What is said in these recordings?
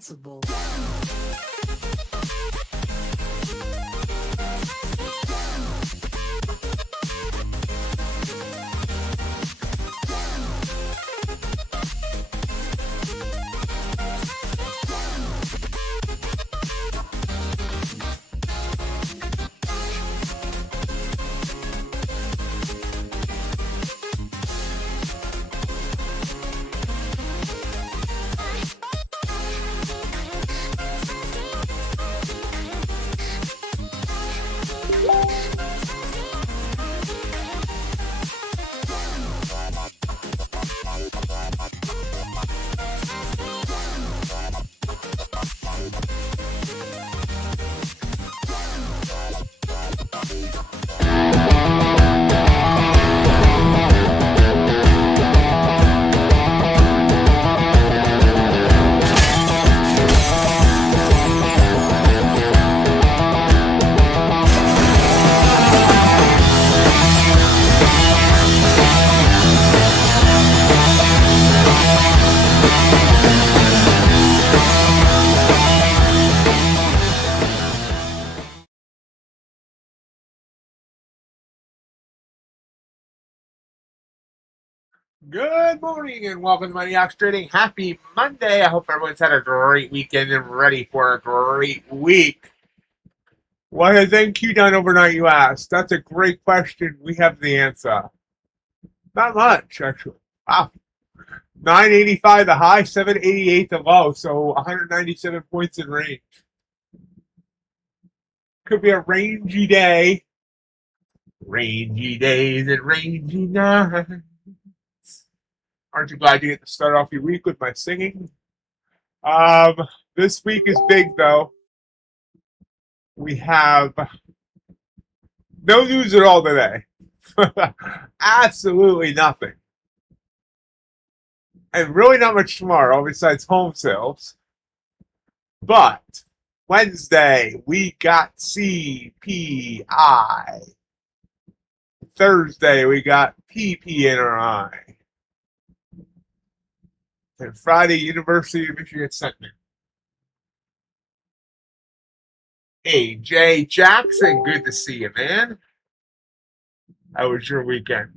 invincible. Good morning and welcome to MIGHTYOX Trading. Happy Monday. I hope everyone's had a great weekend and ready for a great week. What has NQ done overnight, you ask? That's a great question. We have the answer. Not much, actually. Wow. 985 the high, 788 the low, so 197 points in range. Could be a rangy day. Rangy days and rangy nights. Aren't you glad you get to start off your week with my singing? This week is big, though. We have no news at all today. Absolutely nothing. And really not much tomorrow besides home sales. But Wednesday, we got CPI. Thursday, we got PPNRI. And Friday, University of Michigan sentiment. Hey, Jay Jackson, good to see you, man. How was your weekend?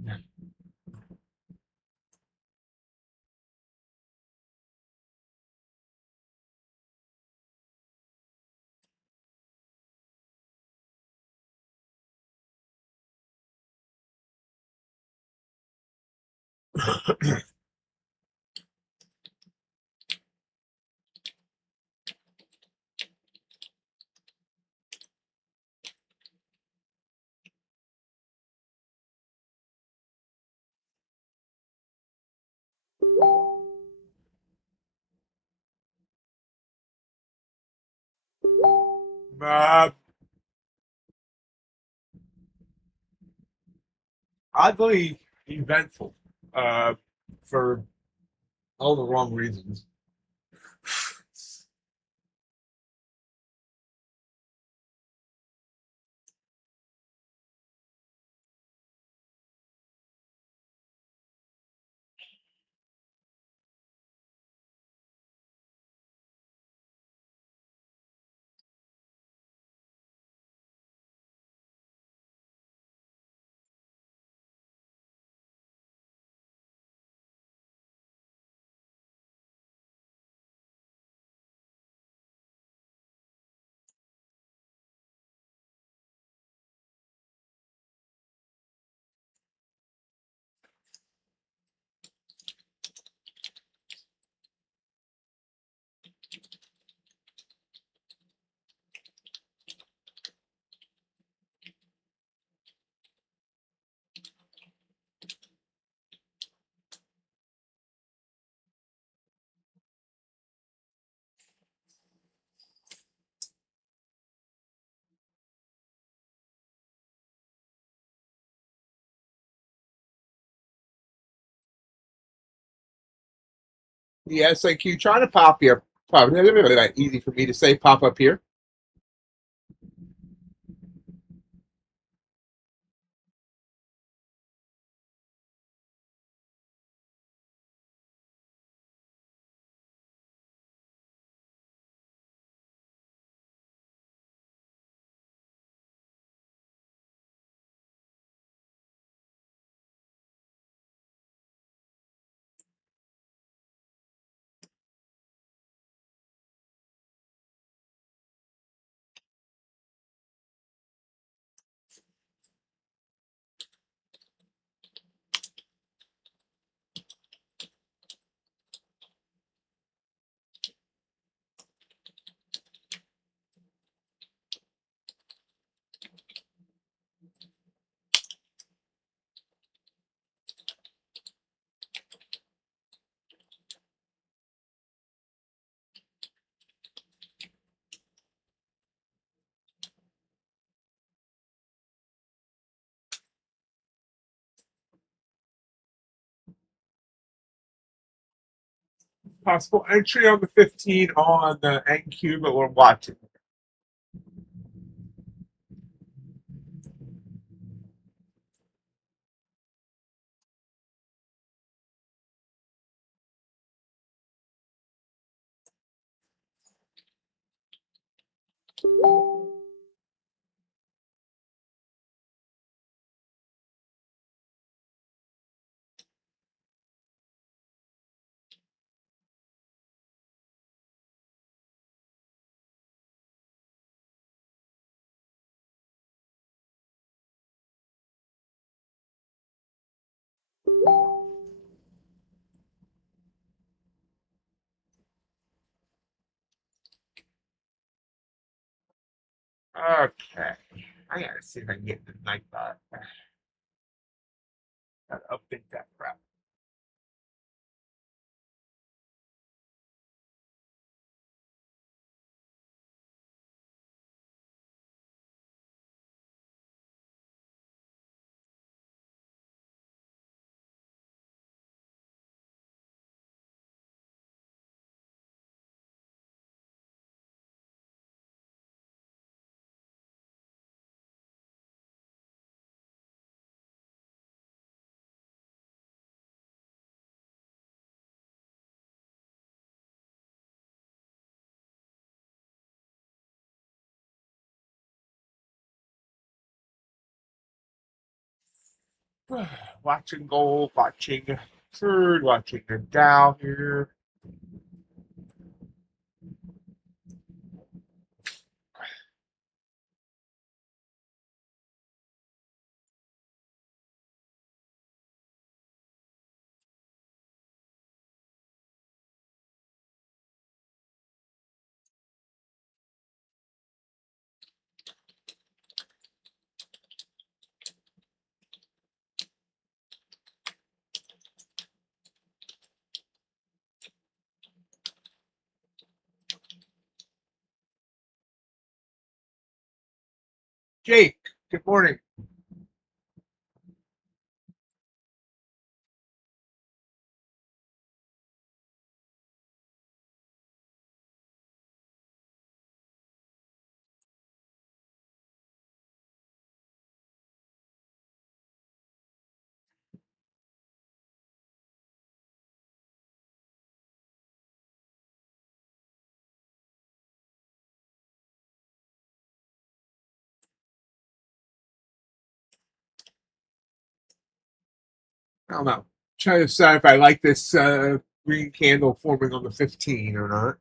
Oddly eventful for all the wrong reasons. Yes, thank you. Trying to pop here. Easy for me to say, pop up here. Possible entry on the 15 on the NQ, but we're watching. Okay. I gotta see if I can get the night bot. Gotta update that crap. Watching gold, watching third, watching the Dow here. Jake, good morning. I don't know. Trying to decide if I like this green candle forming on the 15 or not.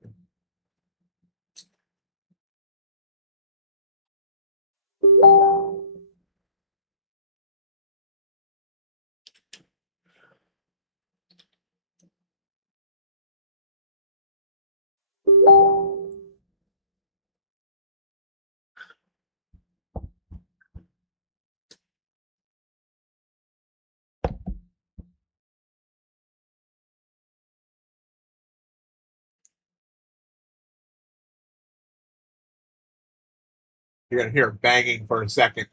You're gonna hear banging for a second.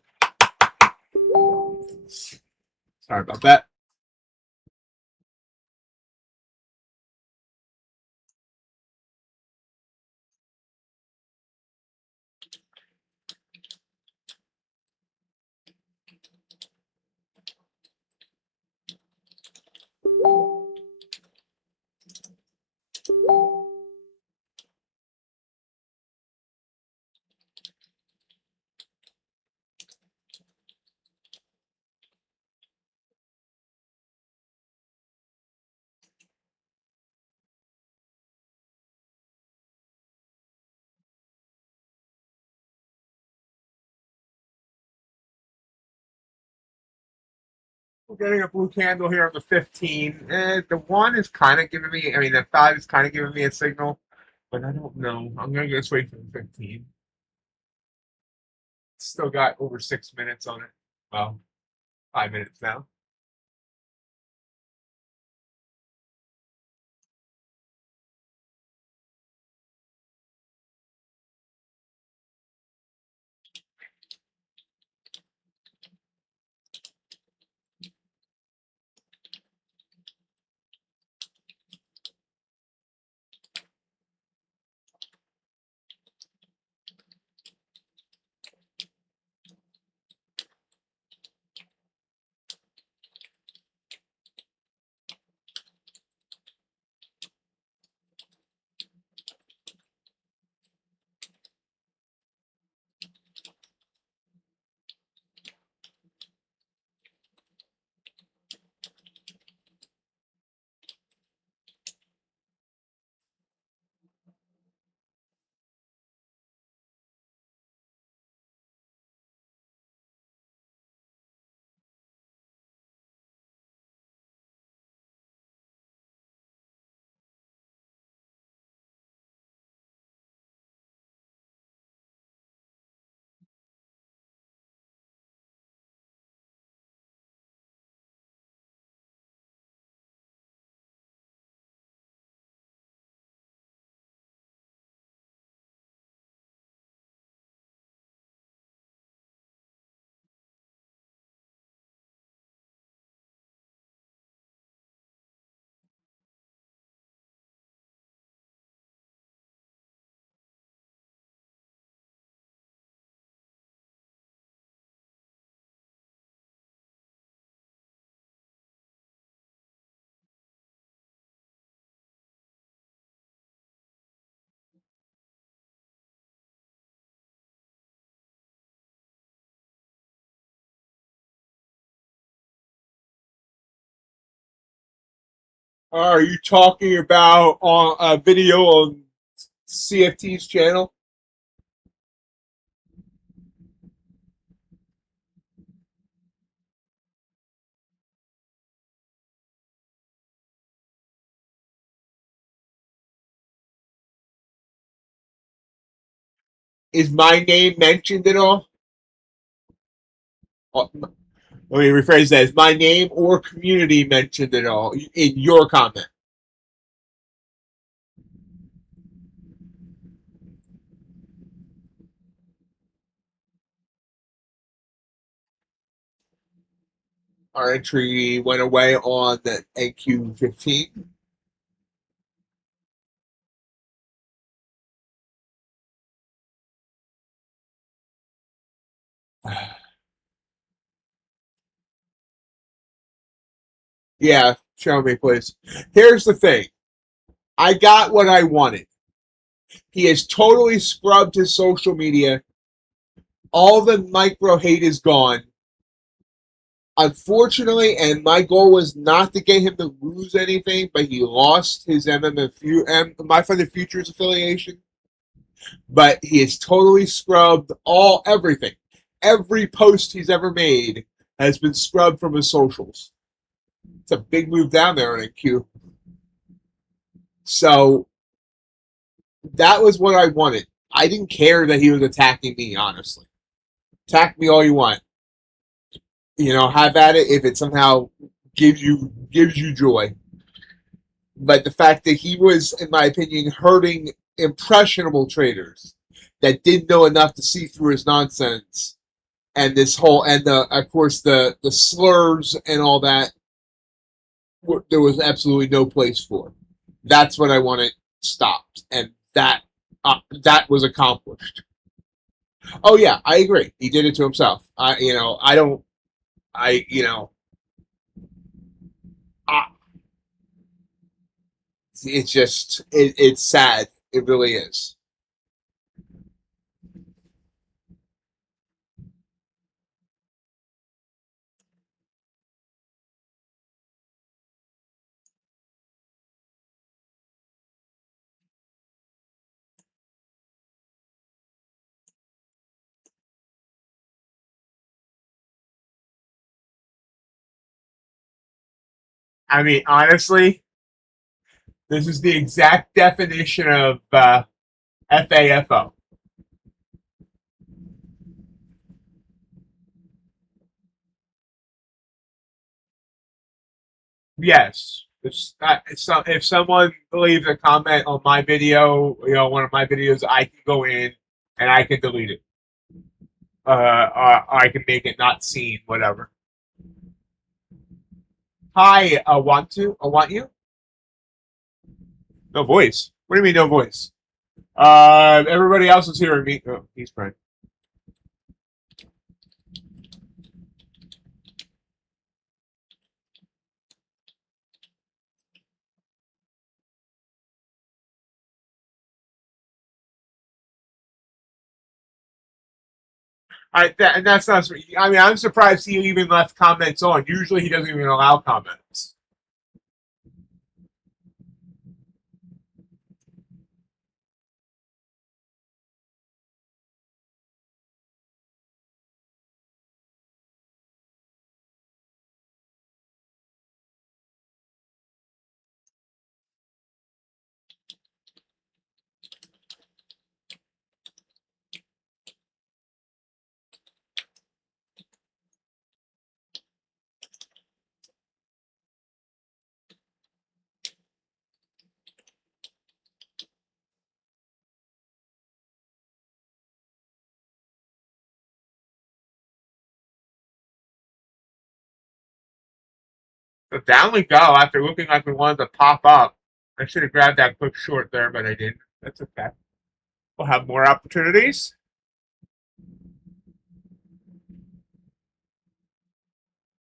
Sorry about that. We're getting a blue candle here on the 15. The 1 is kind of giving me, I mean, the 5 is kind of giving me a signal, but I don't know. I'm going to just wait for the 15. Still got over 6 minutes on it. Well, 5 minutes now. Are you talking about on a video on CFT's channel? Is my name mentioned at all? Let me rephrase that. Is my name or community mentioned at all in your comment? Our entry went away on the NQ15. Yeah, show me, please. Here's the thing. I got what I wanted. He has totally scrubbed his social media. All the micro hate is gone. Unfortunately, and my goal was not to get him to lose anything, but he lost his My for the Futures affiliation. But he has totally scrubbed everything. Every post he's ever made has been scrubbed from his socials. It's a big move down there on NQ. So that was what I wanted. I didn't care that he was attacking me, honestly. Attack me all you want. Have at it if it somehow gives you joy. But the fact that he was, in my opinion, hurting impressionable traders that didn't know enough to see through his nonsense, and of course the slurs and all that, there was absolutely no place for. That's what I wanted stopped, and that was accomplished. Oh yeah, I agree. He did it to himself. I don't. I you know. I, it's just it's sad. It really is. I mean, honestly, this is the exact definition of FAFO. Yes. If someone leaves a comment on my video, one of my videos, I can go in and I can delete it. I can make it not seen, whatever. Hi, I want you? No voice. What do you mean, no voice? Everybody else is hearing me. Oh, he's fine. And that's not. I mean, I'm surprised he even left comments on. Usually, he doesn't even allow comments. So down we go. After looking like we wanted to pop up, I should have grabbed that quick short there, but I didn't. That's okay. We'll have more opportunities.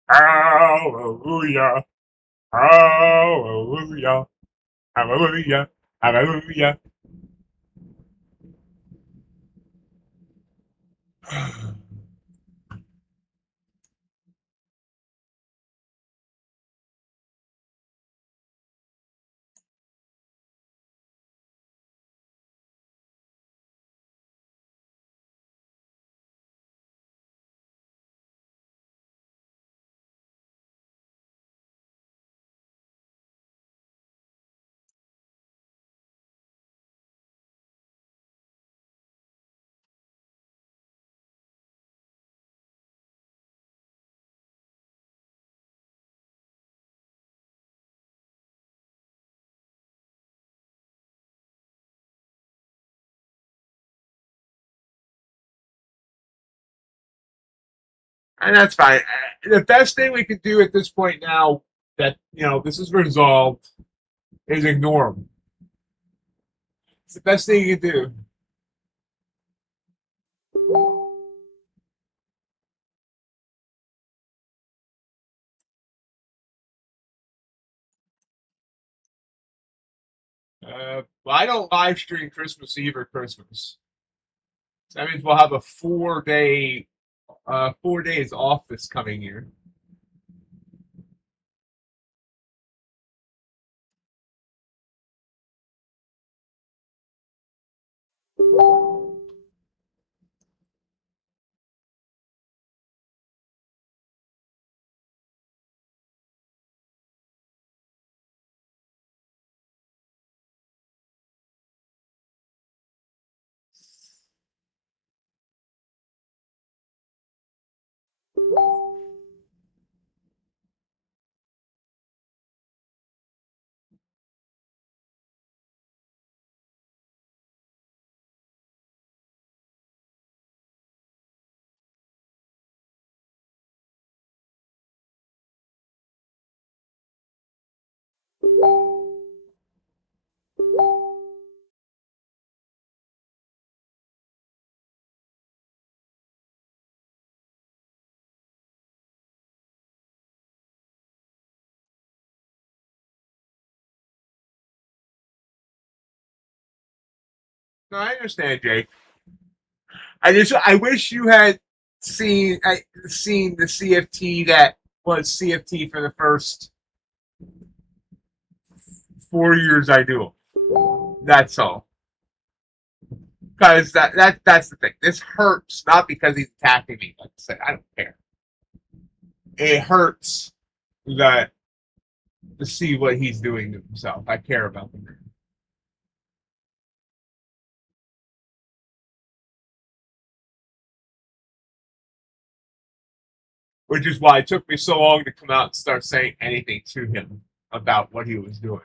Hallelujah. Hallelujah. Hallelujah. Hallelujah. And that's fine. The best thing we could do at this point now that this is resolved is ignore them. It's the best thing you can do. Well, I don't live stream Christmas Eve or Christmas. So that means we'll have a 4 days off this coming year. No, I understand, Jake. I wish you had seen the CFT that was CFT for the first 4 years I do. That's all. Because that's the thing. This hurts not because he's attacking me. Like I said, I don't care. It hurts that to see what he's doing to himself. I care about him. Which is why it took me so long to come out and start saying anything to him about what he was doing.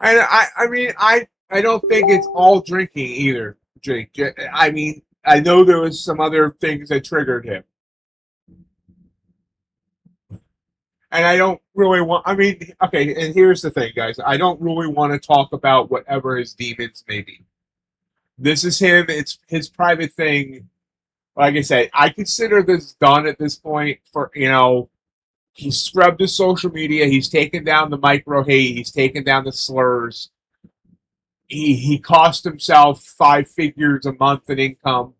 And I don't think it's all drinking either, Jake. I mean, I know there was some other things that triggered him, and I don't really want. I mean, okay. And here's the thing, guys. I don't really want to talk about whatever his demons may be. This is him. It's his private thing. Like I said, I consider this done at this point. He's scrubbed his social media. He's taken down the micro hate. He's taken down the slurs. He cost himself 5 figures a month in income.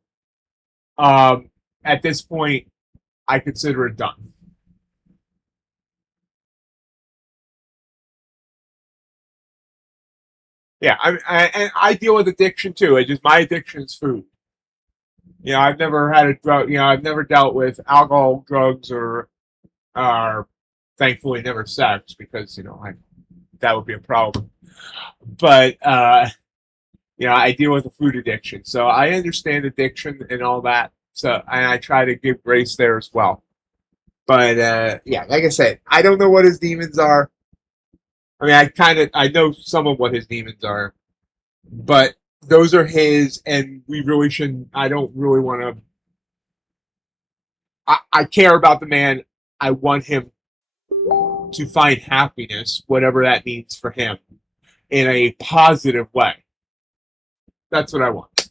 Um, at this point, I consider it done. Yeah, and I deal with addiction too. It just my addiction is food. I've never had a drug. I've never dealt with alcohol, drugs, or thankfully never sex because that would be a problem. But I deal with a food addiction, so I understand addiction and all that. So, and I try to give grace there as well. But yeah, like I said, I don't know what his demons are. I mean, I know some of what his demons are, but those are his, and we really shouldn't. I don't really want to. I care about the man. I want him to find happiness, whatever that means for him, in a positive way. That's what I want.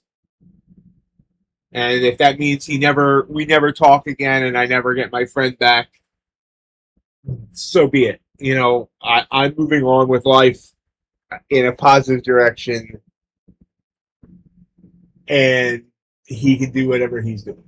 And if that means we never talk again, and I never get my friend back, so be it. I'm moving on with life in a positive direction, and he can do whatever he's doing.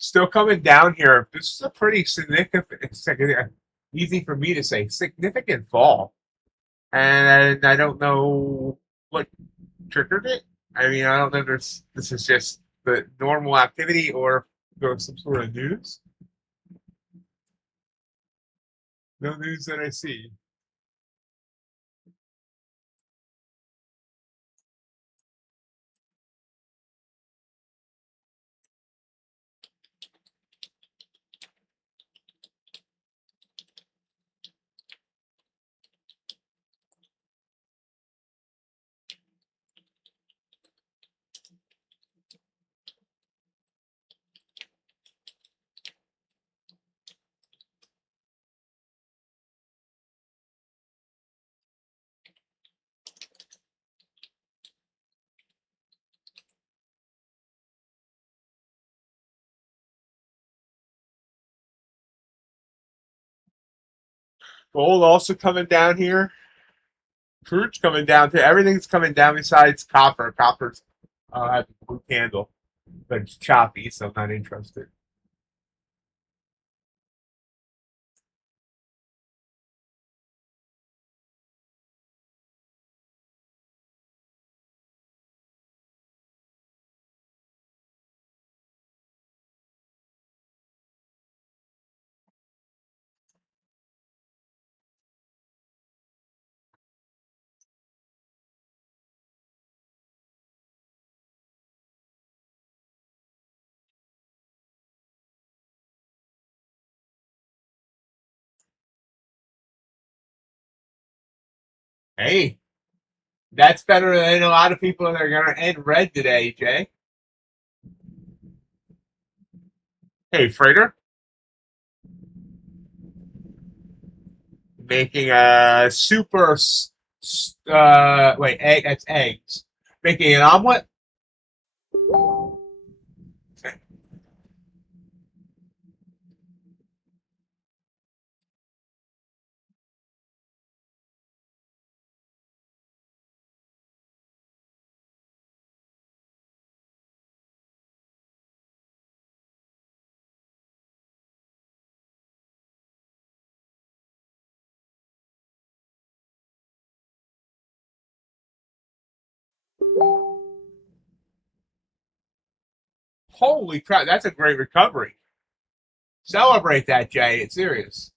Still coming down here. This is a pretty significant, easy for me to say, significant fall. And I don't know what triggered it. I mean, I don't know if this is just the normal activity or there's some sort of news. No news that I see. Gold also coming down here. Crude's coming down to everything's coming down besides copper. Copper's has a blue candle, but it's choppy, so I'm not interested. Hey, that's better than a lot of people that are going to end red today, Jay. Hey, freighter, making a super. Wait, egg. That's eggs. Making an omelet. Holy crap, that's a great recovery. Celebrate that, Jay. It's serious.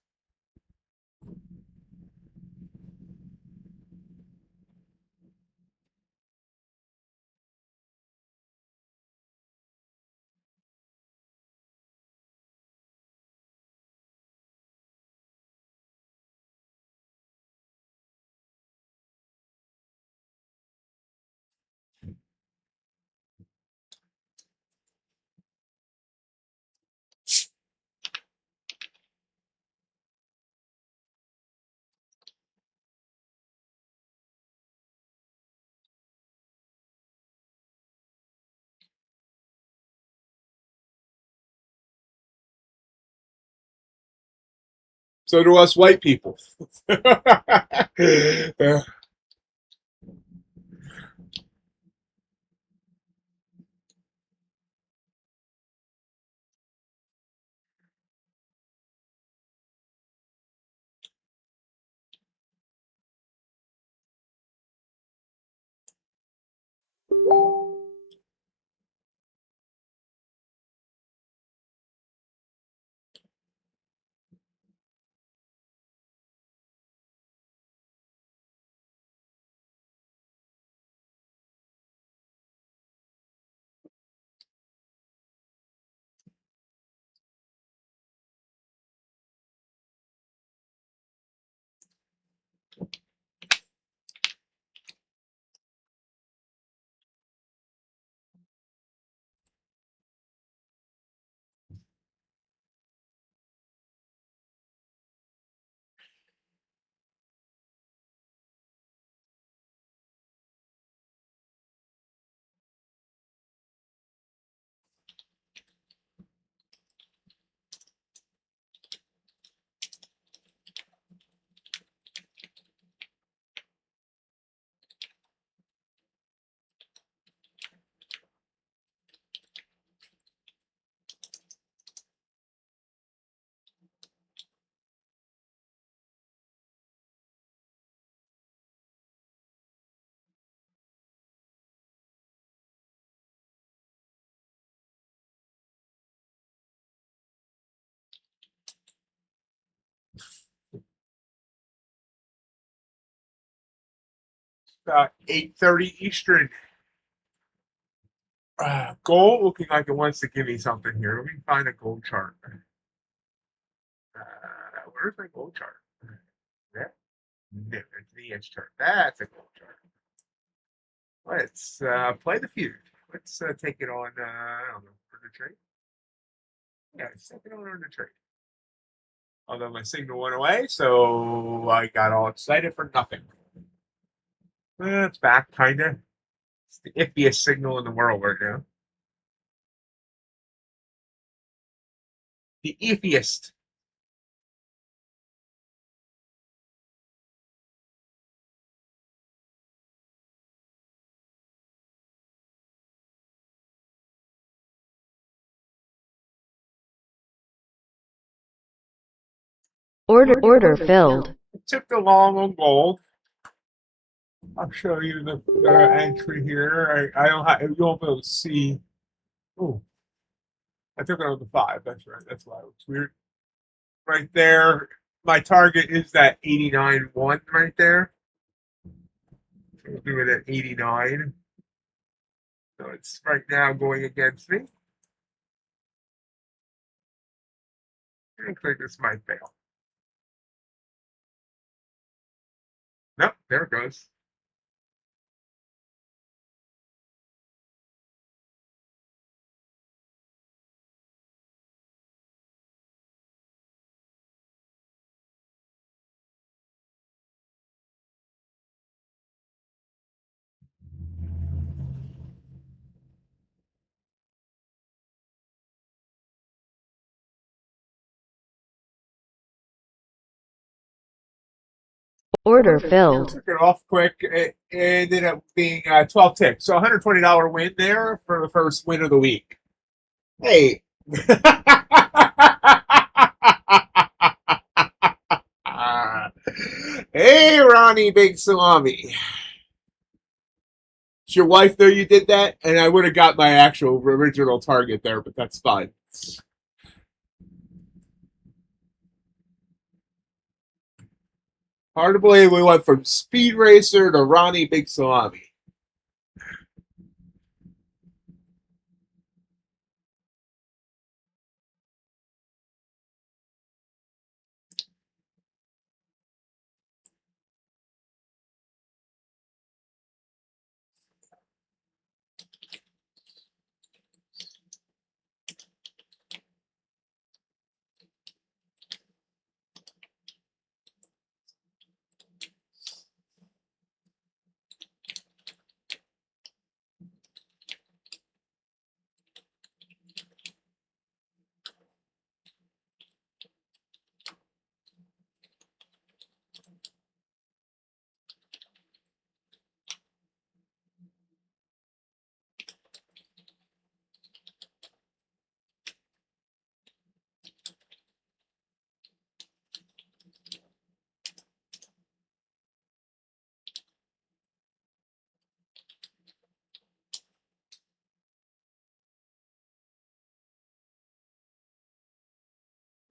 So do us white people. 8:30 Eastern. Gold looking like it wants to give me something here. Let me find a gold chart. Where's my gold chart? Yeah, no, it's the ES chart. That's a gold chart. Let's play the feud. Let's take it on. I don't know, for the trade. Yeah, let's take it on the trade. Although my signal went away, so I got all excited for nothing. It's back, kinda. It's the iffiest signal in the world right now. The iffiest. Order filled. It took the long on gold. I'll show you the entry here. I don't have, you won't be able to see. Oh, I took it on the 5. That's right. That's why it was weird. Right there, my target is that 89.1 right there. So we'll do it at 89. So it's right now going against me. Looks like this might fail. Nope, there it goes. Order filled. Took it off quick. It ended up being 12 ticks. So $120 win there for the first win of the week. Hey. Hey, Ronnie Big Salami. Does your wife know you did that? And I would have got my actual original target there, but that's fine. Hard to believe we went from Speed Racer to Ronnie Big Salami.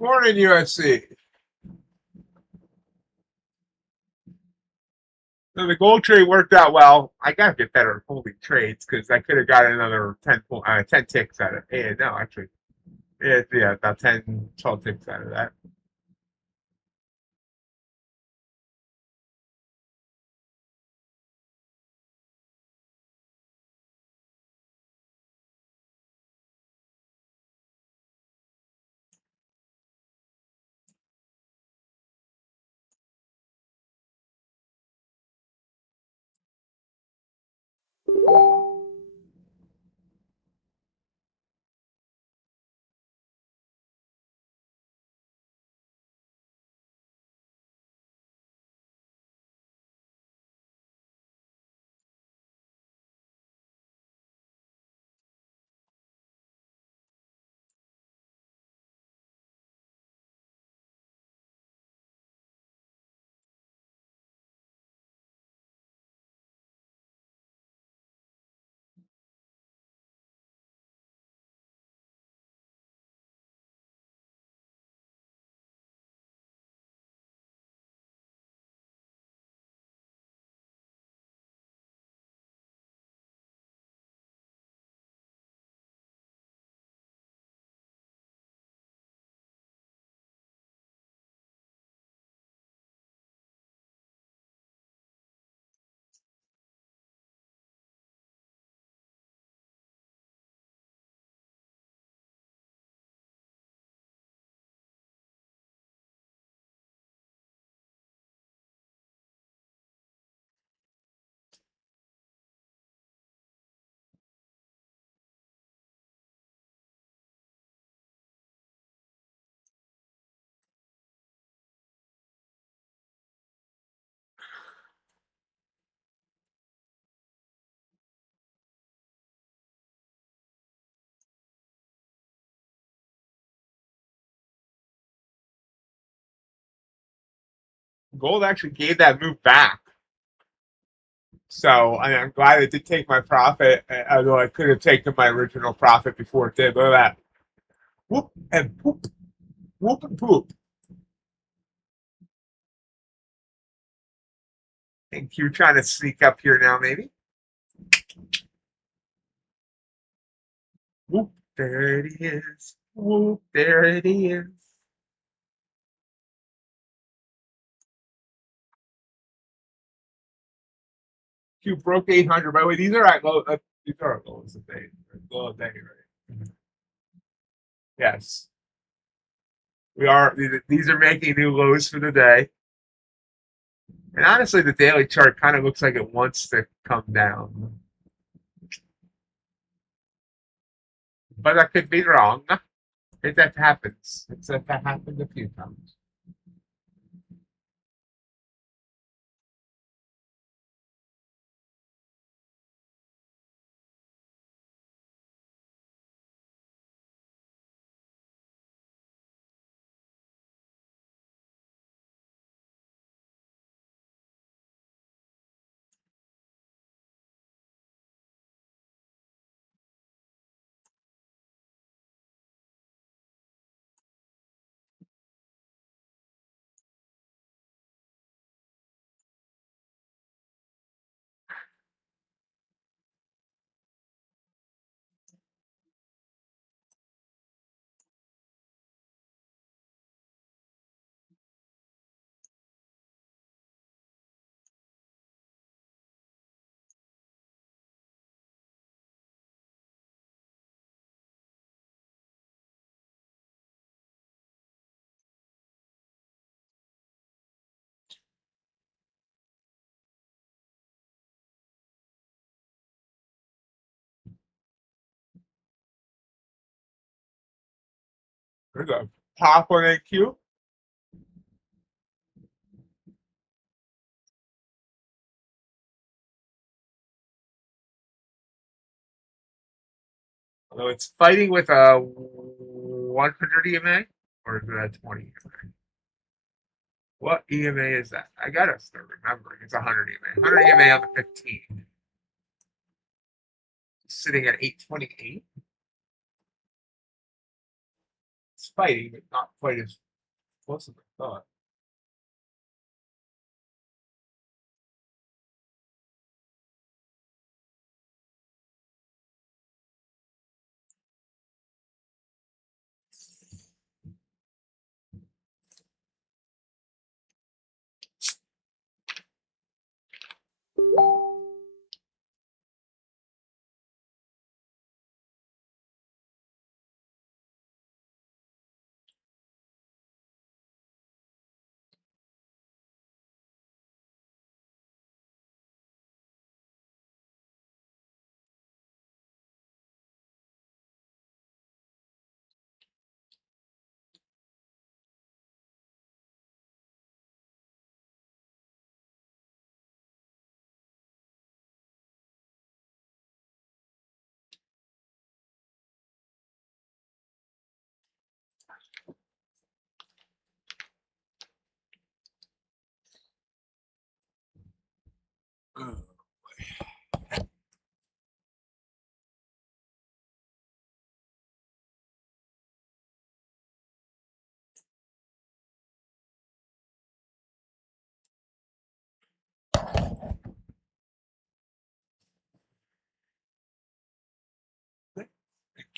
Morning, USC. So the gold trade worked out well. I gotta get better at holding trades because I could have got another 10 ticks out of it. Yeah, no, actually, yeah, about 10, 12 ticks out of that. Gold actually gave that move back. So I'm glad it did take my profit, although I could have taken my original profit before it did. Look at that. Whoop and poop. Whoop and poop. Think you're trying to sneak up here now, maybe? Whoop, there it is. Whoop, there it is. You broke 800. By the way, these are at low. These are at lows of day. Low of day, right? Yes, we are. These are making new lows for the day. And honestly, the daily chart kind of looks like it wants to come down, but I could be wrong. That happens. That happened a few times. There's a pop on AQ. Although it's fighting with a 100 EMA, or is it a 20 EMA? What EMA is that? I gotta start remembering. It's 100 EMA. 100 EMA on the 15. Sitting at 828. It's fighting, but not quite as close as I thought.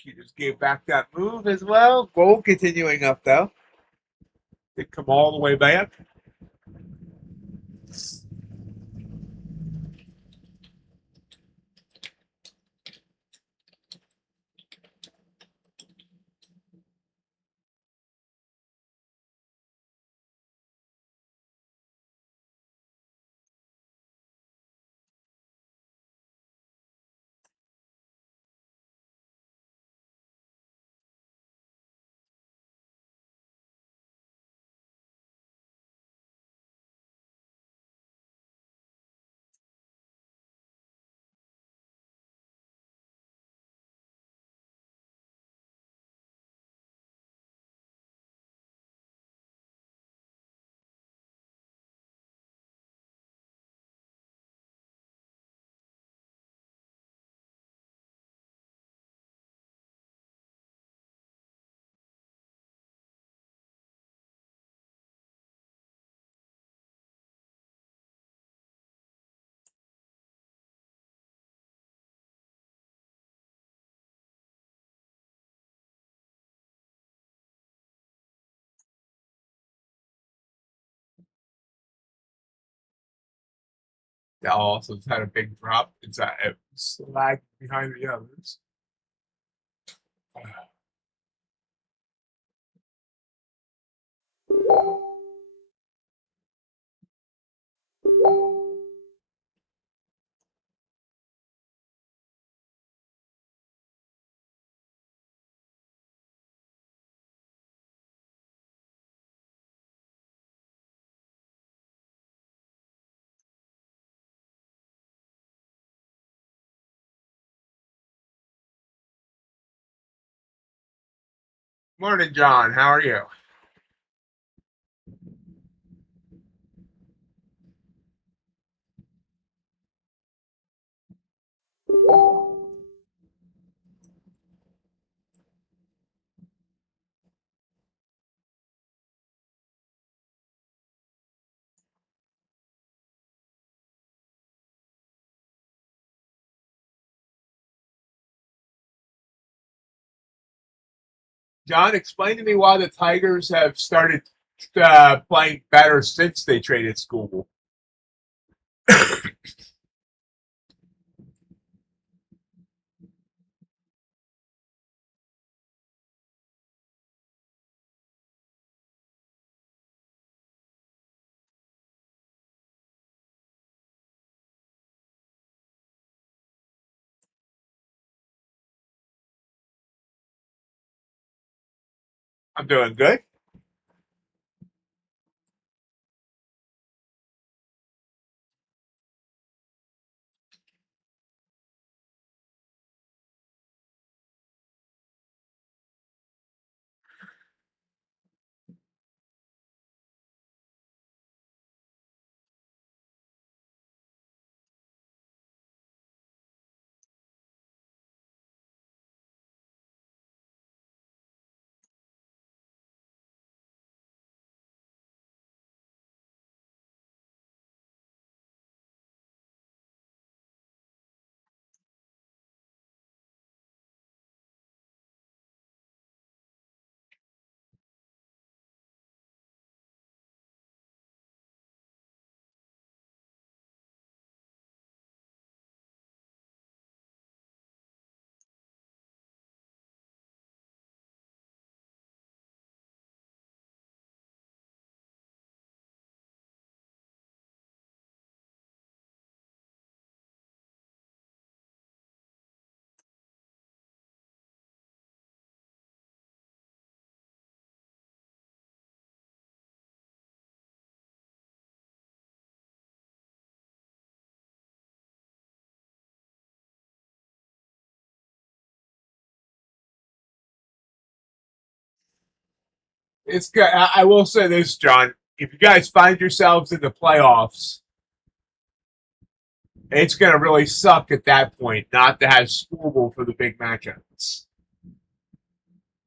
You just gave back that move as well. Gold continuing up though. Did come all the way back. That also had a big drop. It lagged behind the others. Morning, John. How are you? John, explain to me why the Tigers have started playing better since they traded Skubal. I'm doing good. It's good. I will say this, John. If you guys find yourselves in the playoffs, it's going to really suck at that point not to have Skubal for the big matchups.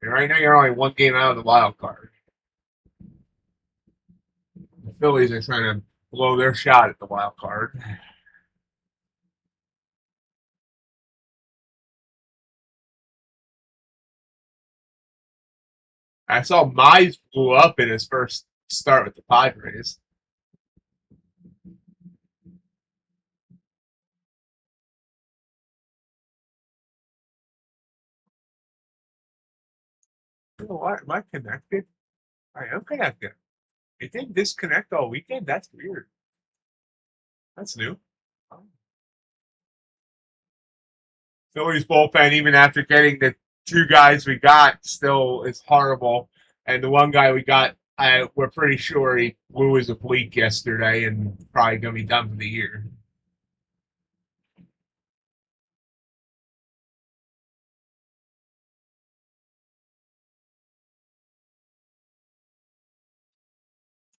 And right now, you're only one game out of the wild card. The Phillies are trying to blow their shot at the wild card. I saw Mize blew up in his first start with the Padres. You know what? Am I connected? I am connected. It didn't disconnect all weekend? That's weird. That's new. Phillies bullpen, even after getting the two guys we got, still is horrible. And the one guy we got, we're pretty sure he blew his oblique yesterday and probably going to be done for the year.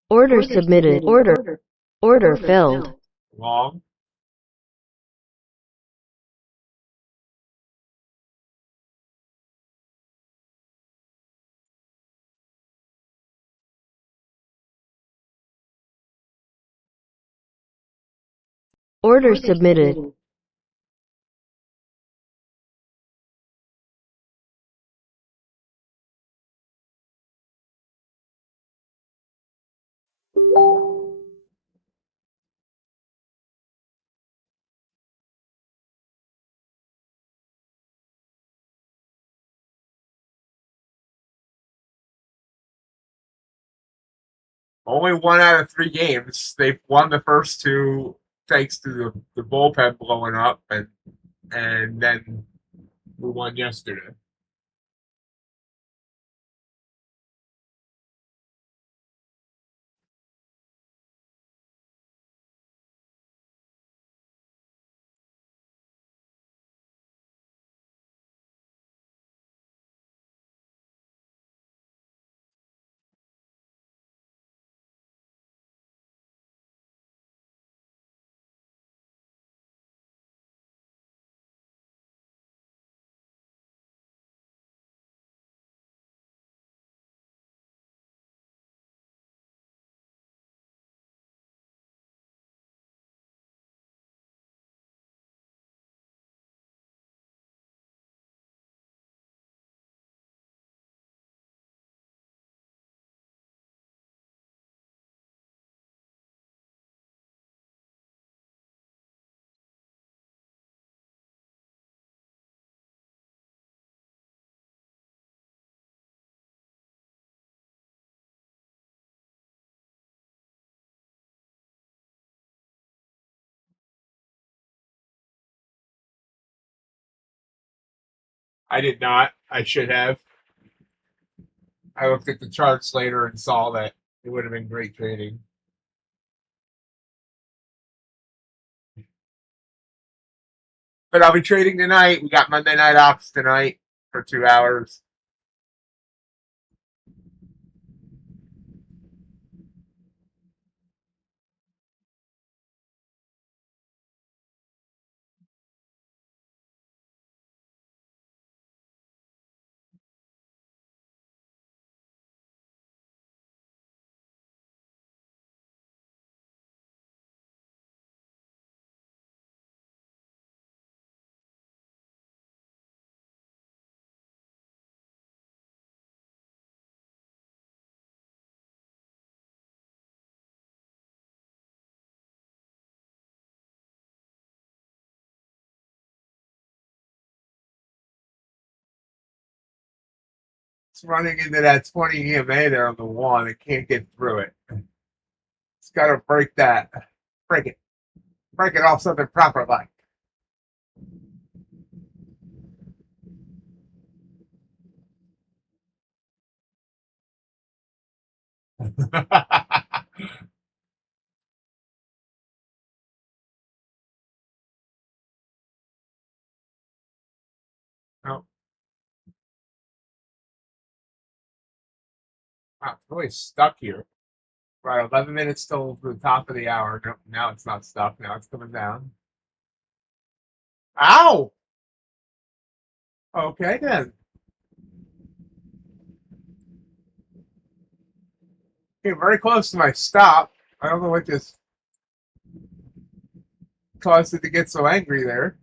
Order submitted. Order filled. Long. Order submitted. Only 1 out of 3 games. They've won the first two thanks to the bullpen blowing up, and then we won yesterday. I did not. I should have. I looked at the charts later and saw that it would have been great trading. But I'll be trading tonight. We got Monday Night Ops tonight for 2 hours. It's running into that 20 EMA there on the wall, and it can't get through it. It's got to break that. Break it. Break it off something proper like. Oh, wow, it's really stuck here. Right, 11 minutes till the top of the hour. No, now it's not stuck. Now it's coming down. Ow! Okay, then. Okay, very close to my stop. I don't know what just caused it to get so angry there.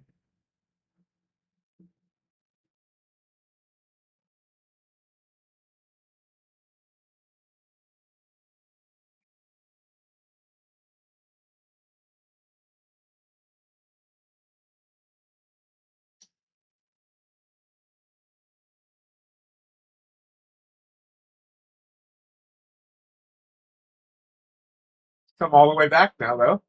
Come all the way back now, though.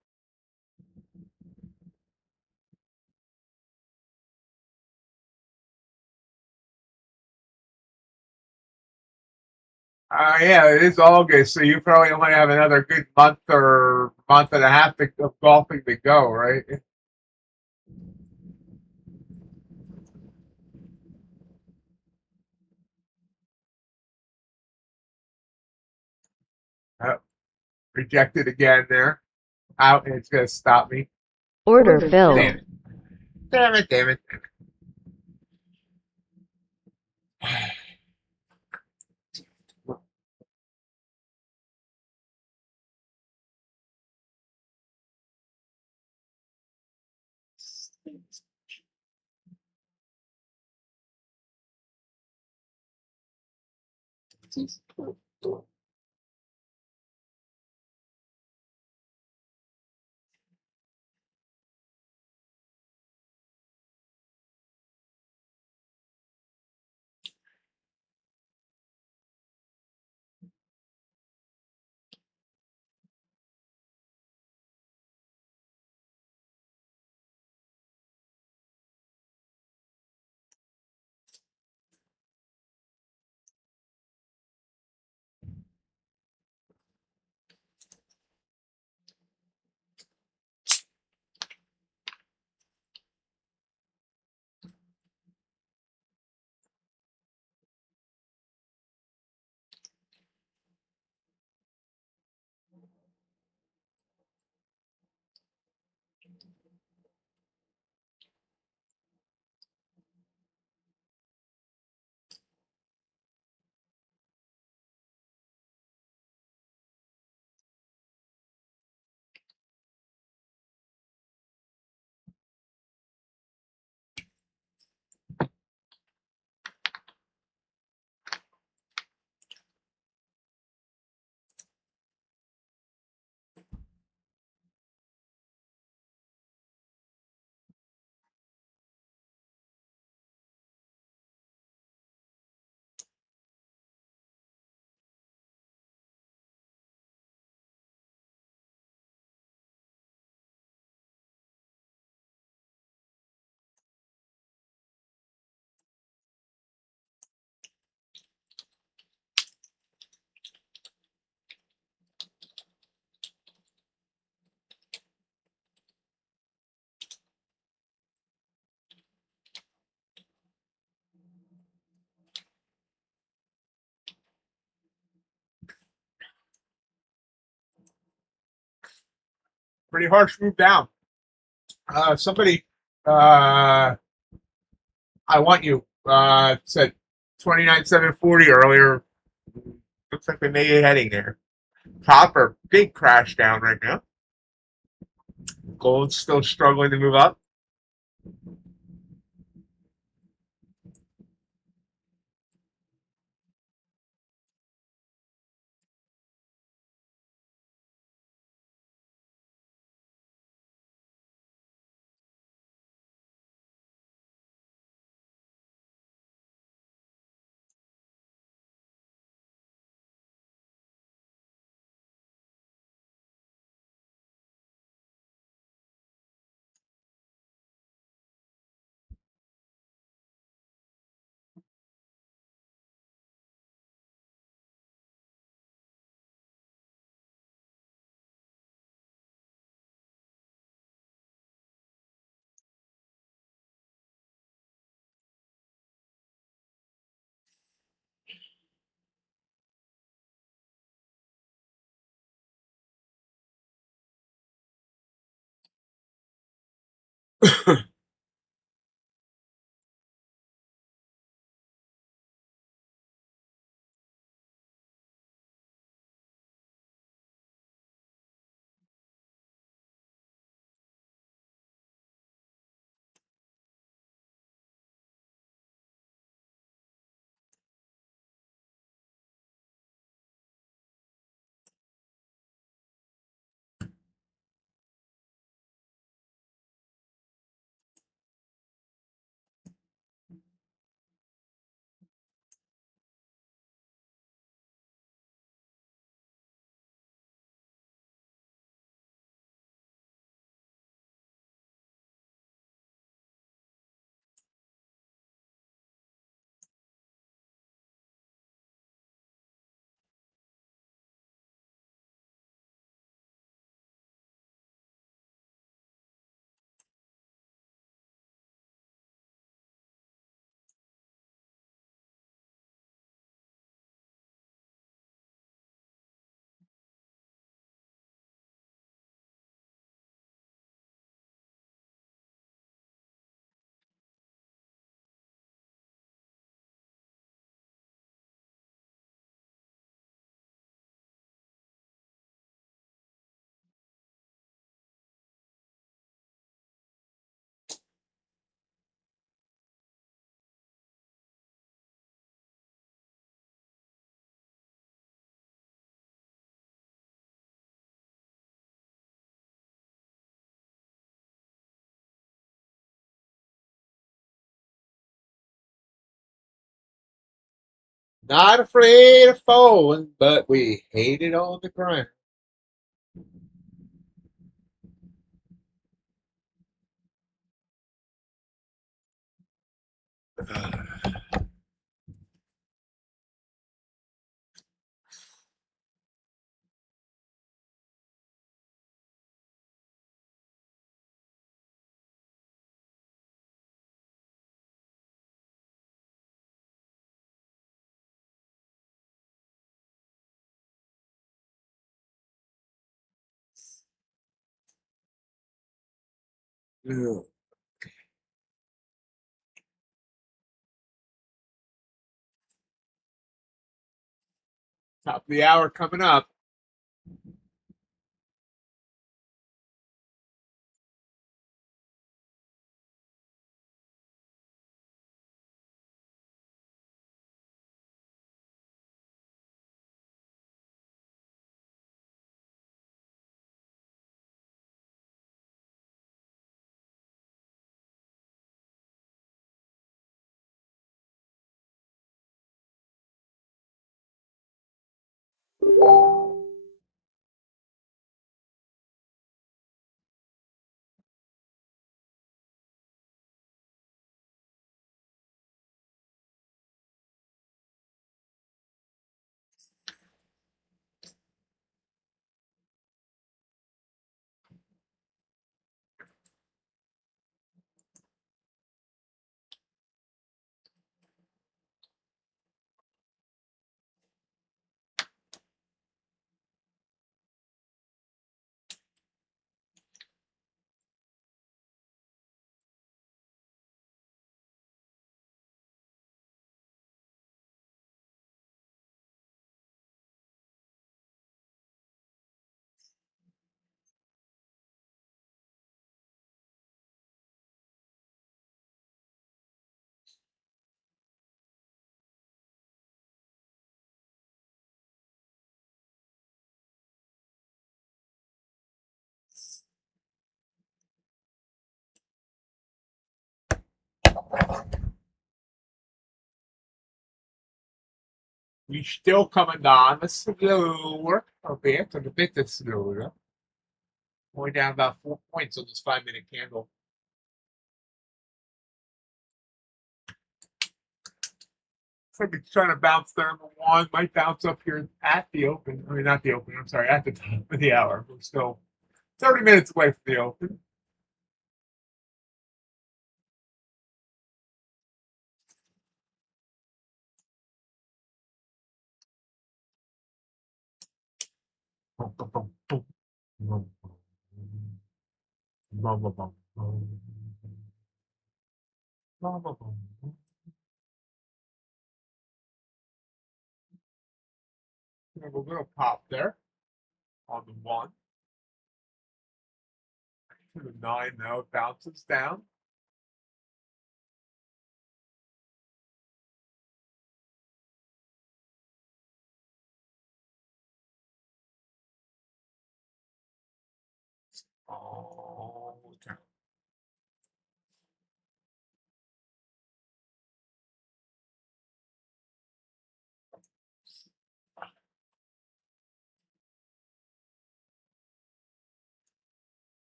Yeah, it is August, so you probably only have another good month or month and a half of golfing to go, right? Uh, Rejected again there. Out, and it's going to stop me. Order Damn filled. it. Damn it, damn it. pretty harsh move down. Somebody, I want you, said 29,740 earlier. Looks like they may be heading there. Copper, big crash down right now. Gold's still struggling to move up. Not afraid of falling, but we hate it on the ground. Top of the hour coming up. We still coming on slower, albeit a bit slower. Going down about 4 points on this 5-minute candle. Looks like it's trying to bounce there. Number one might bounce up here at the open. I mean, not the open. I'm sorry, at the top of the hour. We're still 30 minutes away from the open. We have a little pop there on the 1. To the 9 now, it bounces down. Oh, okay.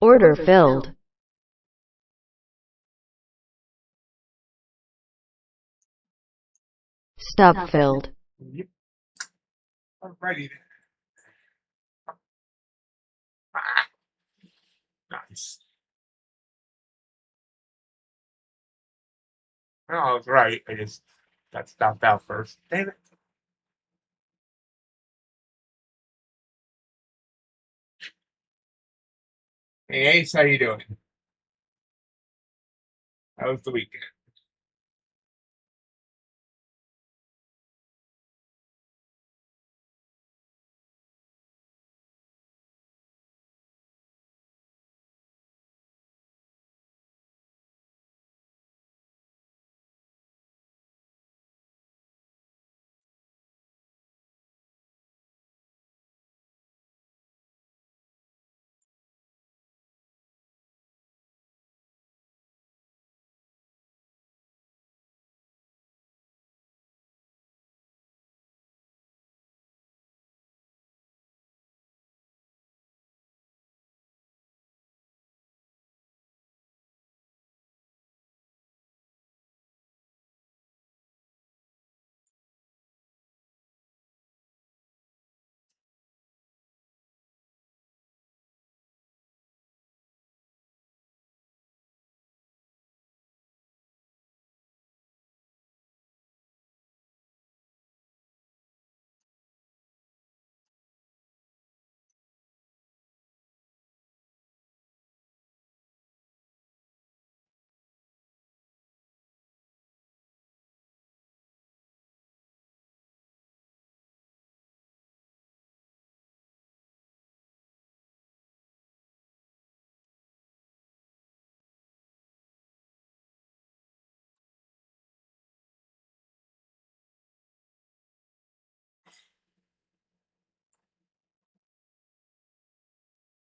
Order filled. Stop filled. Yep. Alrighty then. Ah, nice. Oh, I was right. I just got stopped out first. Damn it. Hey, Ace, how you doing? How was the weekend?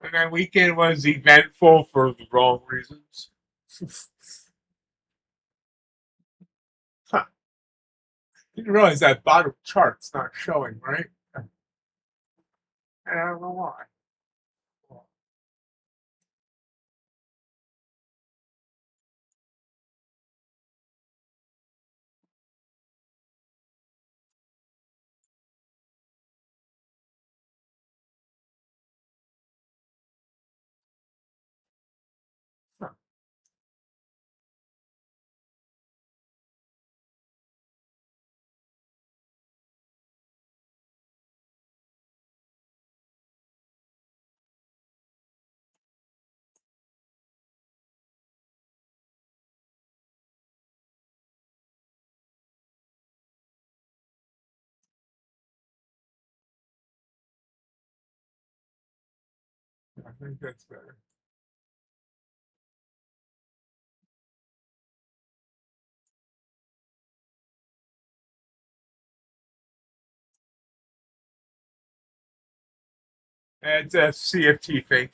And that weekend was eventful for the wrong reasons. Huh. Didn't realize that bottom chart's not showing, right? I don't know why. Huh. I think that's better. It's a CFT thing.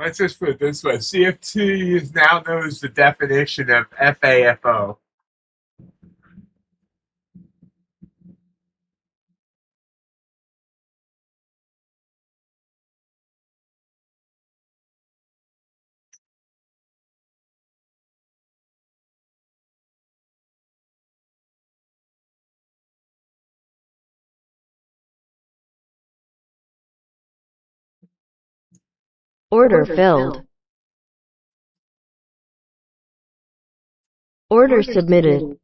Let's just put it this way. CFT is now knows the definition of FAFO. Order filled. Order submitted.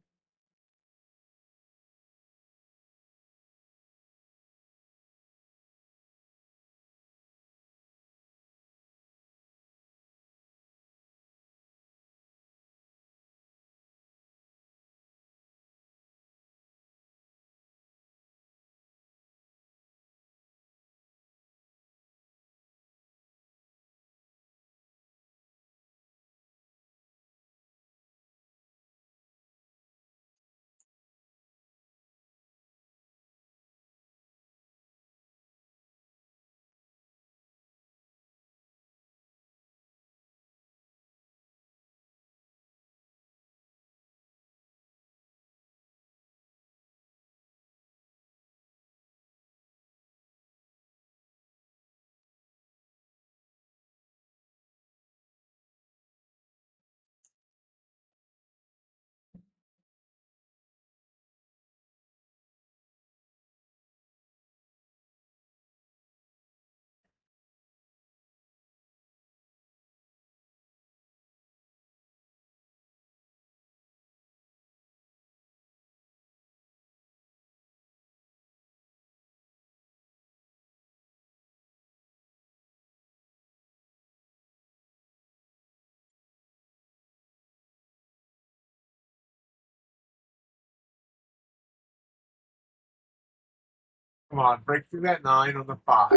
Come on, break through that 9 on the 5.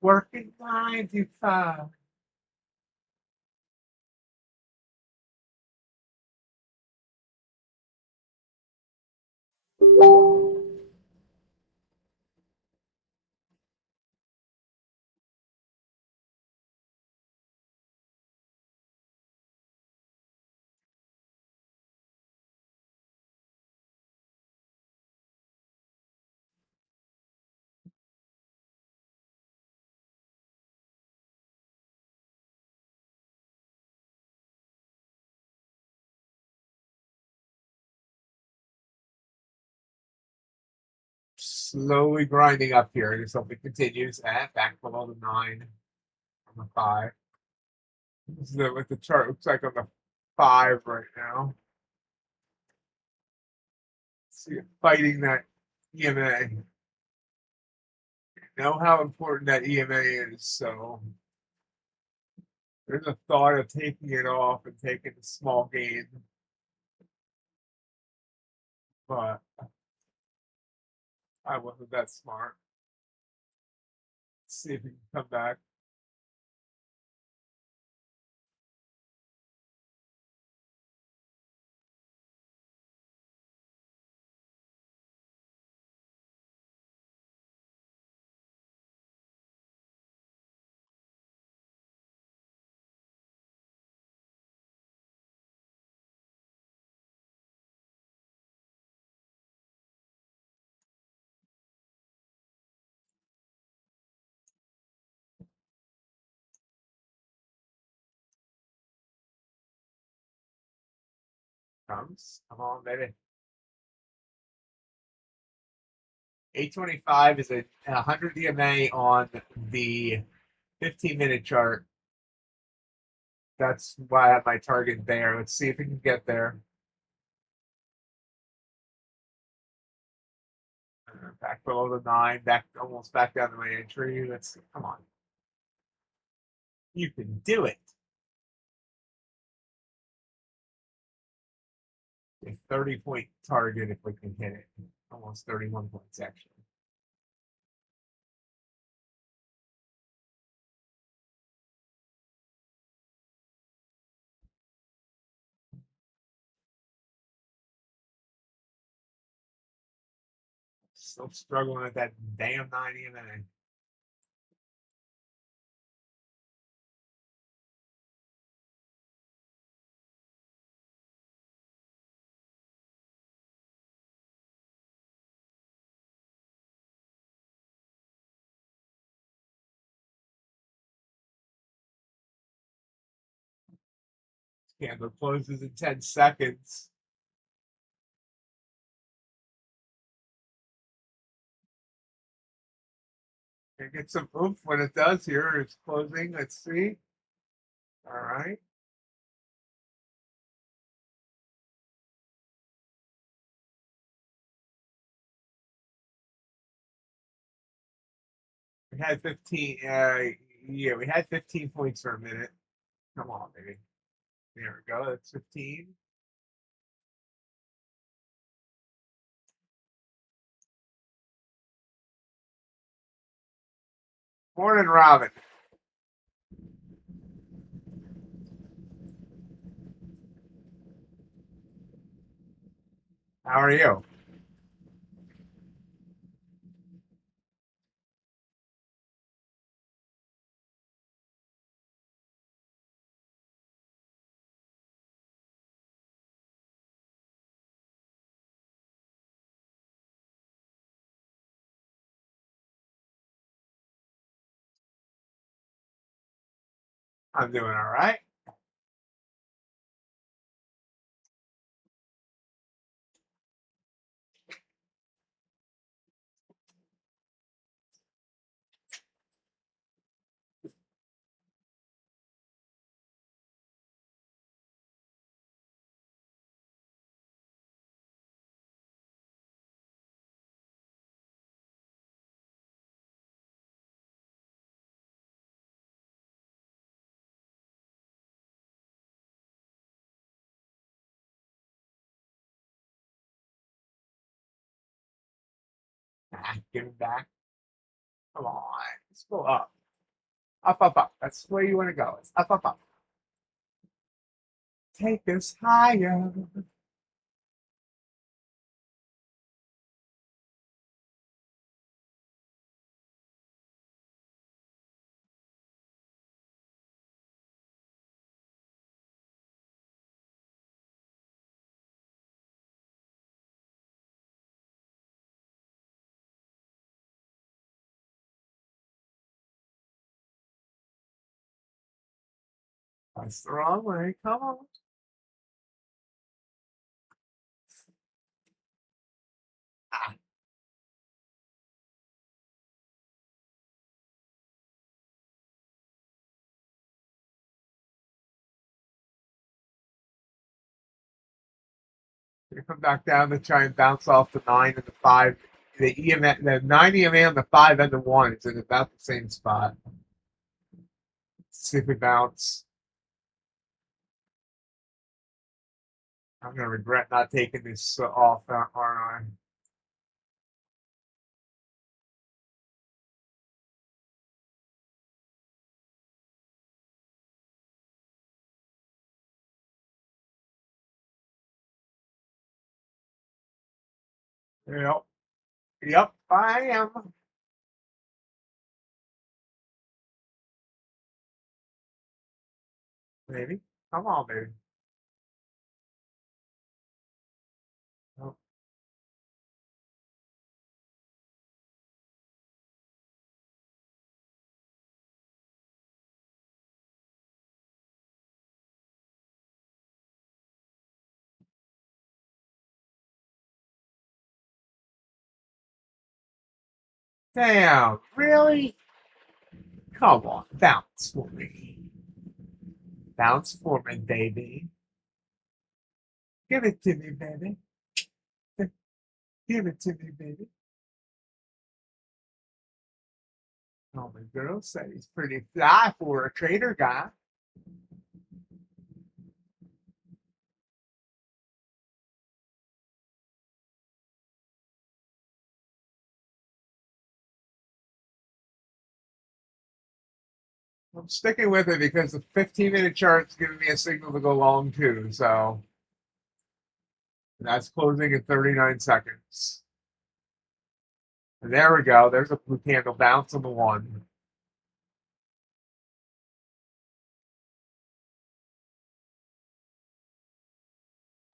Working 9 to 5. Slowly grinding up here and something continues at back below the 9 on the 5. This is what the chart looks like on the 5 right now. See it fighting that EMA. You know how important that EMA is, so there's a thought of taking it off and taking a small gain. But I wasn't that smart. Let's see if he can come back. comes. Come on, baby. 825 is a 100 EMA on the 15-minute chart. That's why I have my target there. Let's see if we can get there. Back below the 9, back almost back down to my entry. Let's see. Come on. You can do it. A 30-point target if we can hit it. Almost 31 points, actually. Still struggling with that damn 9 EMA. Candle closes in 10 seconds. Can get some oomph when it does here. It's closing. Let's see. All right. We had 15. Yeah, we had 15 points for a minute. Come on, baby. There we go. That's 15. Morning, Robin. How are you? I'm doing all right. Give it back. Come on. Let's go up. Up, up, up. That's where you want to go. It's up, up, up. Take us higher. That's the wrong way. Come on. Ah, gonna come back down to try and bounce off the 9 and the 5. The EMA, the 9 EMA on the 5 and the 1 is in about the same spot. Let's see if we bounce. I'm gonna regret not taking this off, aren't I? Yep. Yep, I am. Maybe. Come on, baby. Oh, Damn, really? Come on, bounce for me. Bounce for me, baby. Give it to me, baby. Give it to me, baby. Oh, my girl said he's pretty fly for a trader guy. I'm sticking with it because the 15-minute chart's giving me a signal to go long too. So that's closing in 39 seconds. And there we go. There's a blue candle bounce on the one.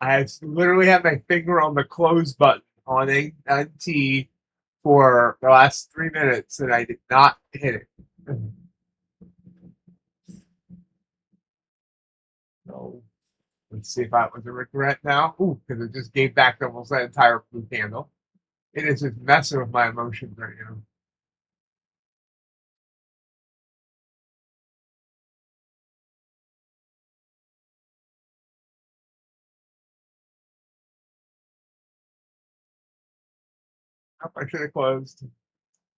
I literally had my finger on the close button on NT for the last 3 minutes, and I did not hit it. So let's see if that was a regret now. Ooh, because it just gave back almost that entire blue candle. It is just messing with my emotions right now. Oh, I should have closed.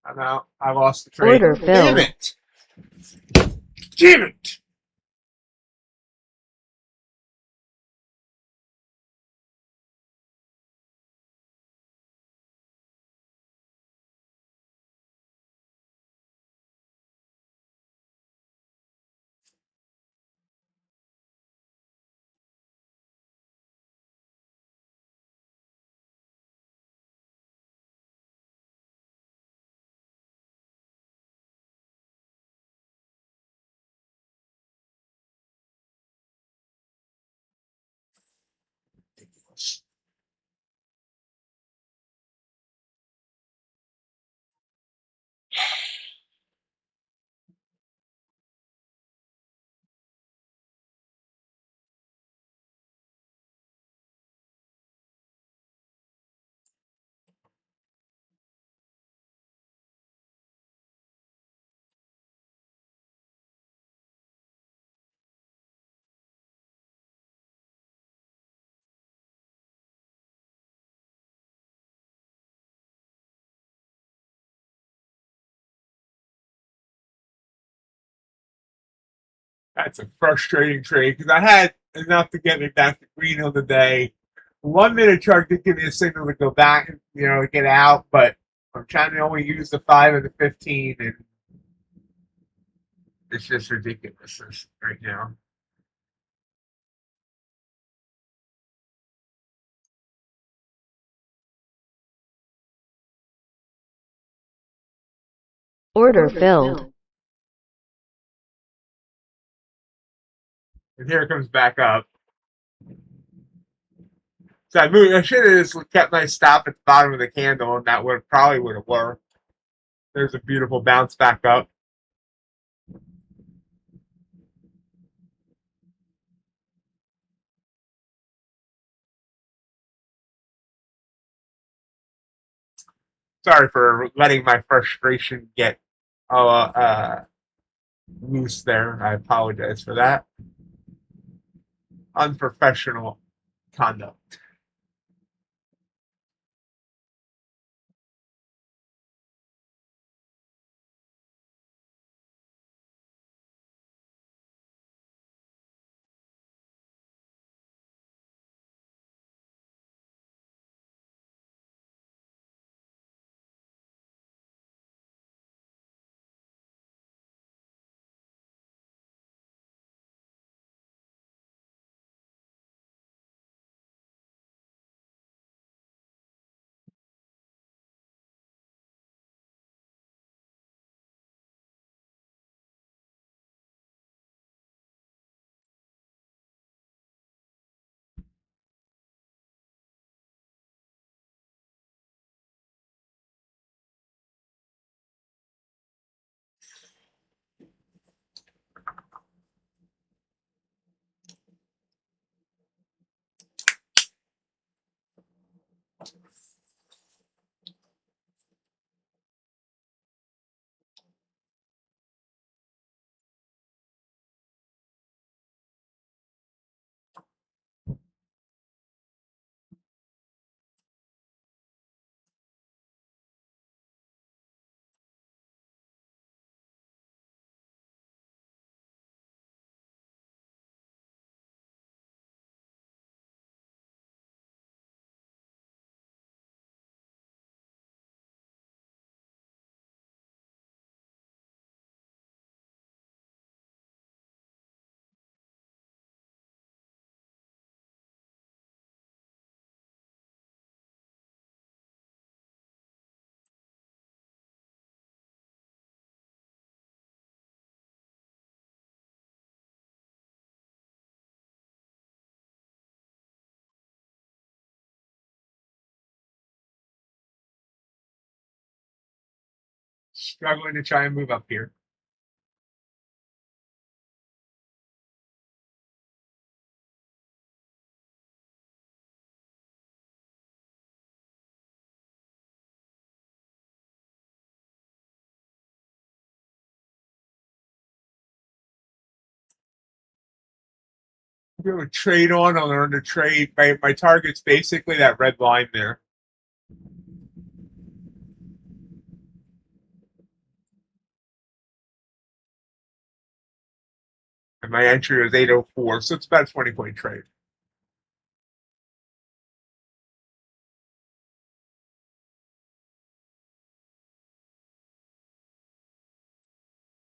I'm out. I lost the trade. Order Damn filled. it! Damn it! That's a frustrating trade because I had enough to get me back to green on the day. 1 minute chart did give me a signal to go back, get out, but I'm trying to only use the 5 and the 15, and it's just ridiculous right now. Order filled. And here it comes back up. So I should have just kept my stop at the bottom of the candle, and that probably would have worked. There's a beautiful bounce back up. Sorry for letting my frustration get loose there. I apologize for that. Unprofessional conduct. struggling to try and move up here. Be able to trade on. I'll learn to trade. My target's basically that red line there. And my entry was 804, so it's about a 20-point trade.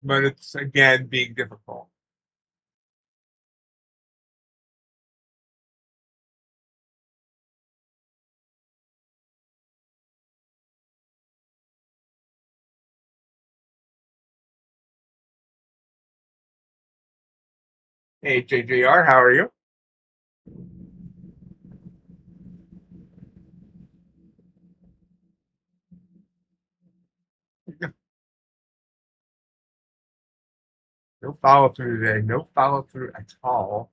But it's, again, being difficult. Hey, JJR, how are you? No follow through today. No follow through at all.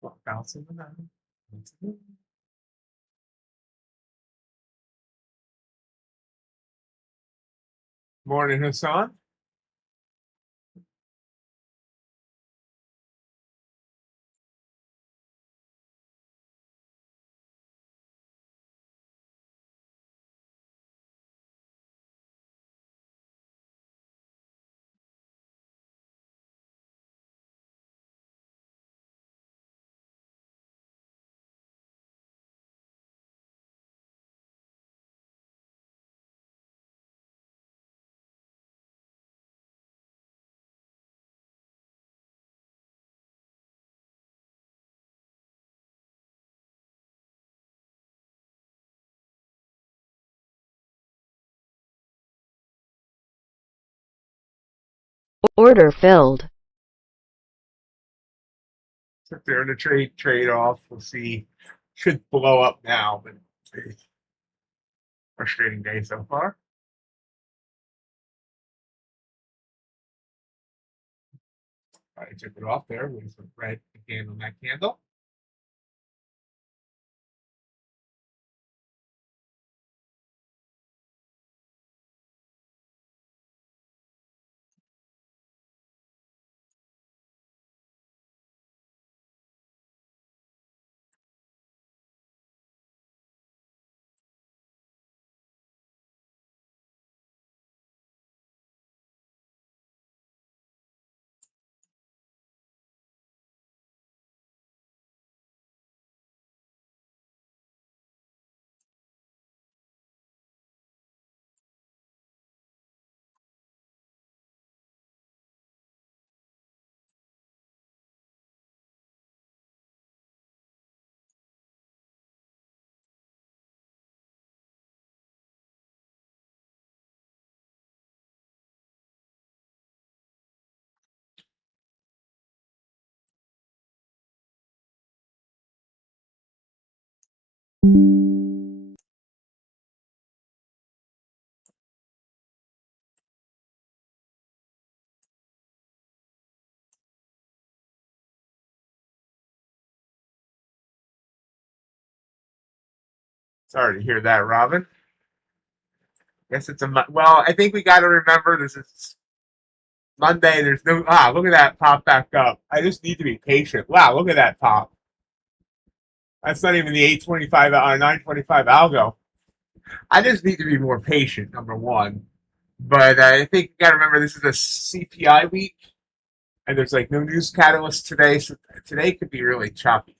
Well, bouncing the nine. Morning, Hassan. Order filled. If they're in a trade off, we'll see. Should blow up now, but it's a frustrating day so far. I took it off there with some red again on that candle. Sorry to hear that, Robin. Guess it's well. I think we got to remember this is Monday. There's no look at that pop back up. I just need to be patient. Wow, look at that pop. That's not even the 825 925 algo. I just need to be more patient. Number one, but I think you got to remember this is a CPI week, and there's like no news catalyst today, so today could be really choppy.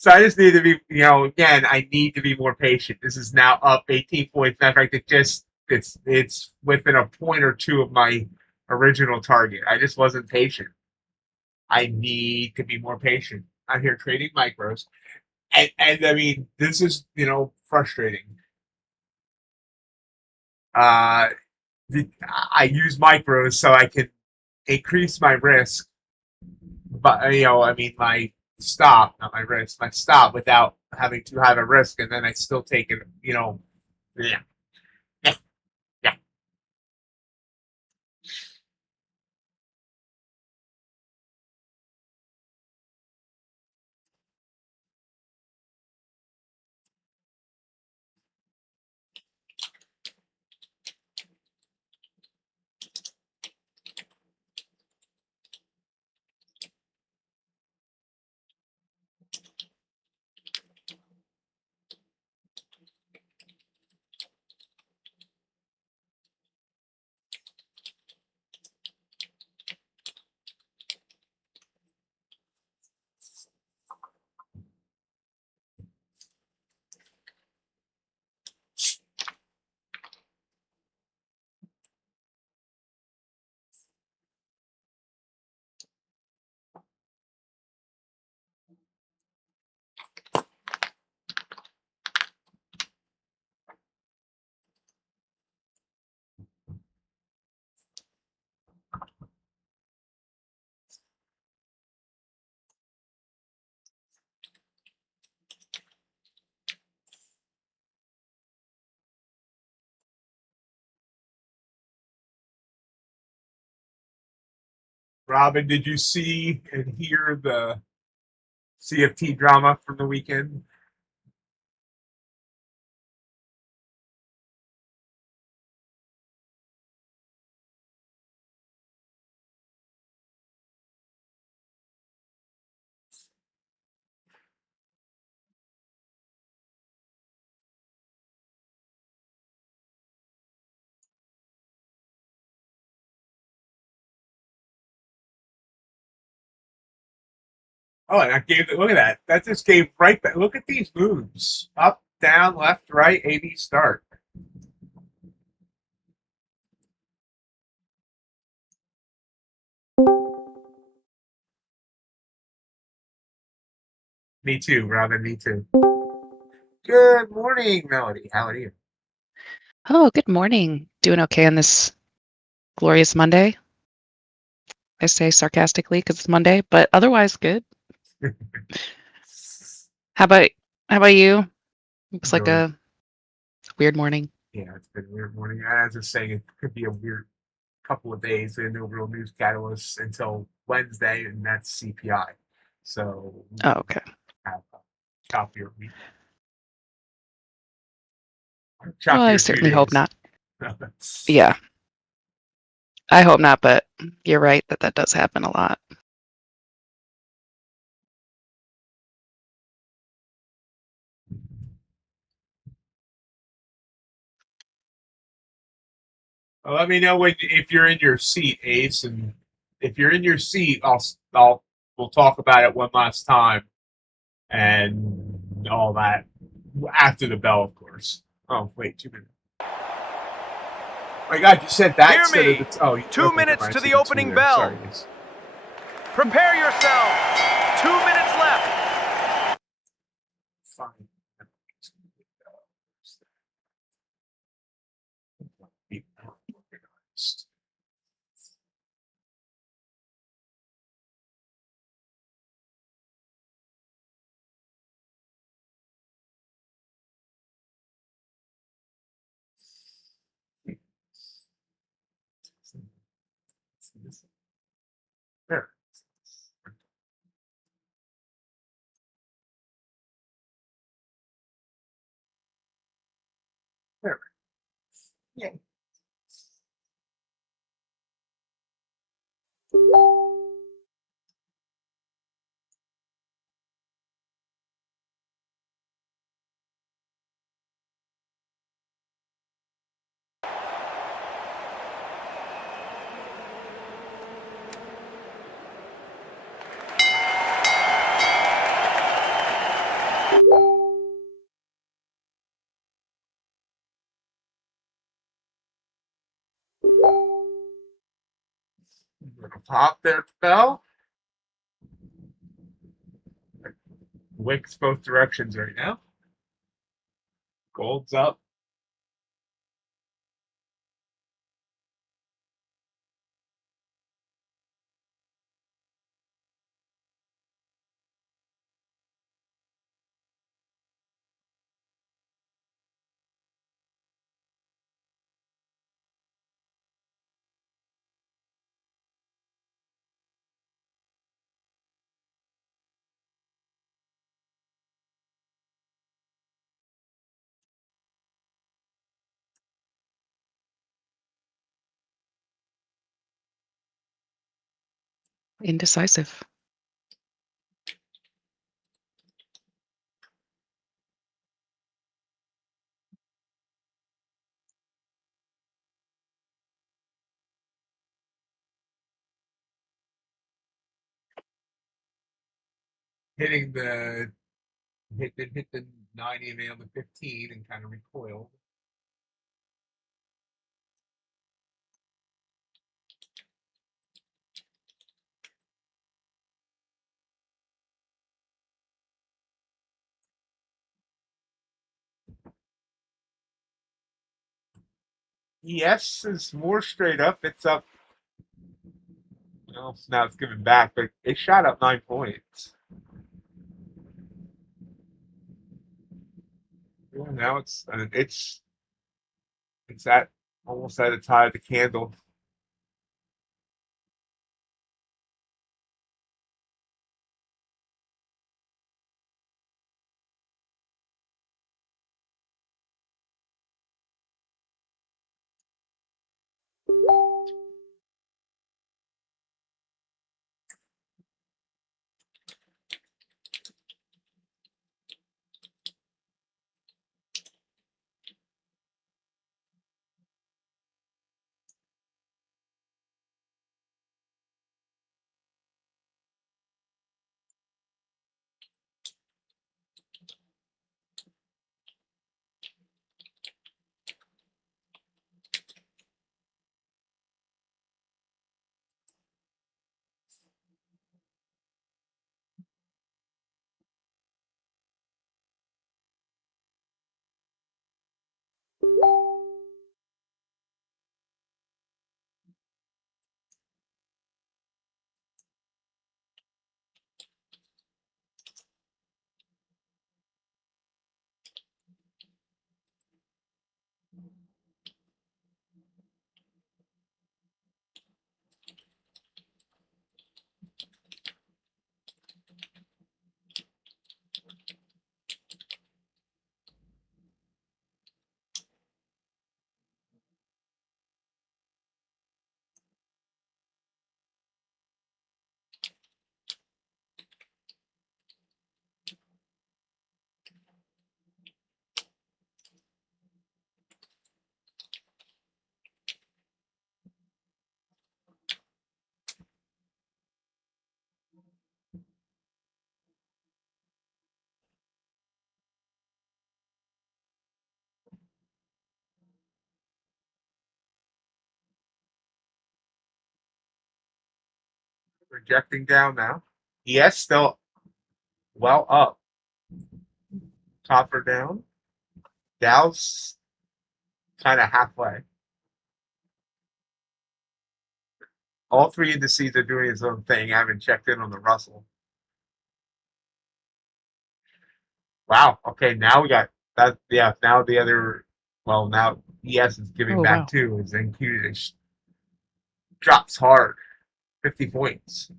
So I just need to be, again, I need to be more patient. This is now up 18 points. Matter of fact, it's within a point or two of my original target. I just wasn't patient. I need to be more patient. I'm here trading micros, and I mean, this is frustrating. Uh, I use micros so I can increase my risk, but I mean my stop, not my risk, my stop without having too high of a risk, and then I still take it. Yeah, yeah, yeah. Robin, did you see and hear the CFT drama from the weekend? Oh, and look at that. That just gave right back. Look at these moves: up, down, left, right, A, B, start. Me too, Robin. Me too. Good morning, Melody. How are you? Oh, good morning. Doing okay on this glorious Monday? I say sarcastically because it's Monday, but otherwise good. How about you? Looks like Good. a weird morning. Yeah, it's been a weird morning. I was just saying it could be a weird couple of days. There's no real news catalyst until Wednesday, and that's CPI. So Oh, okay. have a choppier week. Well, I Choppier two certainly hope days. not. Yeah, I hope not, but you're right that does happen a lot. Well, let me know if you're in your seat, Ace, and if you're in your seat, we'll talk about it one last time and all that after the bell, of course. Oh, wait, 2 minutes. Oh my God, you said that Hear instead me. of the. Oh, 2 minutes to the opening there. bell. Sorry, Ace. Prepare yourself. 2 minutes left. Fine. Be more organized. There. There. Yeah. Little pop there, Bell. Wicks both directions right now. Gold's up. Indecisive. Hitting the hit the 90 and nailed the 15 and kind of recoiled. Yes is more straight up. It's up. Well, now it's giving back, but it shot up 9 points. Well, now it's at almost at a tie of the candle. Projecting down now. Yes, still well up. Copper down. Dow's kind of halfway. All three indices are doing its own thing. I haven't checked in on the Russell. Wow. Okay, now we got that. Yeah, now the other. Well, now ES is giving Oh, back wow. too. Is NQ drops hard, 50 points.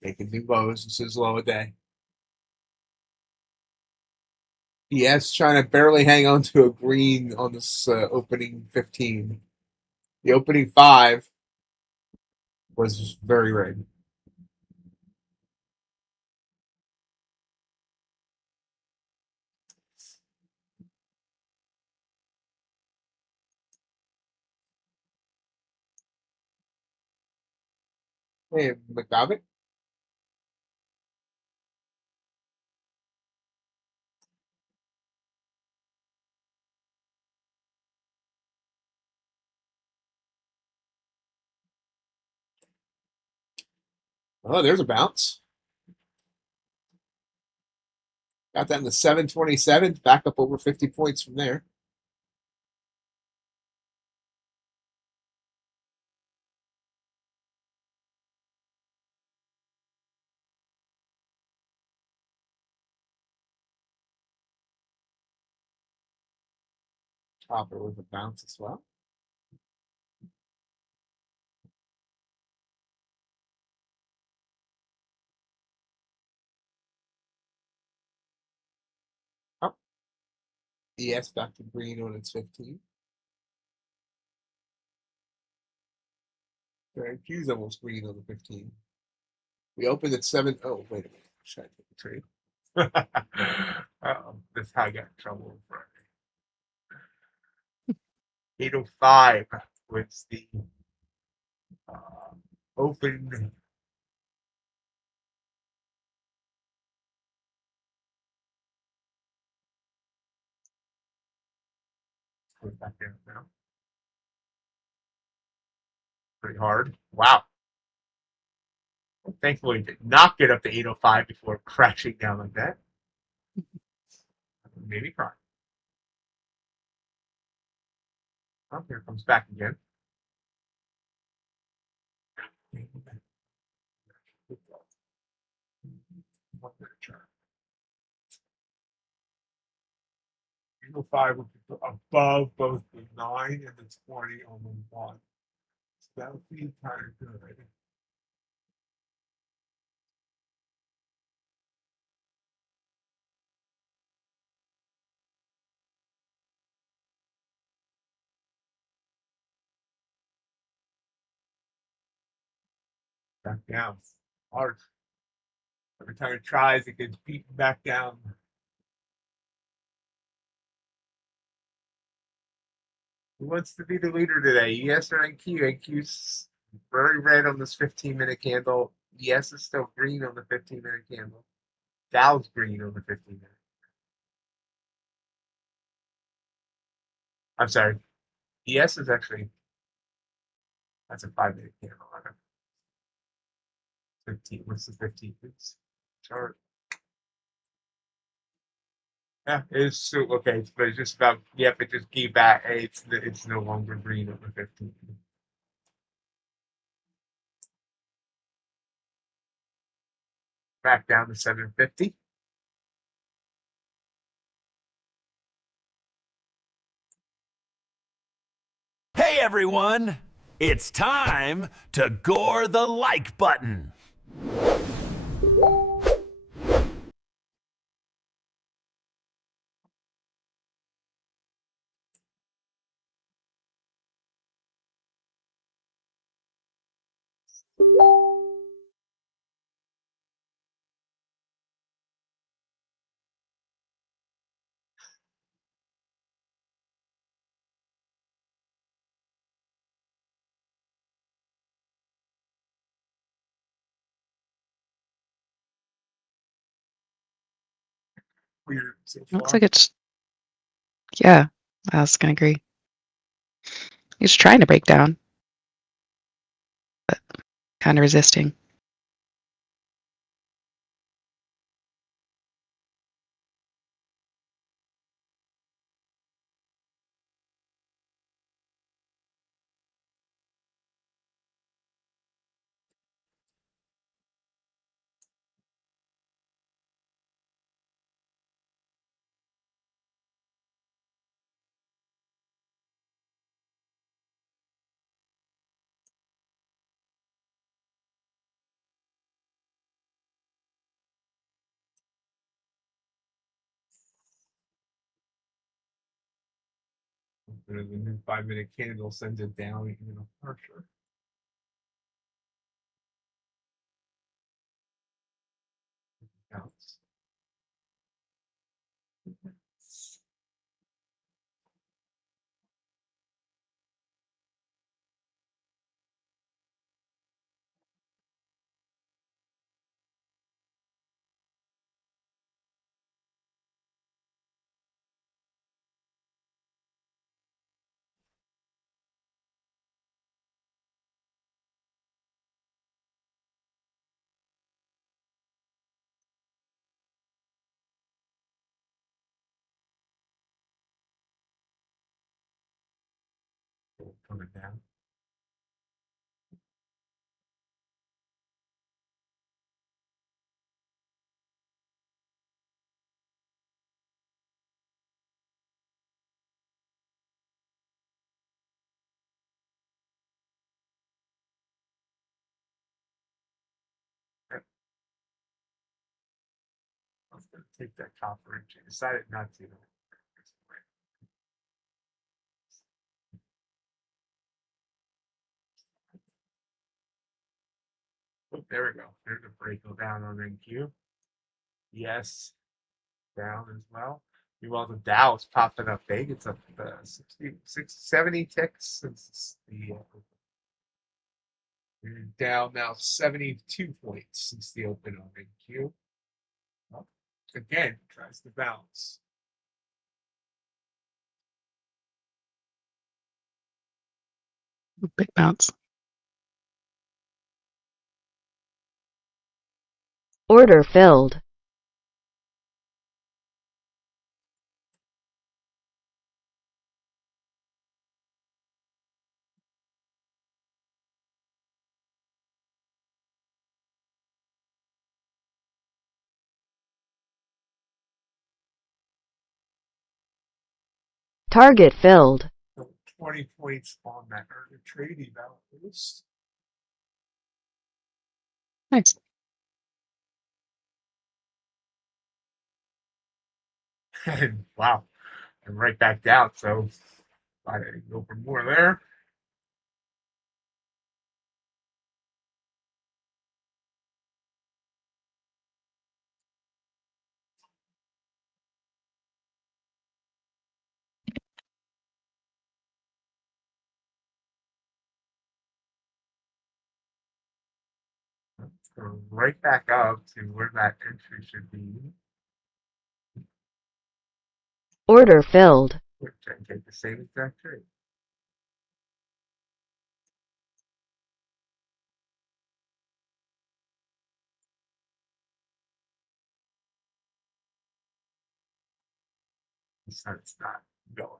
Making new lows. This is low a day. ES trying to barely hang on to a green on this opening 15. The opening 5 was very red. Hey, McDavitt. Oh, there's a bounce. Got that in the 727, back up over 50 points from there. Chopper with a bounce as well. Oh. ES back to green on its 15. Q's almost green on the 15. We opened at 7. Oh, wait a minute. Should I take a trade? That's how I got in trouble on Friday. 805 was the open. Put it back in now. Pretty hard. Wow. Thankfully, did not get up to 805 before crashing down like that. Maybe cry. Oh, here it comes back again. One minute chart. 805 would be above both the 9 and the 20 on the 1. So that would be kind of good. Back down. Hard. Every time it tries, it gets beaten back down. Who wants to be the leader today? ES or NQ? NQ's very red on this 15-minute candle. ES is still green on the 15-minute candle. Dow's green on the 15-minute. I'm sorry. ES is actually, that's a 5-minute candle. 15. What's the 15 minutes chart? Yeah, it's so okay, but it's just about, yep, it just gave back. It's no longer green on the 15. Back down to 750. Hey everyone! It's time to gore the like button. Weird so Looks far. like it's, yeah, I was gonna agree. He's trying to break down, but kind of resisting. The new 5-minute candle sends it down even harsher. Coming down. I was going to take that copper and decided not to. Oh, there we go. There's a break go down on NQ. Yes, down as well. Meanwhile, the Dow is popping up big. It's up 70 ticks since the we're down now 72 points since the open on NQ. Well, again, tries to bounce. Big bounce. Order filled. Target filled. So 20 points on that early trade eval boost. Nice. And wow, and right back down. So I go for more there. Let's go right back up to where that entry should be. Order filled. Which I take the same exact trade. So it's not going.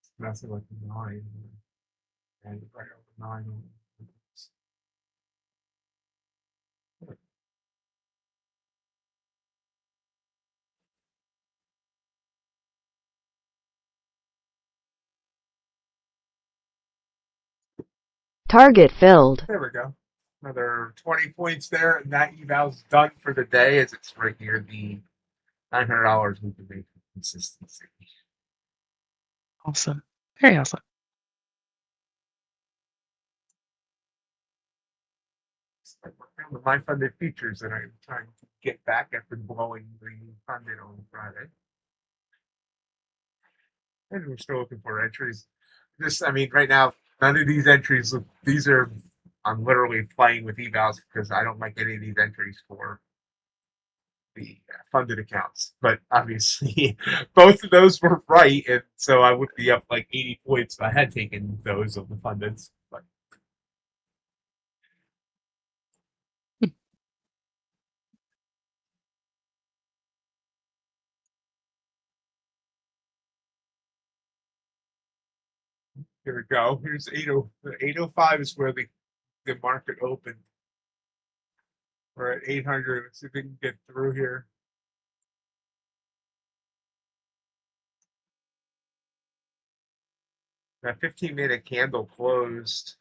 It's messing with the 9. And right over 9. Target filled. There we go. Another 20 points there, and that eval's done for the day as it's right near the $900 we can make for consistency. Awesome. Very awesome. Start working on the my funded features that I'm trying to get back after blowing the funded on Friday. And we're still looking for entries. I mean, right now, none of these entries, I'm literally playing with evals because I don't like any of these entries for the funded accounts. But obviously, both of those were right, and so I would be up like 80 points if I had taken those of the fundeds. But here we go. Here's 805 is where the market opened. We're at 800. Let's see if we can get through here. That 15-minute candle closed.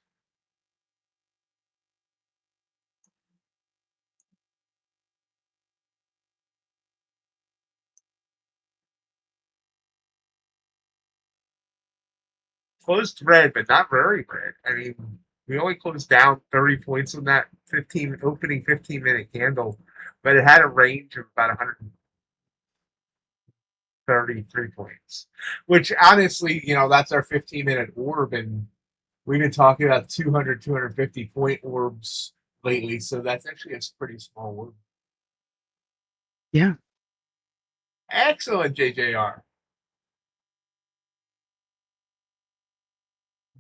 Closed red, but not very red. I mean, we only closed down 30 points on that opening 15-minute candle, but it had a range of about 133 points, which honestly, that's our 15-minute orb, and we've been talking about 200, 250 point orbs lately, so that's actually a pretty small orb. Yeah. Excellent, JJR.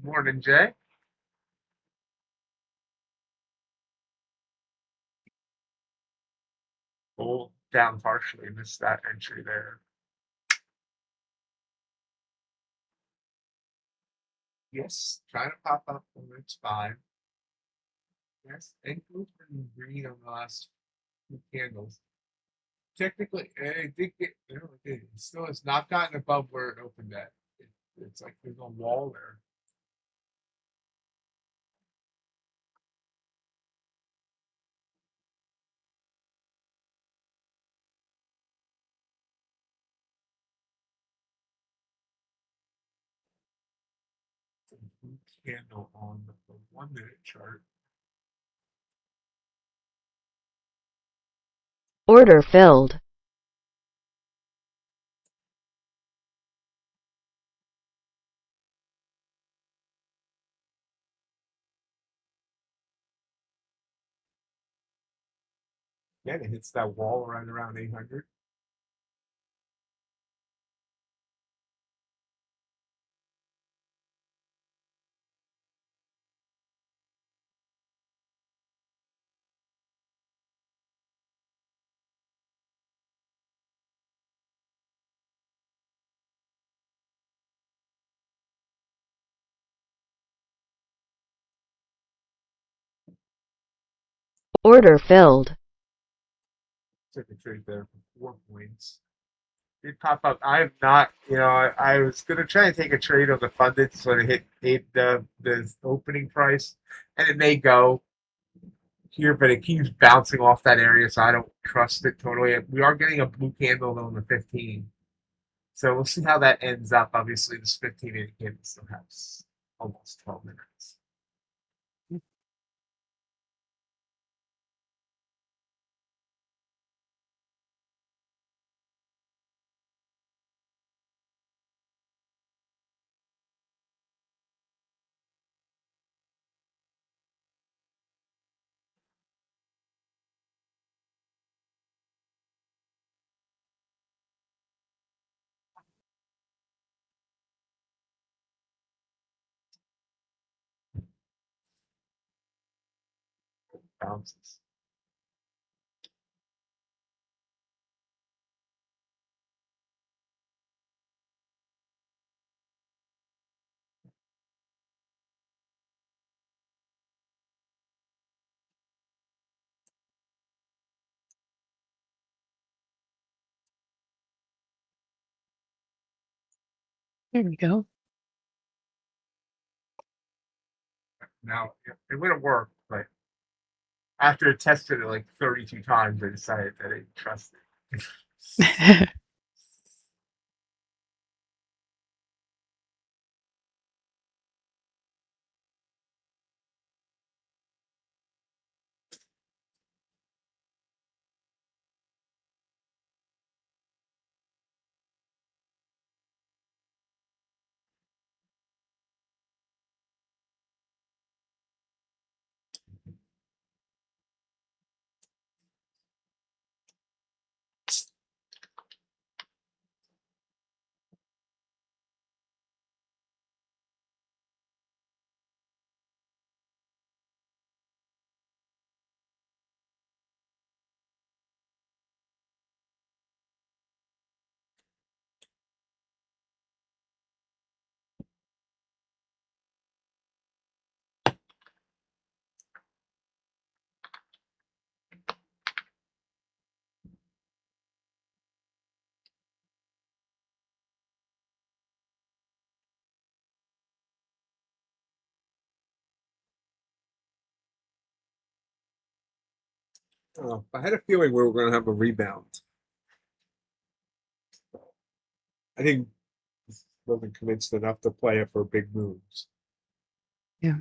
Morning, Jay. Gold down partially, missed that entry there. Yes, trying to pop up on its 5. Yes, and gold's been green on the last few candles. Technically, it did get, it still has not gotten above where it opened at. It's like there's a wall there. Candle on the 1-minute chart. Order filled. Yeah, it hits that wall right around 800. Order filled. Took a trade there for 4 points. Did pop up. I have not, I was going to try and take a trade on the funded so it hit the opening price, and it may go here, but it keeps bouncing off that area, so I don't trust it totally. We are getting a blue candle on the 15. So we'll see how that ends up. Obviously, this 15-minute candle still has almost 12 minutes. Bounces. There we go. Now, it would have worked, but after it tested it like 32 times, I decided that I didn't trust it. Oh, I had a feeling we were going to have a rebound. I think wasn't convinced enough to play it for big moves. Yeah.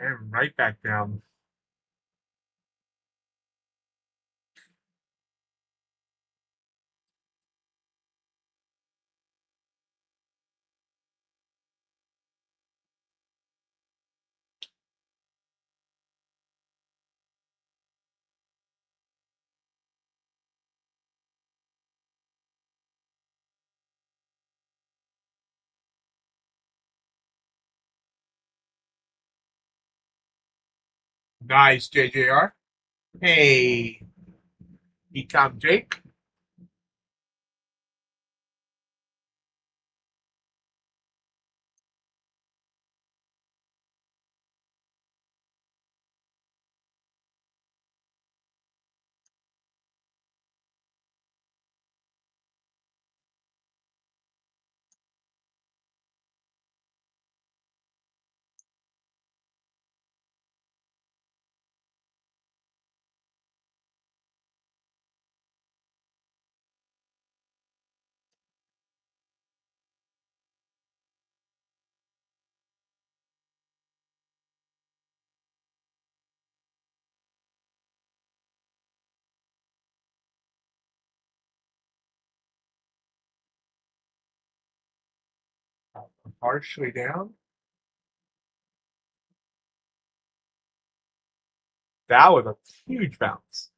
And right back down. Nice, JJR. Hey, Ecom Jake. Partially down. That was a huge bounce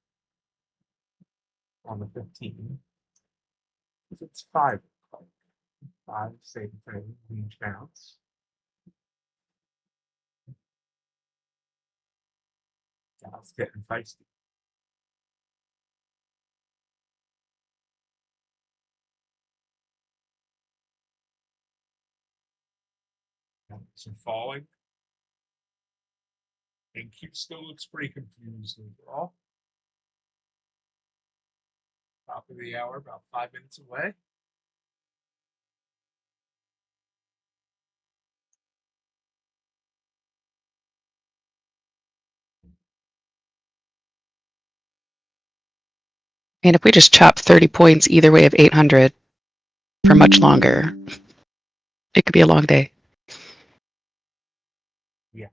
on the 15. It's five. Five, same thing, huge bounce. That's getting feisty. Some falling. And Q still looks pretty confused overall. Top of the hour, about 5 minutes away. And if we just chop 30 points either way of 800 for much longer, it could be a long day. Yeah.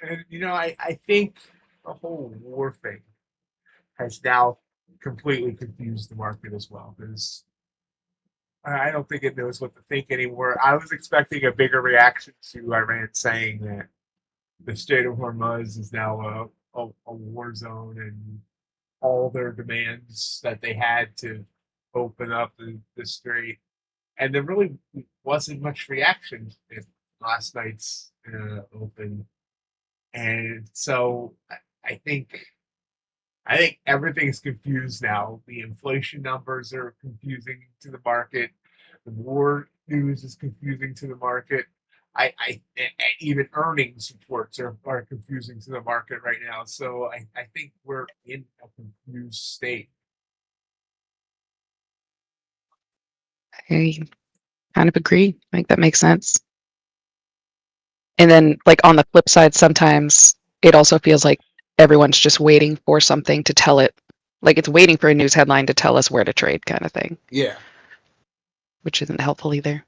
And, I think the whole war thing has now completely confused the market as well because I don't think it knows what to think anymore. I was expecting a bigger reaction to Iran saying that the Strait of Hormuz is now a war zone and all their demands that they had to open up the strait. And there really wasn't much reaction in last night's open. And so I think I think everything's confused now. The inflation numbers are confusing to the market. The war news is confusing to the market. Even earnings reports are confusing to the market right now. So I think we're in a confused state. I kind of agree. I think that makes sense. And then, like, on the flip side, sometimes it also feels like everyone's just waiting for something to tell it. Like it's waiting for a news headline to tell us where to trade, kind of thing, Yeah. which isn't helpful either.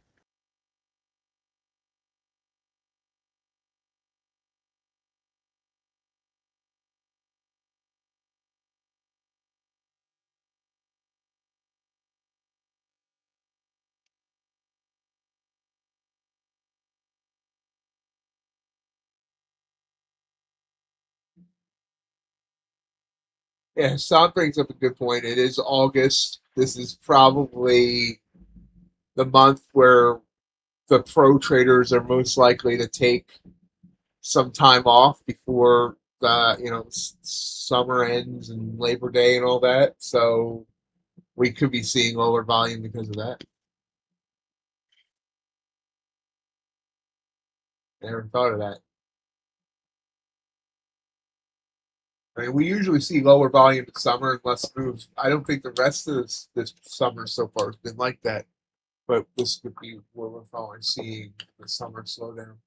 Yeah, Sean brings up a good point. It is August. This is probably the month where the pro traders are most likely to take some time off before the summer ends and Labor Day and all that. So we could be seeing lower volume because of that. Never thought of that. I mean, we usually see lower volume in summer and less moves. I don't think the rest of this summer so far has been like that. But this could be where we're finally seeing the summer slowdown.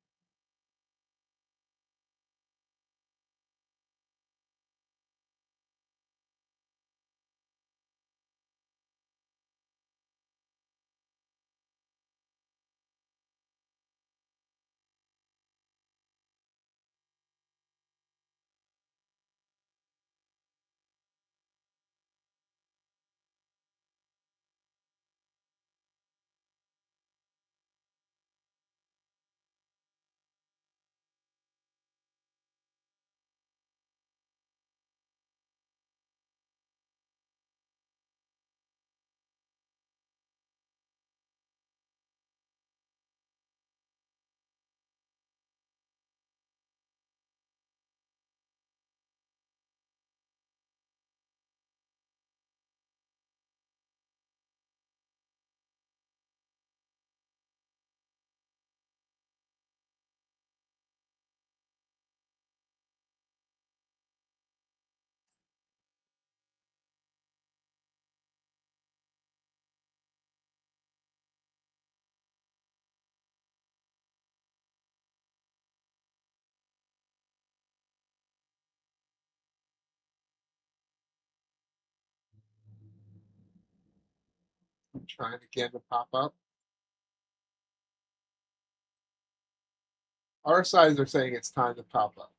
I'm trying again to pop up. Our sides are saying it's time to pop up.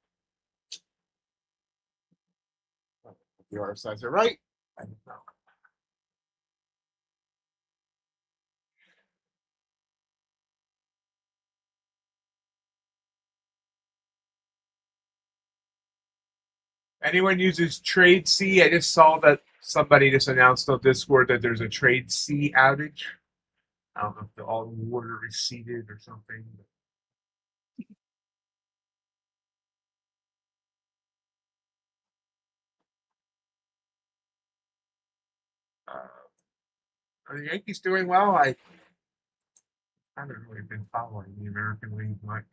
If the R sides are right, I don't know. Anyone uses Trade C? I just saw that somebody just announced on Discord that there's a Trade C outage. I don't know if all the water receded or something. Are the Yankees doing well? I haven't really been following the American League much.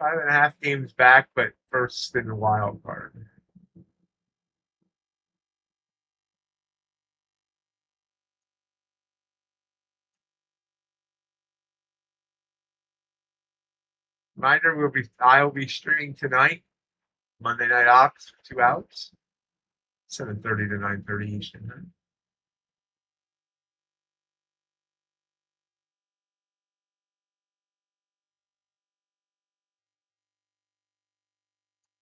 5.5 games back, but first in the wild card. Reminder: I'll be streaming tonight, Monday Night Ox, 2 hours, 7:30 to 9:30 Eastern time.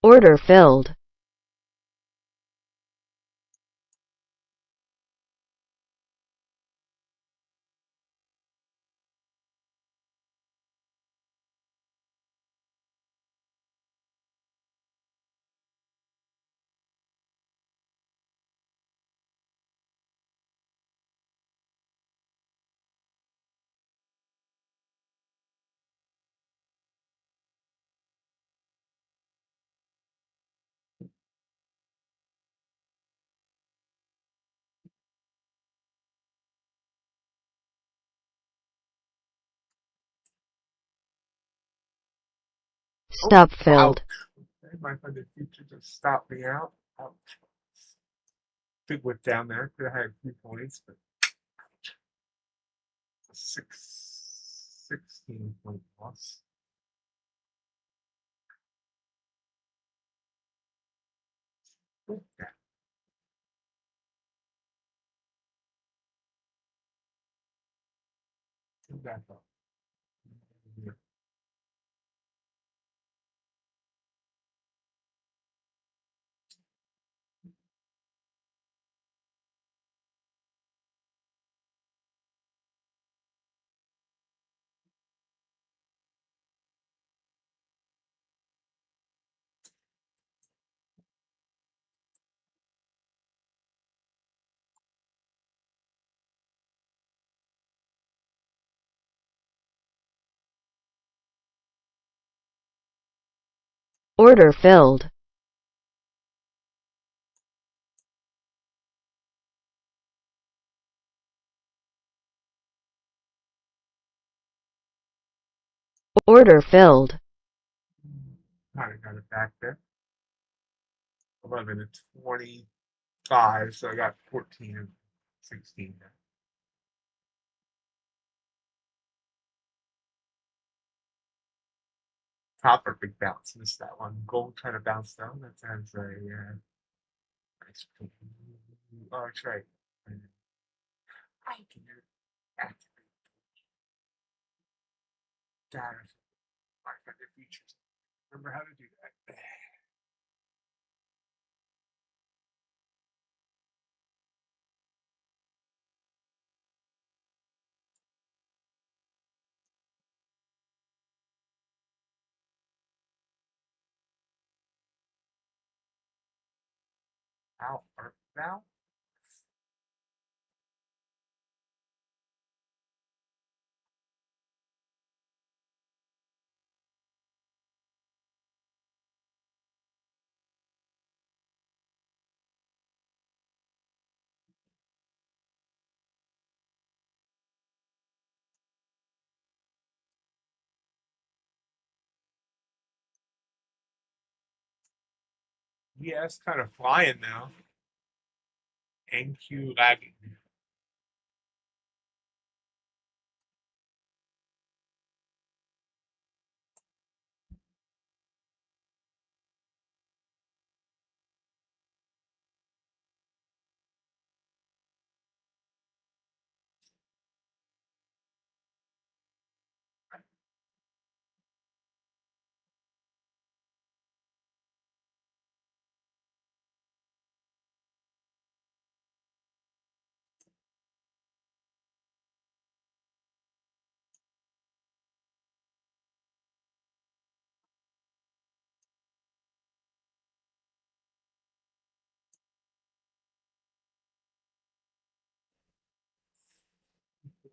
Order filled. Stop filled. Okay, my funded future just stopped me out. Ouch. Big whip down there. Could have had a few points, but 16 point loss. Okay. Come back up. Yeah. Order filled. Order filled. Kind of got it back there. 11 and 25, so I got 14 and 16 there. Copper big bounce, missed that one. Gold trying to bounce down. That sounds a nice. Oh, that's right. I can activate data my funded features. Remember how to do that. How art thou? Yeah, it's kind of flying now. NQ lagging.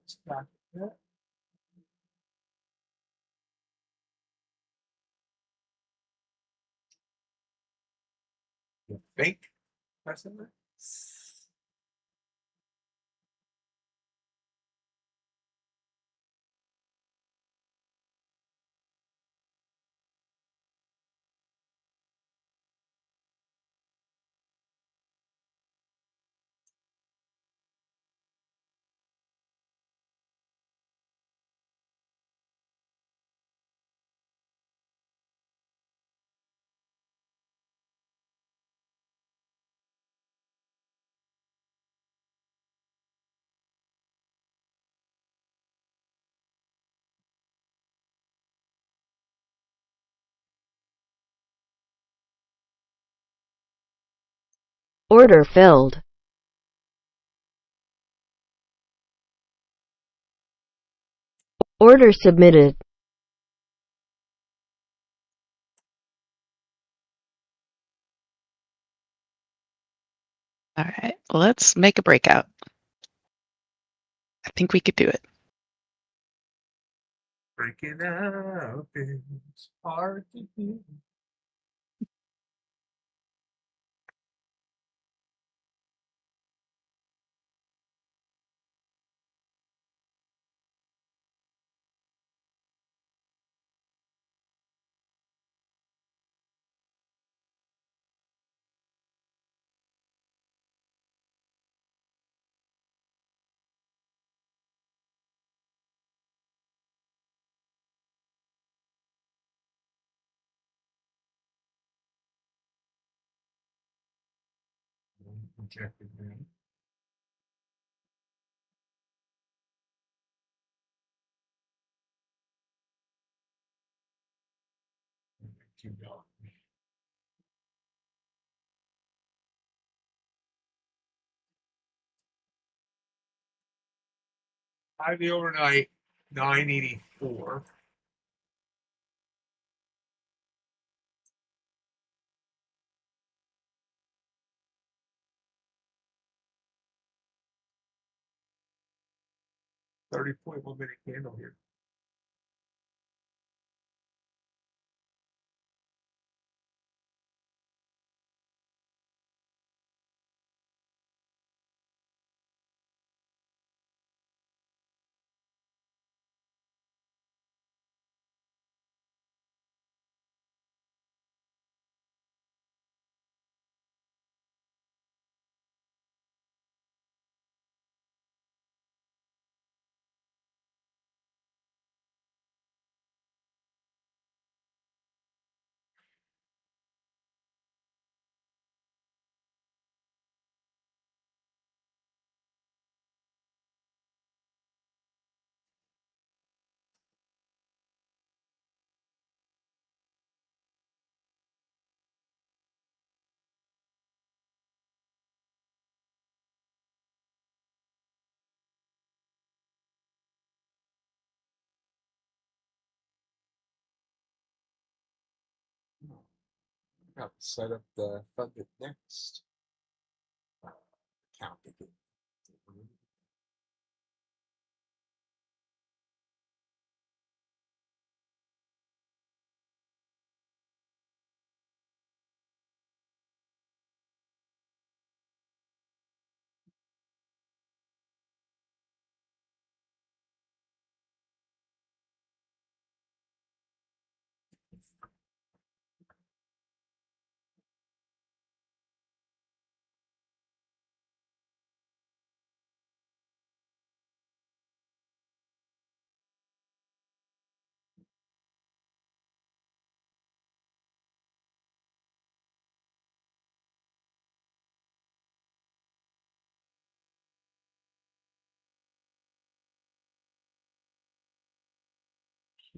Stop it. You think that's in there? Order filled. Order submitted. All right, let's make a breakout. I think we could do it. Breaking out is hard to do. Rejected, man. Keep going. High the overnight 984. $30.1 minute candle here. Have to set up the funded next account again.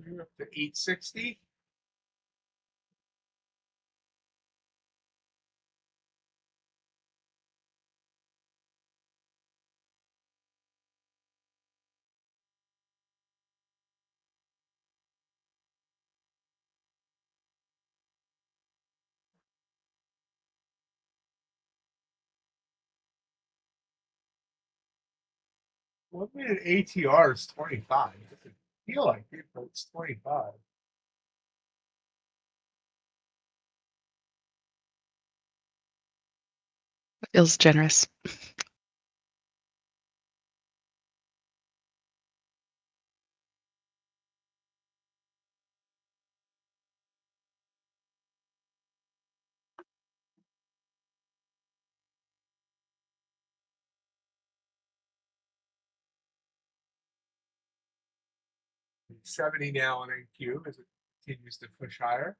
We're up to 860. What minute ATR is 25? It doesn't feel like it, but it's 25. Feels generous. It's 70 now on NQ as it continues to push higher.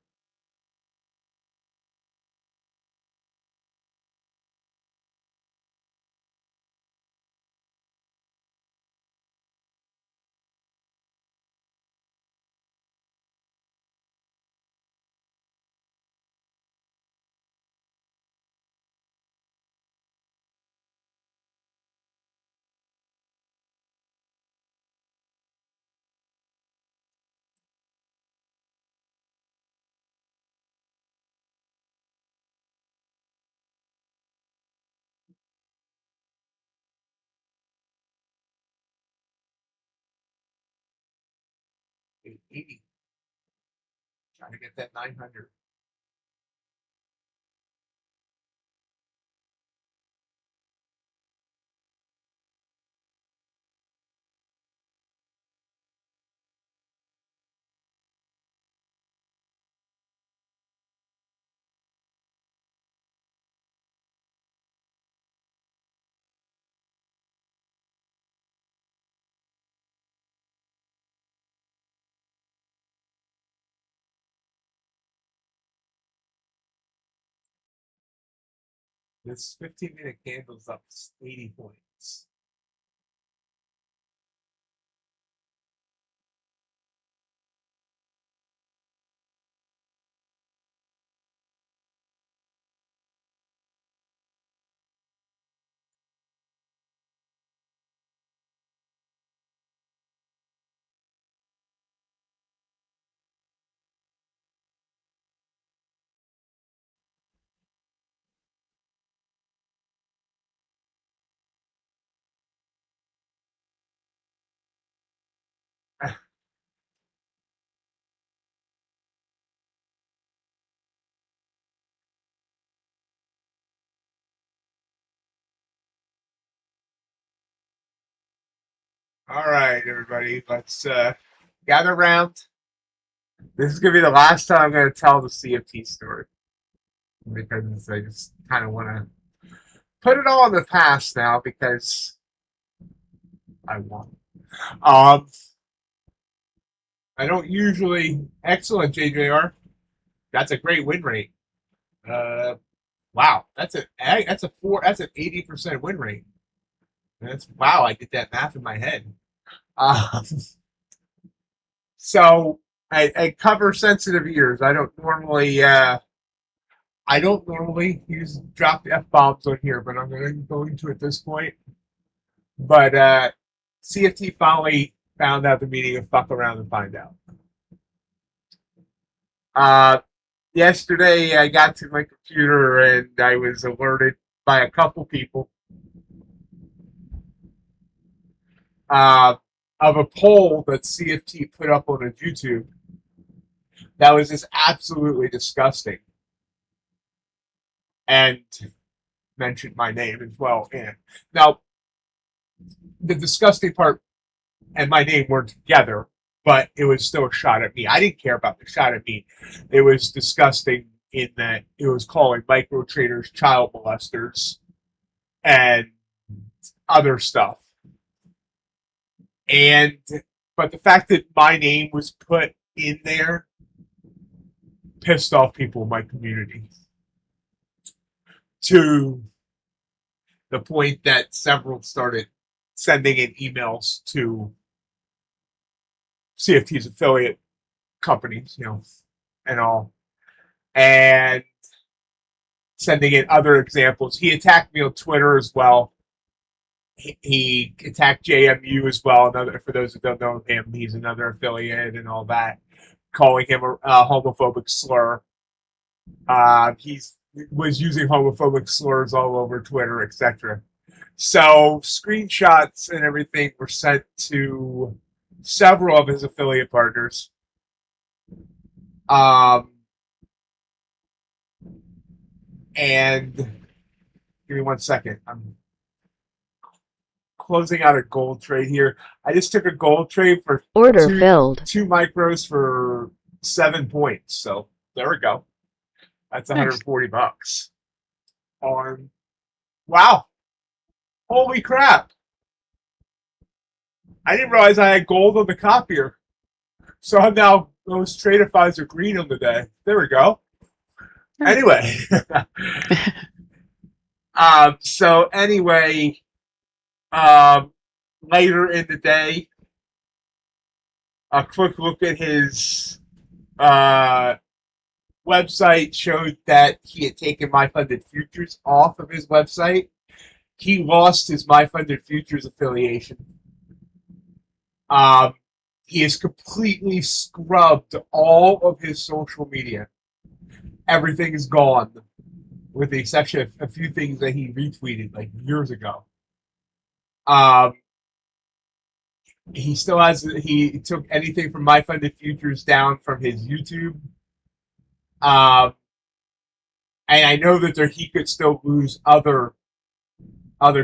$880. Trying to get that 900. This 15-minute candle's up 80 points. All right, everybody, let's gather around. This is gonna be the last time I'm gonna tell the CFT story because I just kind of want to put it all in the past now because I won. I don't usually excellent JJR. That's a great win rate. Wow, that's an 80% win rate. That's wow. I did that math in my head. Um, so I cover sensitive ears. I don't normally use drop F-bombs on here, but I'm going to go into it at this point. But CFT finally found out the meaning of fuck around and find out. Yesterday I got to my computer and I was alerted by a couple people of a poll that CFT put up on YouTube that was just absolutely disgusting and mentioned my name as well. And now the disgusting part and my name weren't together, but it was still a shot at me. I didn't care about the shot at me. It was disgusting in that it was calling micro traders child molesters and other stuff. But the fact that my name was put in there pissed off people in my community to the point that several started sending in emails to CFT's affiliate companies, and all, and sending in other examples. He attacked me on Twitter as well. He attacked JMU as well. For those who don't know him, he's another affiliate and all that, calling him a homophobic slur. He was using homophobic slurs all over Twitter, etc. So screenshots and everything were sent to several of his affiliate partners. And give me 1 second. I'm closing out a gold trade here. I just took a gold trade for Order filled. 2 micros for 7 points. So there we go. That's $140 on. Wow. Holy crap. I didn't realize I had gold on the copier. So I'm now those tradefies are green on the day. There we go. Anyway. So anyway, later in the day, a quick look at his website showed that he had taken My Funded Futures off of his website. He lost his My Funded Futures affiliation. He has completely scrubbed all of his social media. Everything is gone, with the exception of a few things that he retweeted like years ago. He still has. He took anything from My Funded Futures down from his YouTube. And I know that he could still lose other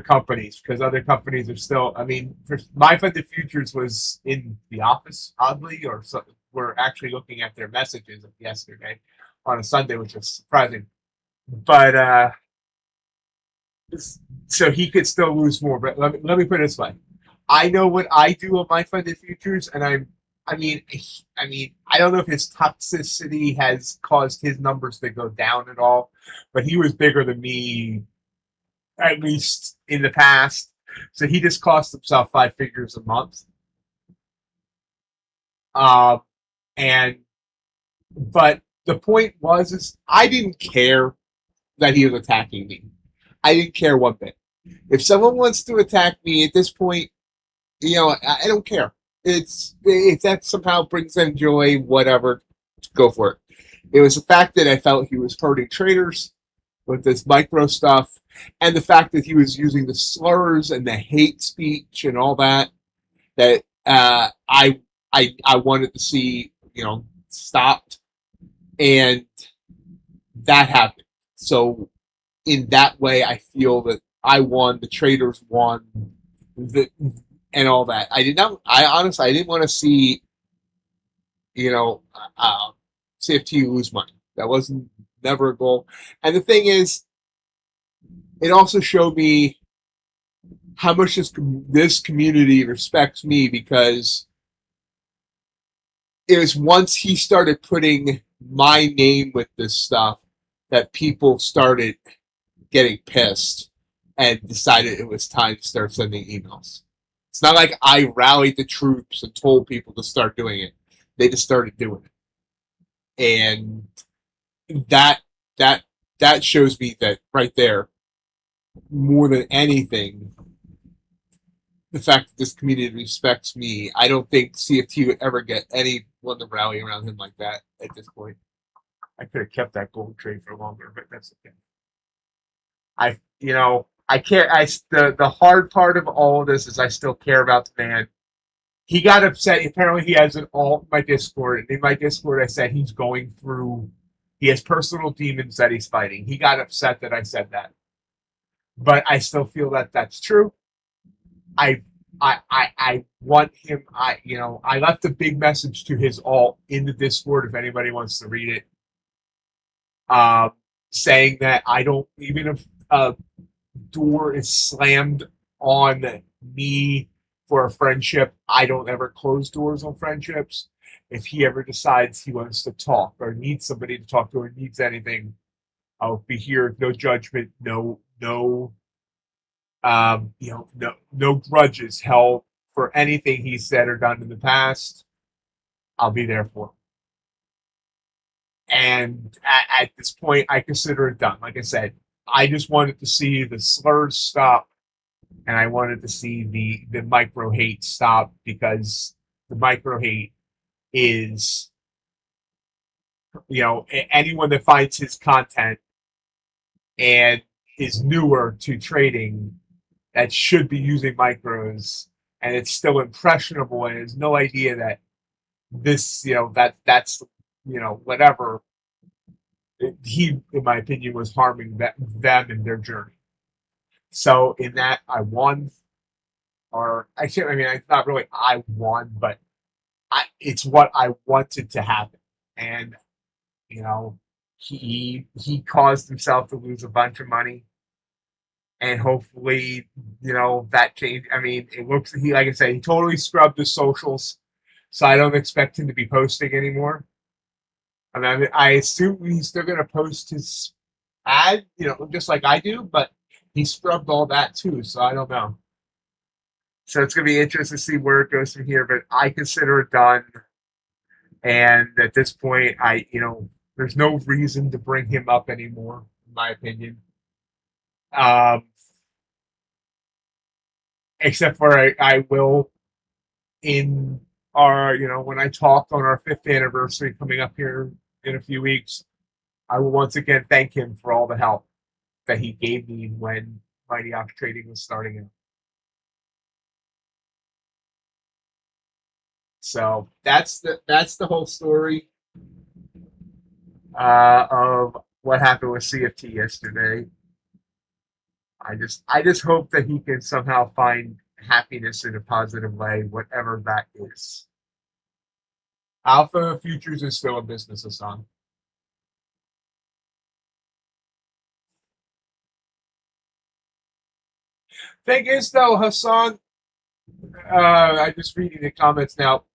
companies because other companies are still. I mean, My Funded Futures was in the office, oddly, or so, we're actually looking at their messages yesterday on a Sunday, which was surprising. But so he could still lose more. But let me put it this way: I know what I do on My Funded Futures, and I mean, I don't know if his toxicity has caused his numbers to go down at all, but he was bigger than me at least in the past. So he just cost himself 5 figures a month. And but the point is I didn't care that he was attacking me. I didn't care one bit. If someone wants to attack me at this point, I don't care. If that somehow brings them joy, whatever, go for it. It was the fact that I felt he was hurting traders with this micro stuff, and the fact that he was using the slurs and the hate speech and all that I wanted to see stopped, and that happened. So in that way, I feel that I won, the traders won, and all that. I honestly didn't want to see CFT lose money. That wasn't never a goal. And the thing is, it also showed me how much this community respects me, because it was once he started putting my name with this stuff that people started getting pissed and decided it was time to start sending emails. It's not like I rallied the troops and told people to start doing it. They just started doing it. And that shows me that right there, more than anything, the fact that this community respects me. I don't think CFT would ever get anyone to rally around him like that at this point. I could have kept that gold trade for longer, but that's okay. I care. The hard part of all of this is I still care about the man. He got upset. Apparently, he has an alt in my Discord, and in my Discord, I said he has personal demons that he's fighting. He got upset that I said that, but I still feel that that's true. I want him. I left a big message to his alt in the Discord if anybody wants to read it, saying that I don't, even if a door is slammed on me for a friendship, I don't ever close doors on friendships. If he ever decides he wants to talk or needs somebody to talk to or needs anything, I'll be here. No judgment. No grudges held for anything he said or done in the past. I'll be there for him. And at this point, I consider it done. Like I said, I just wanted to see the slurs stop, and I wanted to see the micro hate stop, because the micro hate is, anyone that finds his content and is newer to trading that should be using micros, and it's still impressionable and has no idea that this, that's whatever. He, in my opinion, was harming them in their journey. So in that, I won. Or it's not really I won, but it's what I wanted to happen. And he caused himself to lose a bunch of money, and hopefully that changed. It looks, like I said, he totally scrubbed the socials, so I don't expect him to be posting anymore. I assume he's still going to post his ad, just like I do, but he scrubbed all that too, so I don't know. So it's going to be interesting to see where it goes from here, but I consider it done. And at this point, there's no reason to bring him up anymore, in my opinion. Except for I will, in our, when I talk on our 5th anniversary coming up here in a few weeks, I will once again thank him for all the help that he gave me when MIGHTYOX trading was starting out. So that's the whole story of what happened with CFT yesterday. I just hope that he can somehow find happiness in a positive way, whatever that is. Alpha Futures is still in business, Hassan. Thing is, though, Hassan, I'm just reading the comments now.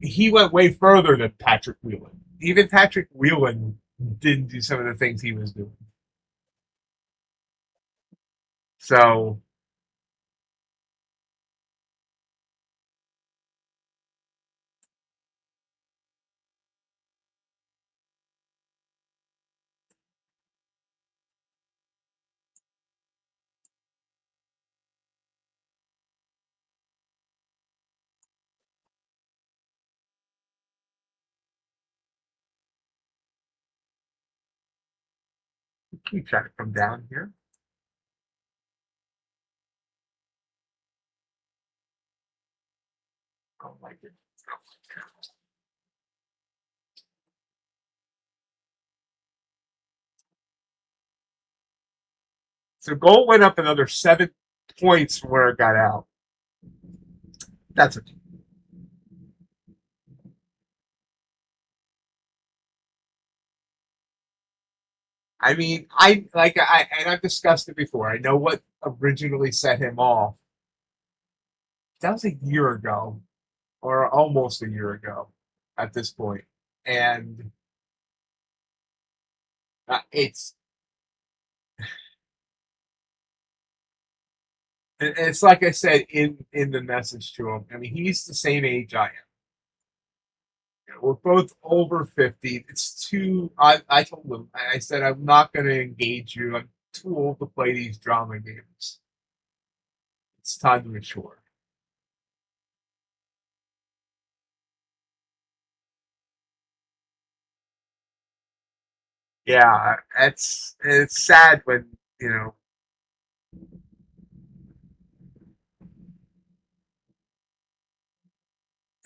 He went way further than Patrick Whelan. Even Patrick Whelan didn't do some of the things he was doing. So keep trying to come down here. Oh my goodness. So gold went up another 7 points from where it got out. That's okay. I mean, I've discussed it before. I know what originally set him off. That was a year ago, or almost a year ago, at this point, and it's like I said in the message to him. I mean, he's the same age I am. We're both over 50. It's too. I told him. I said I'm not going to engage you. I'm too old to play these drama games. It's time to mature. Yeah, it's sad when you know.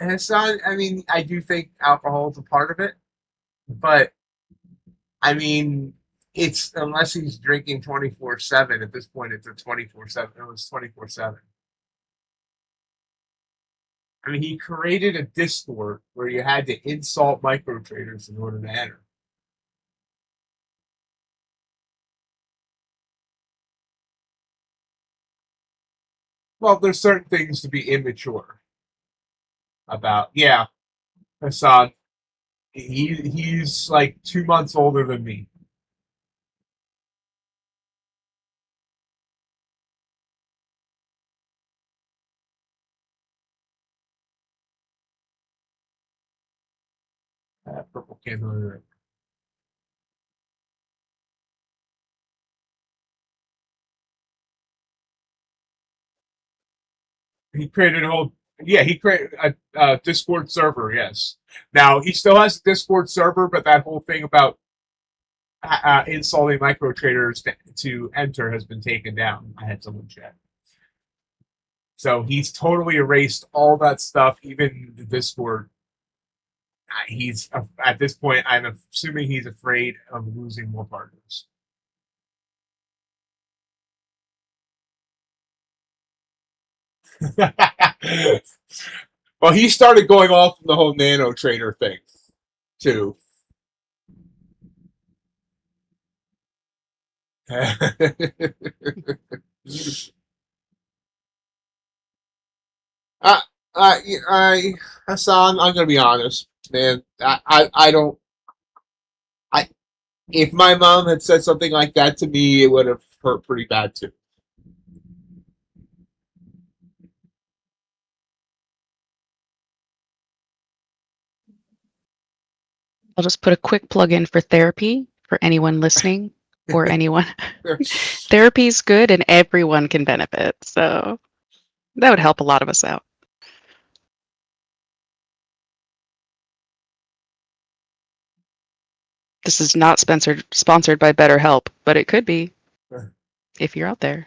And it's not. I mean, I do think alcohol is a part of it, but I mean, it's unless he's drinking 24/7. At this point, it's a 24/7. It was 24/7. I mean, he created a Discord where you had to insult micro traders in order to enter. Well, there's certain things to be immature about. Yeah, Hassan. He's like 2 months older than me. Purple candle. He created a whole. Yeah, he created a Discord server. Yes. Now he still has a Discord server, but that whole thing about insulting micro traders to enter has been taken down. I had someone check. So he's totally erased all that stuff, even the Discord. He's at this point. I'm assuming he's afraid of losing more partners. Well, he started going off the whole nano trader thing too. I, Hassan, I'm gonna be honest, man. I don't. I If my mom had said something like that to me, it would have hurt pretty bad too. I'll just put a quick plug in for therapy for anyone listening or anyone. Therapy is good and everyone can benefit. So that would help a lot of us out. This is not sponsored by BetterHelp, but it could be if you're out there.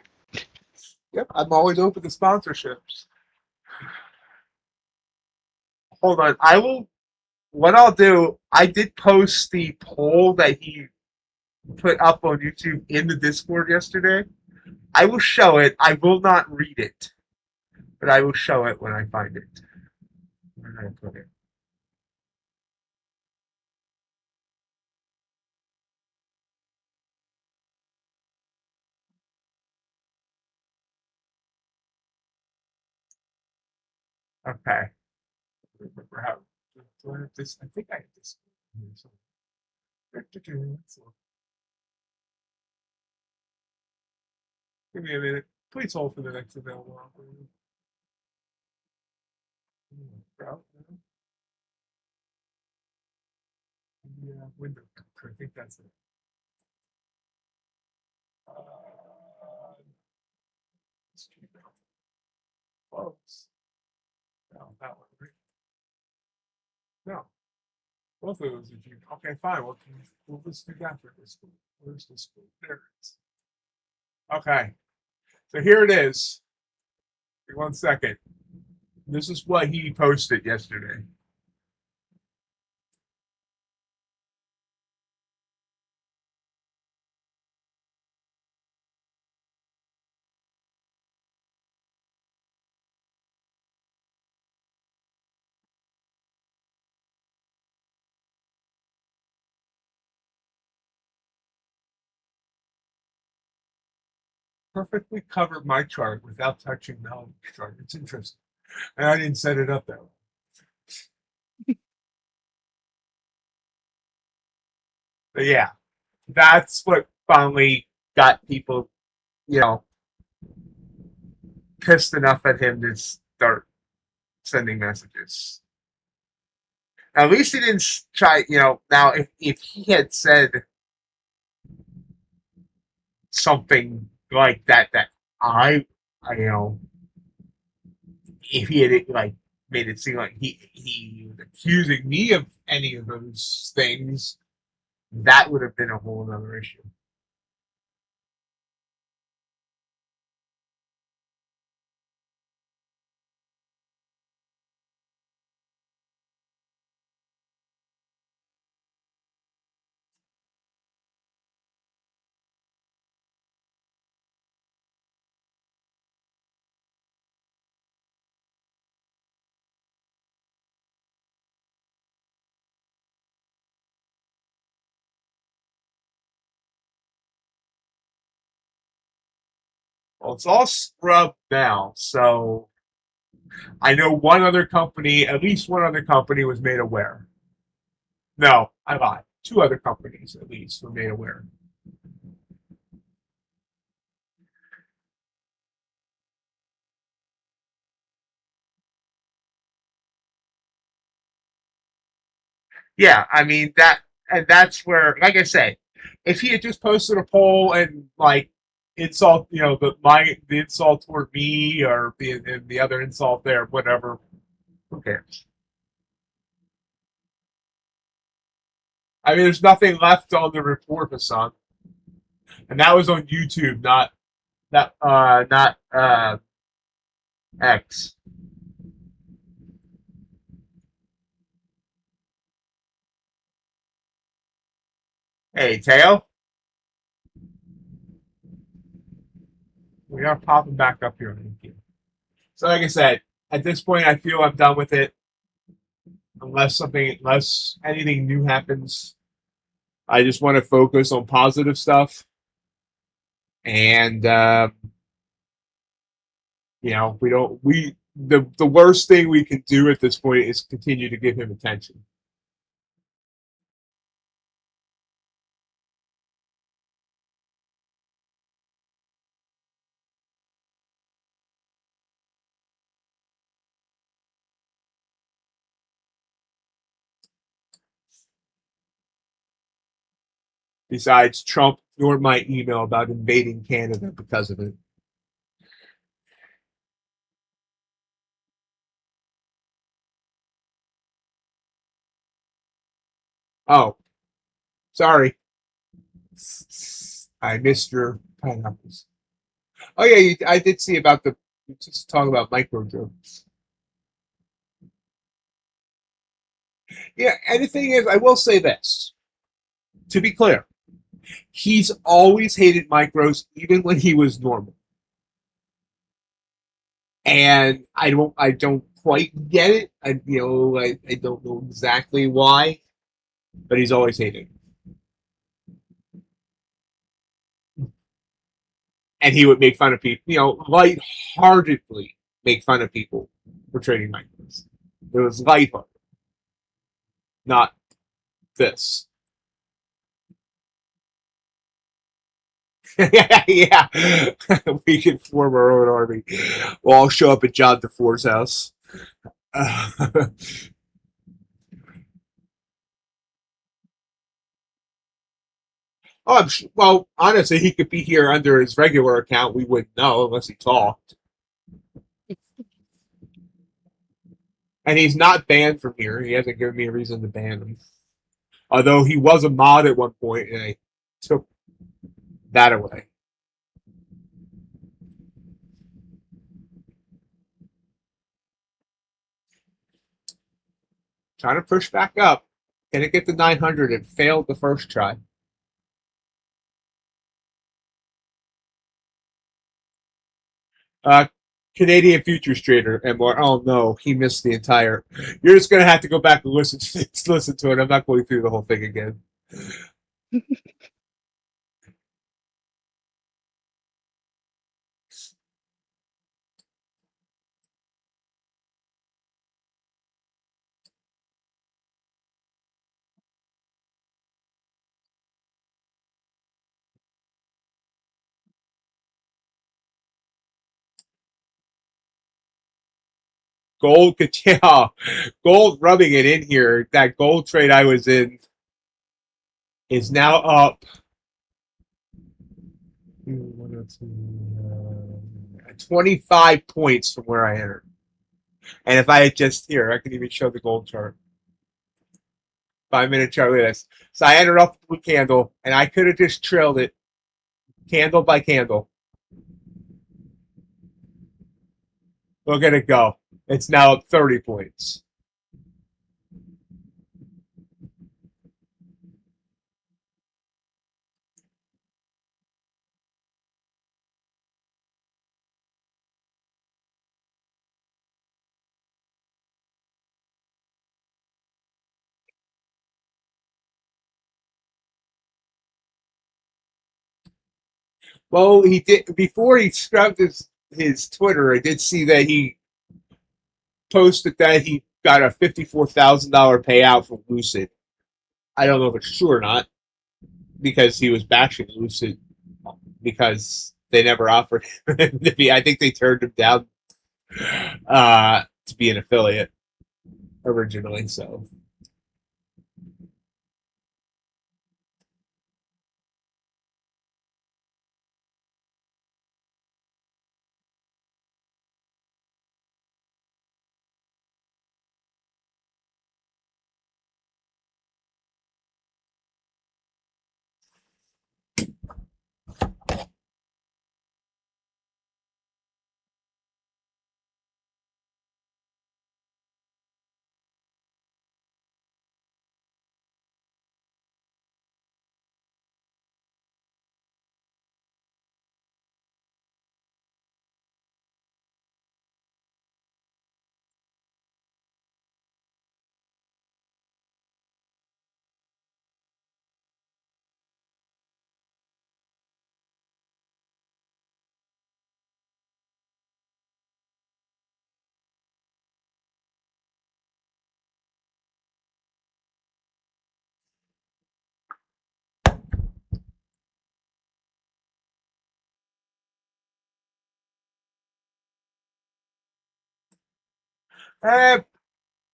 Yep, I'm always open to sponsorships. Hold on, I will. What I'll do, I did post the poll that he put up on YouTube in the Discord yesterday. I will show it. I will not read it, but I will show it when I find it. Where did I put it? Okay. Remember how? Do I have this? I think I have this. Give me a minute. Please hold for the next available operator. Yeah, window. I think that's it. Let's keep it close. No, that one. Right? No, both of those are June. Okay, fine. We'll just do that for this school. Where's the school? There it is. Okay, so here it is. Give me 1 second. This is what he posted yesterday. Perfectly covered my chart without touching Melanie's chart. It's interesting. And I didn't set it up that way. But yeah, that's what finally got people, pissed enough at him to start sending messages. At least he didn't try, now if he had said something like that if he had made it seem like he was accusing me of any of those things, that would have been a whole other issue. Well, it's all scrubbed now, so I know one other company, at least one other company was made aware. No, I lied. 2 other companies, at least, were made aware. Yeah, I mean, that's where, like I said, if he had just posted a poll and, insult, the insult toward me or the other insult there, whatever, who cares? I mean, there's nothing left on the report, Hassan. And that was on YouTube, not X. Hey, Teo. We are popping back up here. So, like I said, at this point, I feel I'm done with it. Unless anything new happens, I just want to focus on positive stuff. And the worst thing we can do at this point is continue to give him attention. Besides, Trump ignored my email about invading Canada because of it. Oh, sorry. I missed your pineapples. Oh yeah, I did see about just talking about micro jokes. Yeah, and the thing is, I will say this. To be clear, he's always hated micros, even when he was normal. And I don't quite get it. I don't know exactly why, but he's always hated. And he would make fun of people, lightheartedly make fun of people for trading micros. It was lighthearted, not this. Yeah, we can form our own army. We'll all show up at John DeFore's house. Uh, well, honestly, he could be here under his regular account. We wouldn't know unless he talked. And he's not banned from here. He hasn't given me a reason to ban him. Although he was a mod at one point, and I took that away. Trying to push back up. Can it get to 900? It failed the first try. Canadian futures trader, and more. Oh no, he missed the entire. You're just gonna have to go back and listen to it. I'm not going through the whole thing again. Gold could, yeah, gold rubbing it in here. That gold trade I was in is now up 25 points from where I entered. And if I had just here, I could even show the gold chart. 5-minute chart. Look at this. So I entered off the blue candle, and I could have just trailed it candle by candle. Look at it go. It's now up 30 points. Well, he did before he scrubbed his Twitter. I did see that he posted that he got a $54,000 payout from Lucid. I don't know if it's true or not because he was bashing Lucid because they never offered him to be. I think they turned him down to be an affiliate originally. So.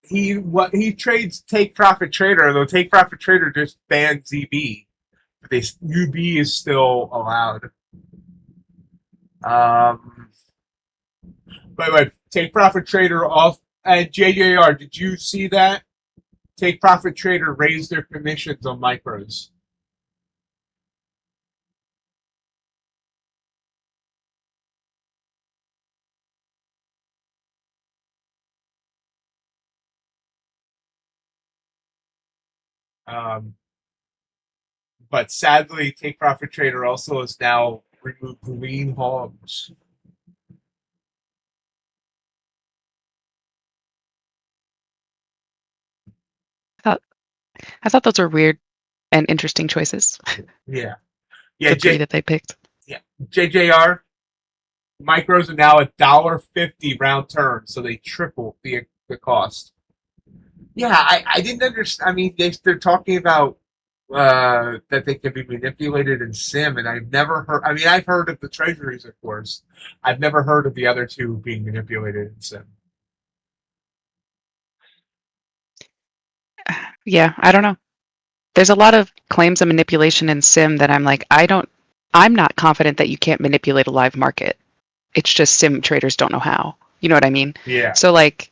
He trades Take Profit Trader, though Take Profit Trader just banned ZB. But UB is still allowed. By the way, Take Profit Trader off and JJR. Did you see that? Take Profit Trader raised their commissions on micros. But sadly, Take Profit Trader also has now removed green hogs. I thought those were weird and interesting choices. Yeah. The three that they picked. Yeah. JJR, micros are now $1.50 round term, so they triple the cost. Yeah, I didn't understand. I mean, they're talking about that they can be manipulated in sim, and I've never heard. I mean, I've heard of the treasuries, of course. I've never heard of the other two being manipulated in sim. Yeah, I don't know. There's a lot of claims of manipulation in sim that I'm not confident that you can't manipulate a live market. It's just sim traders don't know how. You know what I mean? Yeah. So like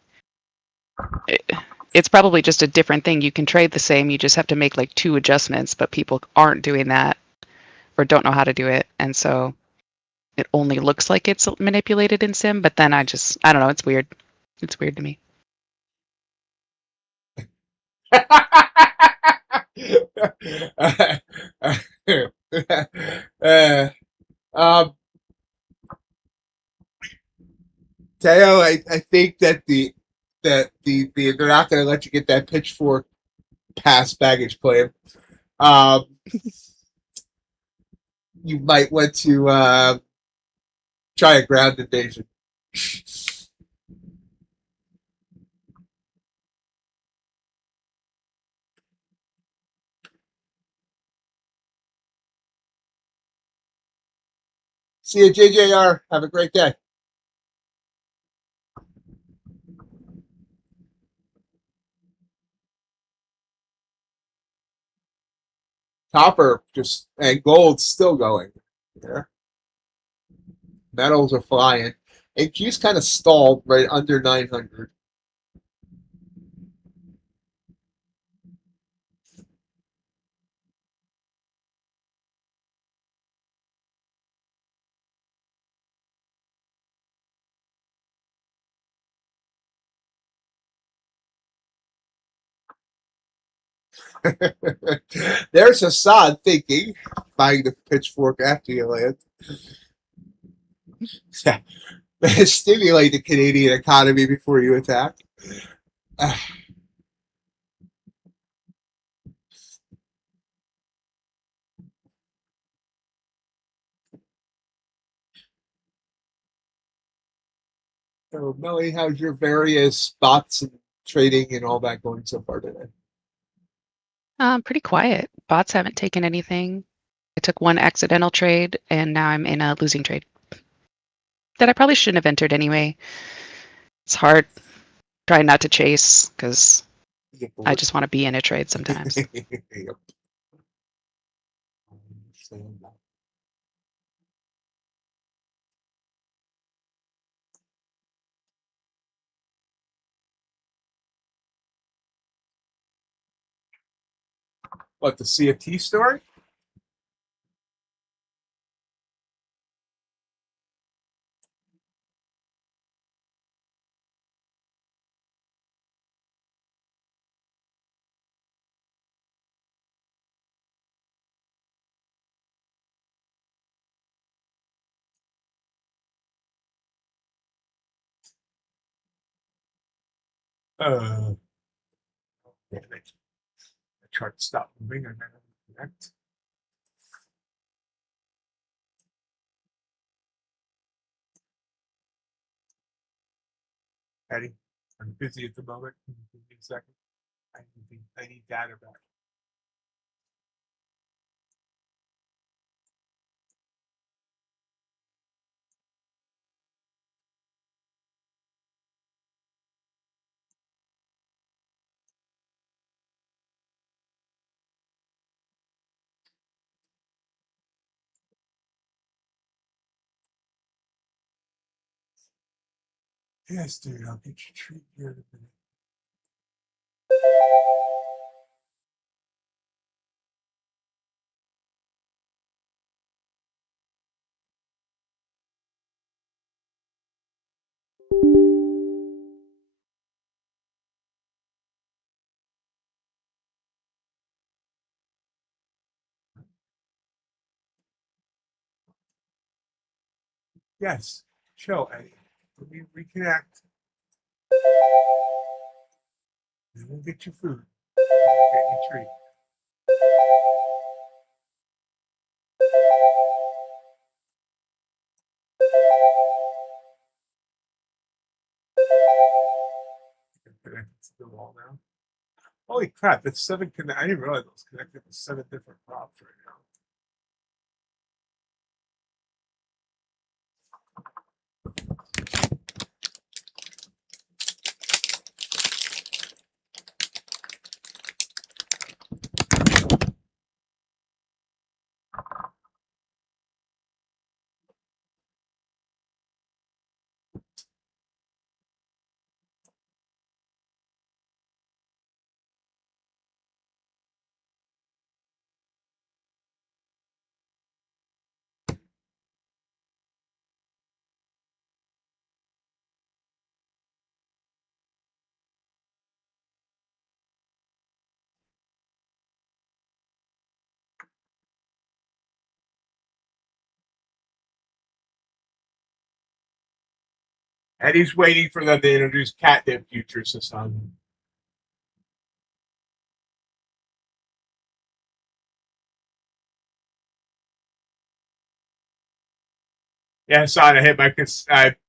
it's probably just a different thing. You can trade the same, you just have to make like 2 adjustments, but people aren't doing that or don't know how to do it. And so it only looks like it's manipulated in sim, but then I don't know, it's weird. It's weird to me. uh, um, Teo, I think that they're not going to let you get that pitchfork pass baggage claim. You might want to try a ground invasion. See you, JJR. Have a great day. Copper and gold still going. Yeah. Metals are flying. AQ's kind of stalled right under 900. There's Assad thinking, buying the pitchfork after you land. Stimulate the Canadian economy before you attack. So, Melanie, how's your various spots and trading and all that going so far today? Pretty quiet. Bots haven't taken anything. I took 1 accidental trade and now I'm in a losing trade that I probably shouldn't have entered anyway. It's hard trying not to chase because I just want to be in a trade sometimes. Yep. What, the CFT story? Damn it. The chart stopped moving and then connect. Eddie, I'm busy at the moment. Give me a second. I need data back. Yes, dude, I'll get you treat here in a minute. Yes, chill, Eddie. Let me reconnect. Then we'll get you food. We'll get you a treat. Connected to the wall now. Holy crap! That's 7 connect. I didn't realize it was connected to 7 different props right now. And he's waiting for them to introduce catnip futures to some. Yeah, son, I hit my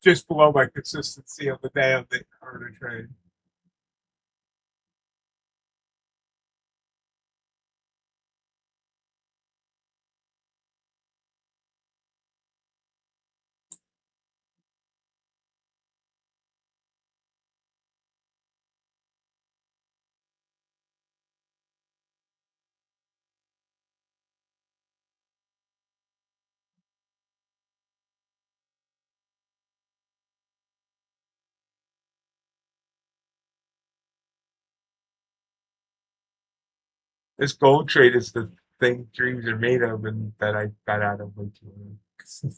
just below my consistency of the day on the earner trade. This gold trade is the thing dreams are made of, and that I got out of way too early.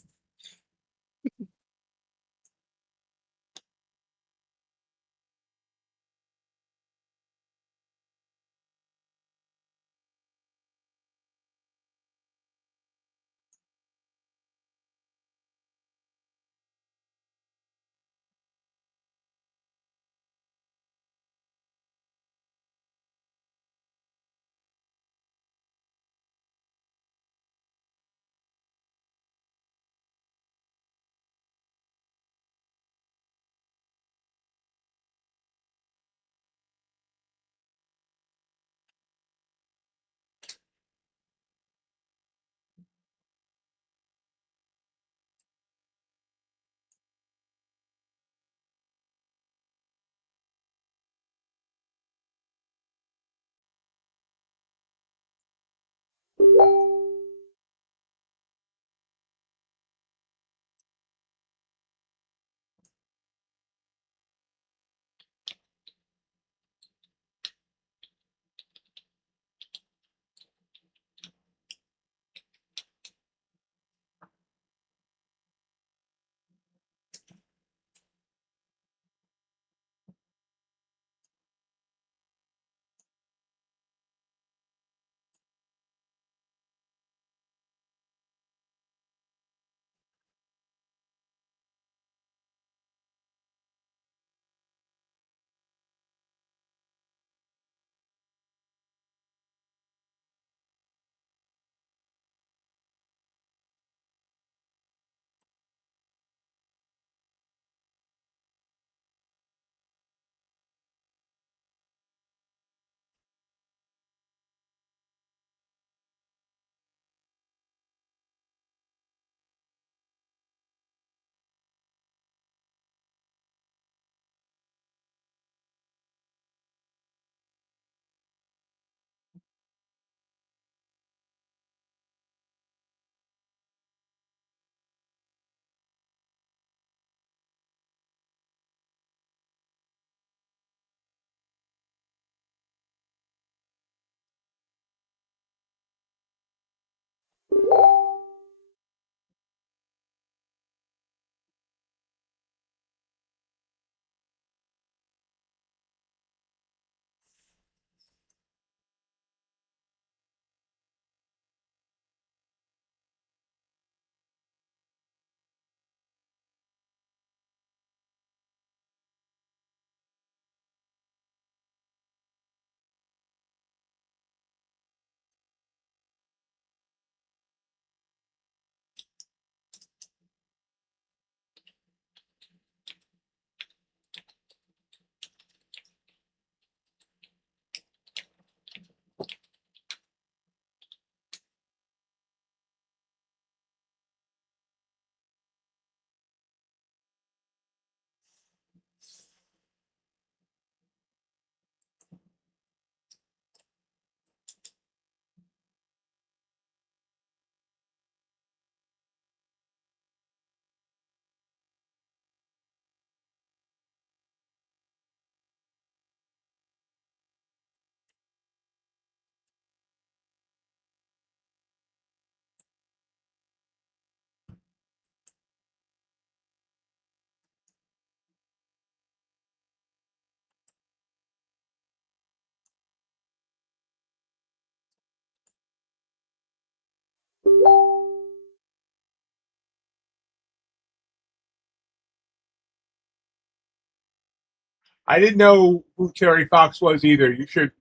I didn't know who Terry Fox was either. You should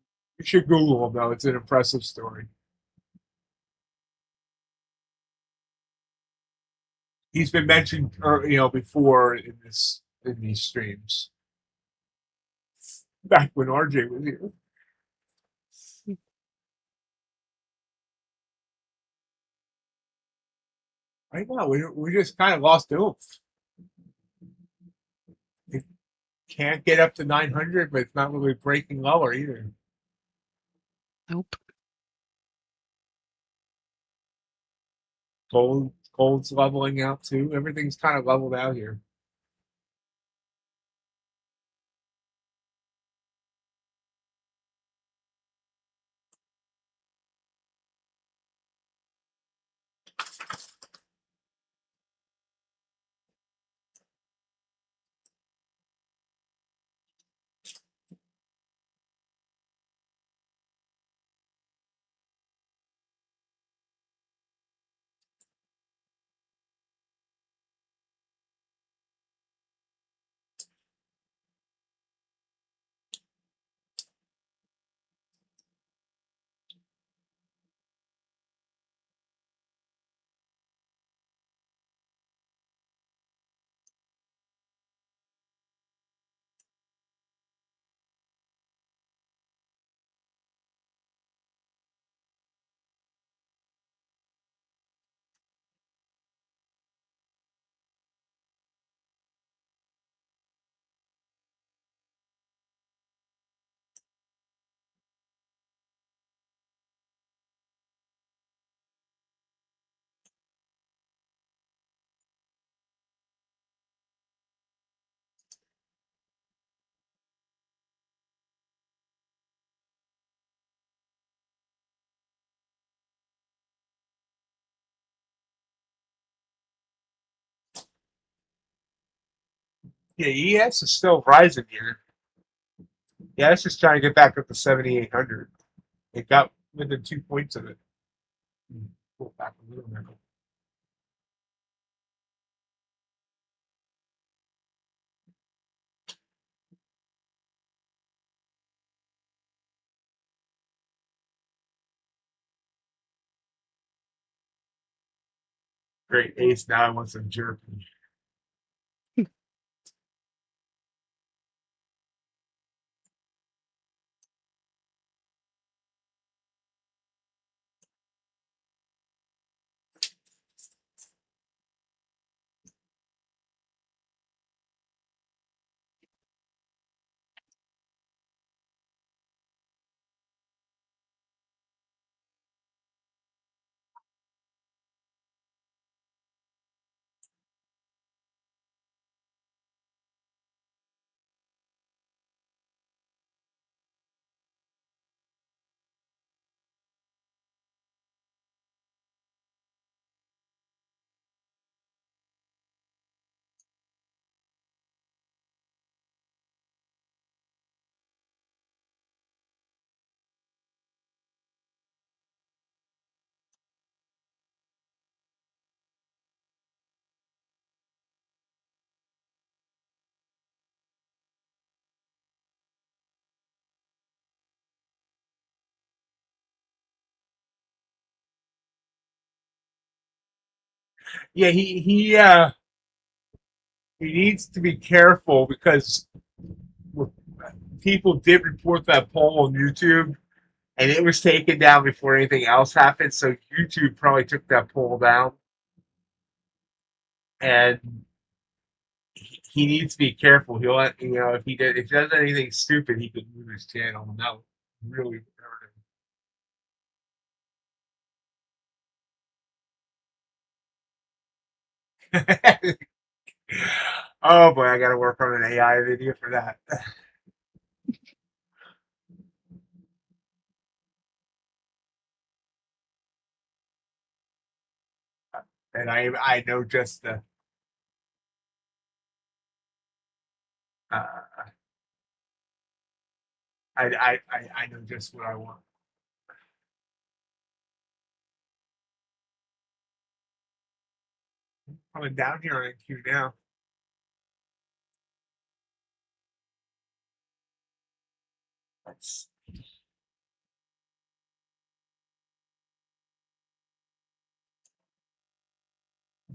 Google him though. It's an impressive story. He's been mentioned, before in these streams. Back when RJ was here. I know we just kind of lost oomph. It can't get up to 900, but it's not really breaking lower either. Nope. Gold's leveling out too. Everything's kind of leveled out here. Yeah, ES is still rising here. Yeah, it's just trying to get back up to 7,800. It got within 2 points of it. Pull back a little bit. Great ace. Now I want some jerky. Yeah, he needs to be careful because people did report that poll on YouTube, and it was taken down before anything else happened. So YouTube probably took that poll down, and he needs to be careful. He'll if if he does anything stupid, he could lose his channel, and that would really hurt him. Oh boy, I got to work on an AI video for that. And I know just the uh, I know just what I want. Coming down here on NQ now. Yes.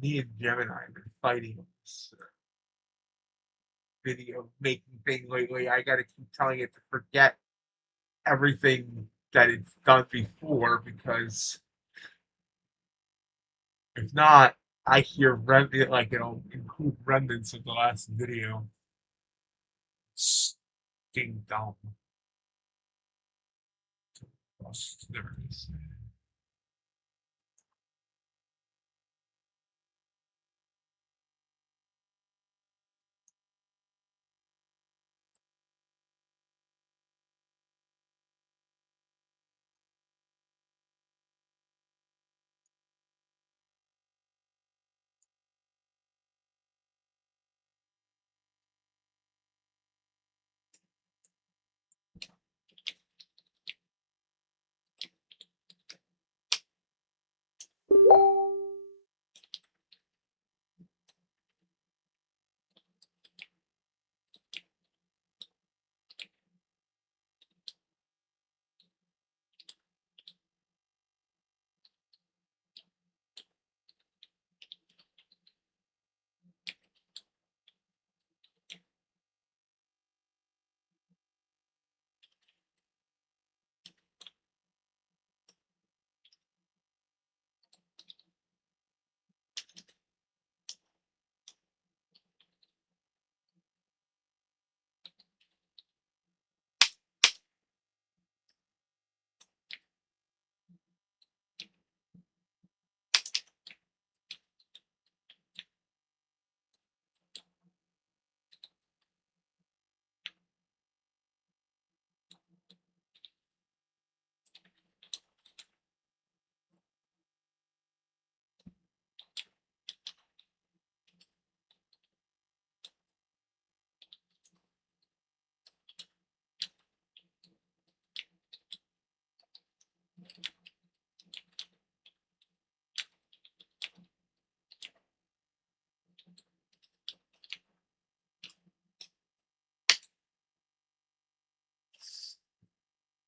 Me and Gemini have been fighting on this video making thing lately. I gotta keep telling it to forget everything that it's done before, because if not, I hear remnant, like it'll include remnants of the last video. Sting dumb. There it is.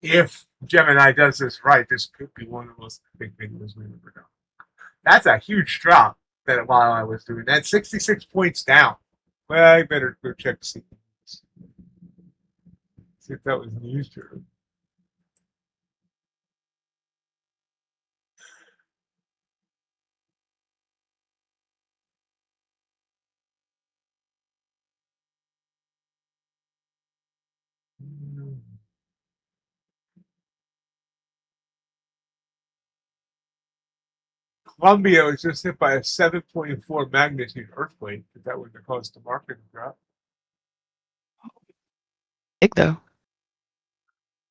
If Gemini does this right, this could be one of the most big videos we've ever done. That's a huge drop that while I was doing that. 66 points down. Well, I better go check see if that was news to her. Colombia was just hit by a 7.4 magnitude earthquake. That would have caused the market to drop. Big though.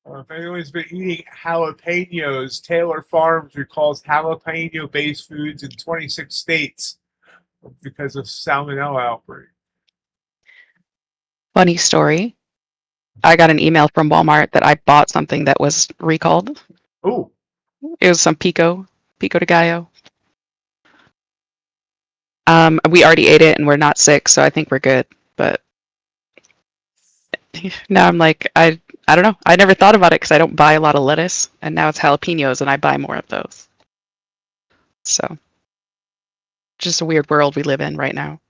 If anyone's been eating jalapenos, Taylor Farms recalls jalapeno-based foods in 26 states because of salmonella outbreak. Funny story. I got an email from Walmart that I bought something that was recalled. Oh, It was some pico de gallo. We already ate it and we're not sick, so I think we're good. But now I'm like, I don't know. I never thought about it because I don't buy a lot of lettuce, and now it's jalapenos, and I buy more of those. So, just a weird world we live in right now.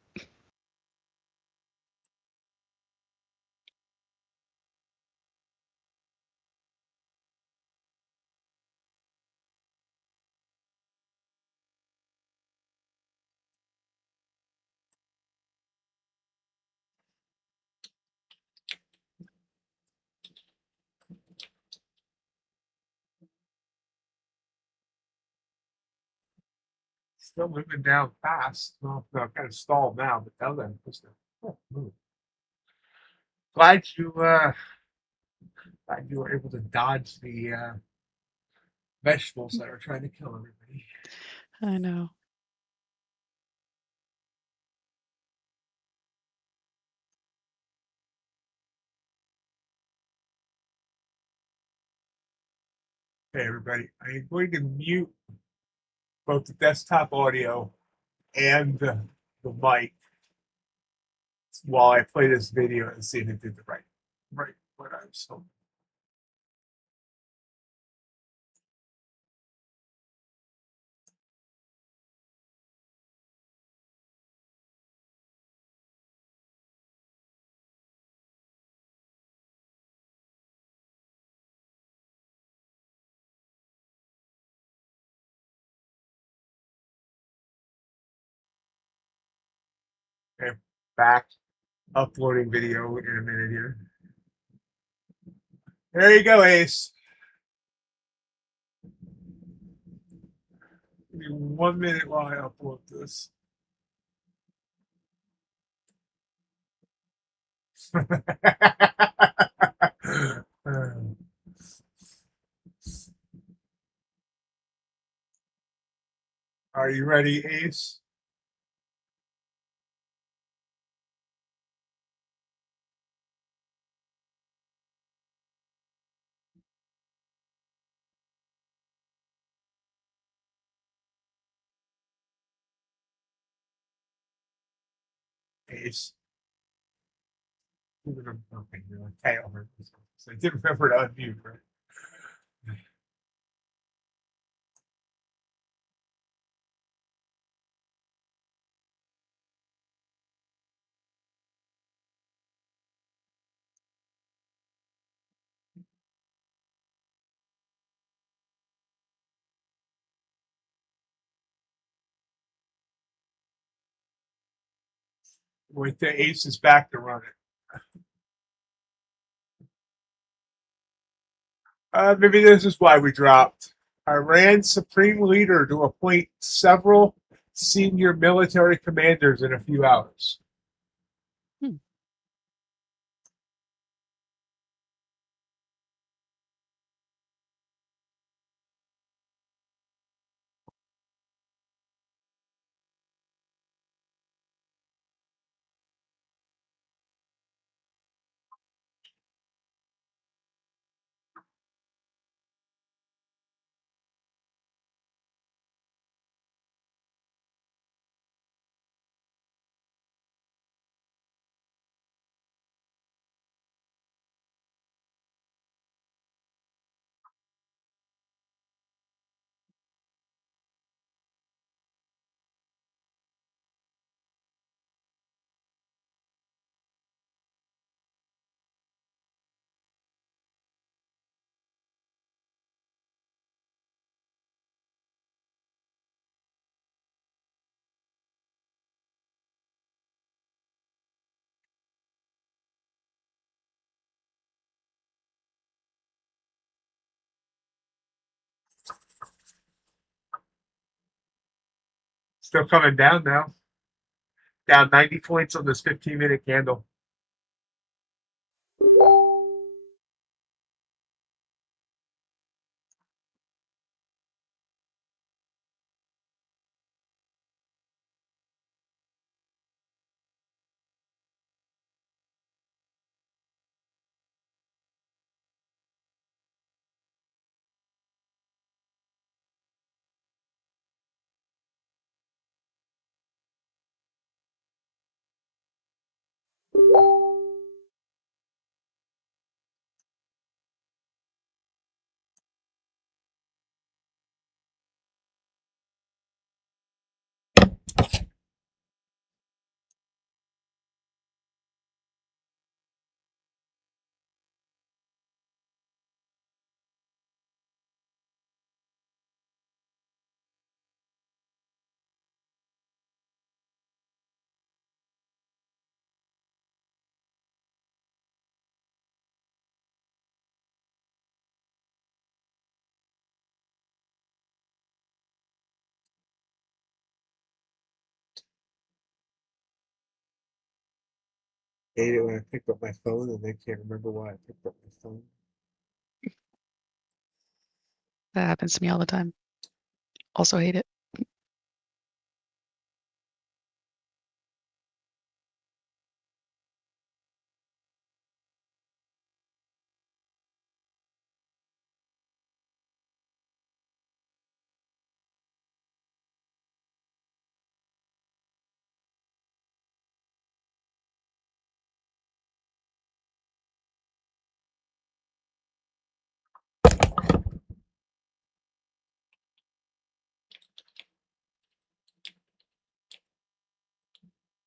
still moving down fast. Well, no, kind of stalled now, but now then, just glad you were able to dodge the vegetables that are trying to kill everybody. I know. Hey, everybody, I'm going to mute both the desktop audio and the mic while I play this video and see if it did the right what I was hoping. back uploading video in a minute here. There you go, Ace. Give me 1 minute while I upload this. Are you ready, Ace? Ace. Okay, you're like tail. So I didn't remember to unmute, right? Wait, the Ace is back to run it. Maybe this is why we dropped. Iran's supreme leader to appoint several senior military commanders in a few hours. Still coming down now. Down 90 points on this 15-minute candle. I hate it when I picked up my phone and I can't remember why I picked up my phone. That happens to me all the time. Also hate it.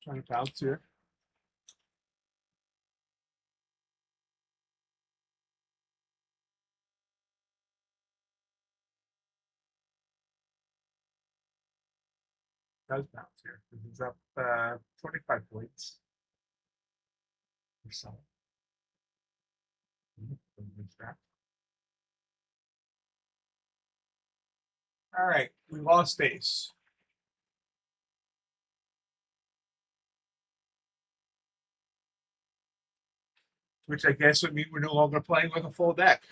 Trying to bounce here. Does bounce here. This is up 25 points. So, all right, we lost Ace. Which I guess would mean we're no longer playing with a full deck.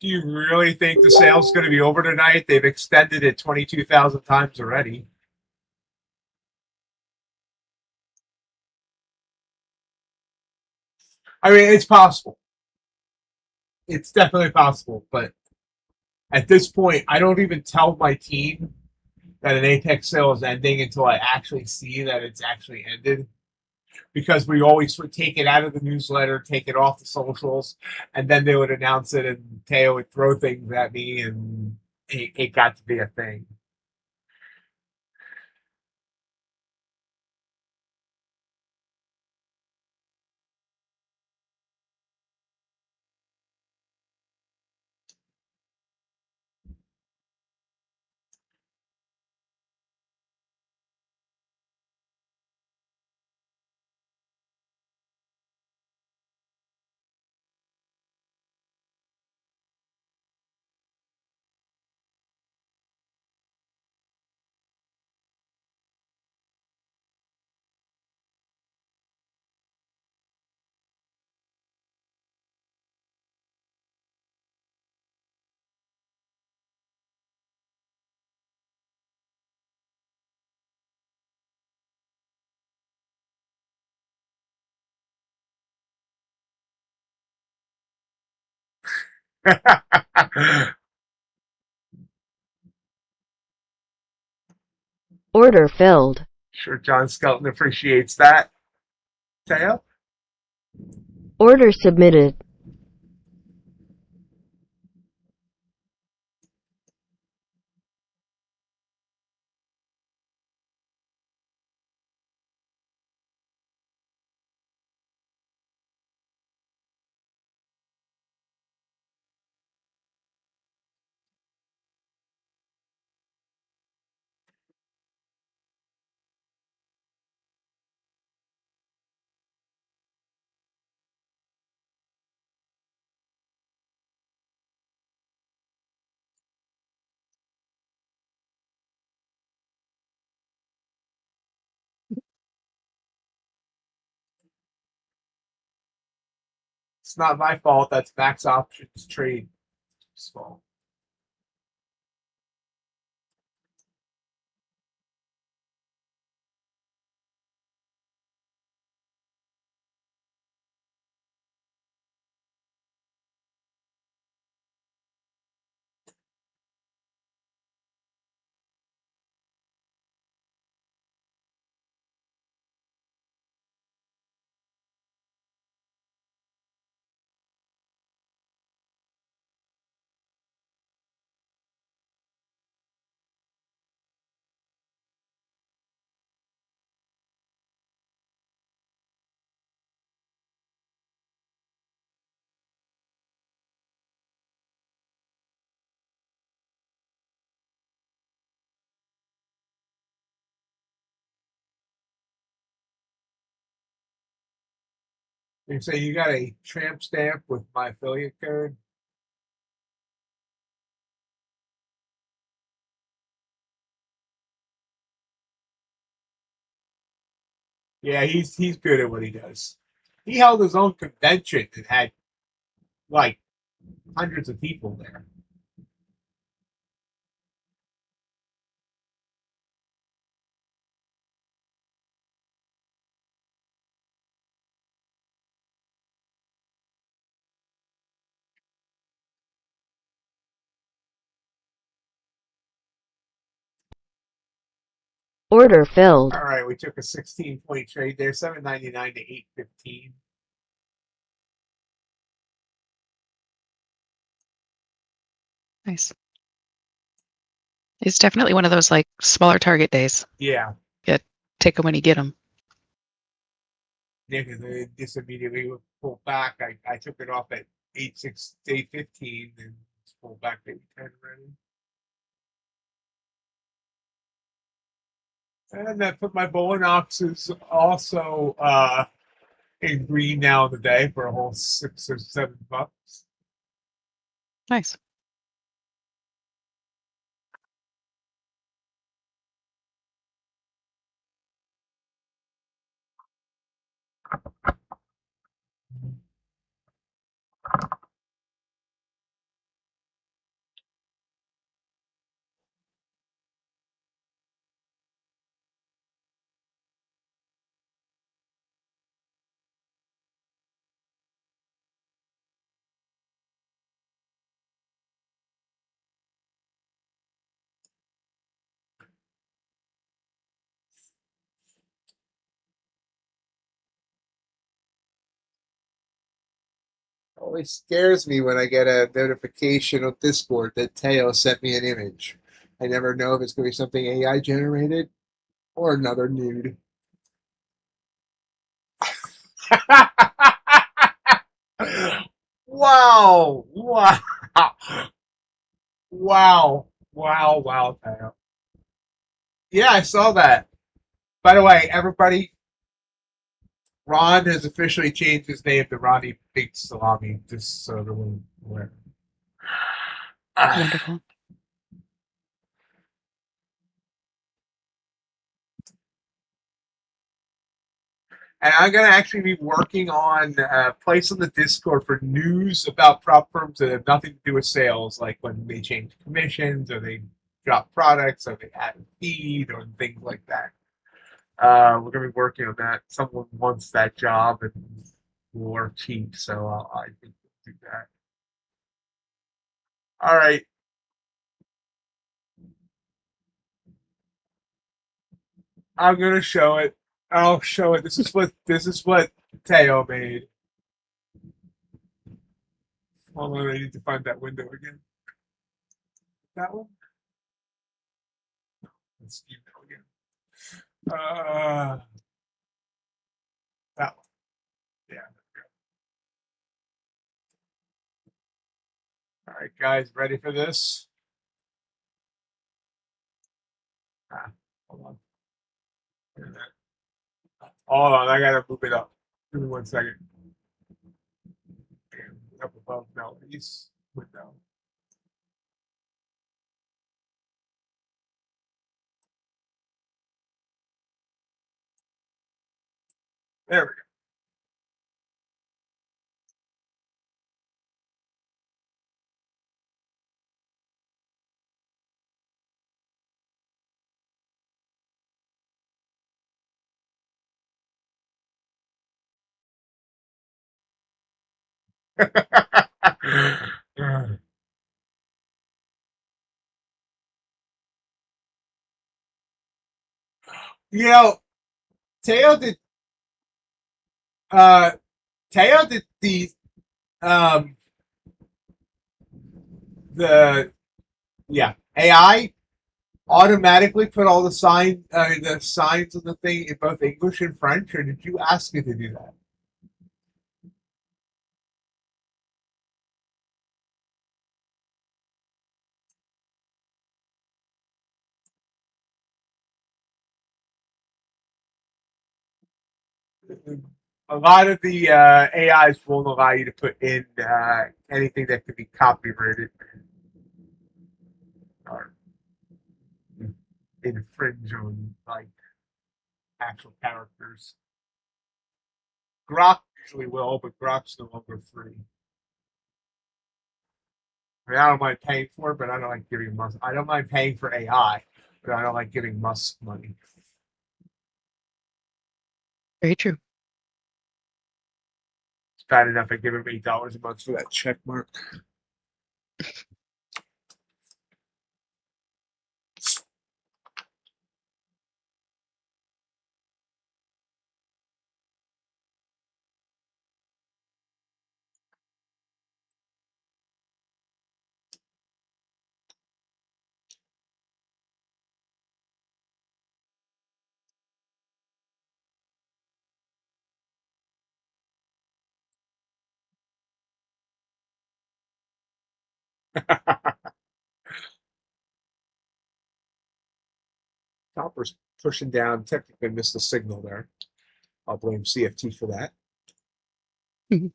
Do you really think the sale's going to be over tonight? They've extended it 22,000 times already. I mean, it's possible. It's definitely possible. But at this point, I don't even tell my team that an Apex sale is ending until I actually see that it's actually ended. Because we always would take it out of the newsletter, take it off the socials, and then they would announce it, and Teo would throw things at me, and it got to be a thing. Order filled. Sure, John Skelton appreciates that. Teo? Order submitted. It's not my fault. That's Max Options Trade's fault. They say you got a tramp stamp with my affiliate code. Yeah, he's good at what he does. He held his own convention and had like hundreds of people there. Order filled. All right, we took a 16-point trade there, 799 to 815. Nice. It's definitely one of those like smaller target days. Yeah. Take them when you get them. Yeah, because it just immediately pulled back. I took it off at 815 and just pulled back to 810 already. And I put my Bowlinoxes also in green now in the day for a whole $6 or $7. Nice. Always scares me when I get a notification on Discord that Teo sent me an image. I never know if it's going to be something AI generated or another nude. Wow. Wow. Wow. Wow, Teo. Yeah, I saw that. By the way, everybody, Ron has officially changed his name to Ronnie Big Salami, just so everyone aware. Wonderful. And I'm going to actually be working on a place on the Discord for news about prop firms that have nothing to do with sales, like when they change commissions or they drop products or they add a feed or things like that. We're going to be working on that. Someone wants that job and we're cheap, so I think we'll do that. All right. I'm going to show it. I'll show it. This is what Teo made. Hold on, I need to find that window again. That one? Let's email again. That one. Yeah. All right, guys, ready for this? Hold on. Hold on, I gotta move it up. Give me 1 second. Up above Melody's window. There we go. You know, Teo did uh Teo did um the AI automatically put all the signs on the thing in both English and French, or did you ask it to do that? A lot of the AIs won't allow you to put in anything that could be copyrighted or infringe on like actual characters. Grok usually will, but Grok's no longer free. I mean, I don't mind paying for it, but I don't like giving Musk. I don't mind paying for AI, but I don't like giving Musk money. Very true. It's bad enough I give him $8 a month for that check mark. Copper's pushing down. Technically missed the signal there. I'll blame CFT for that. Mhm.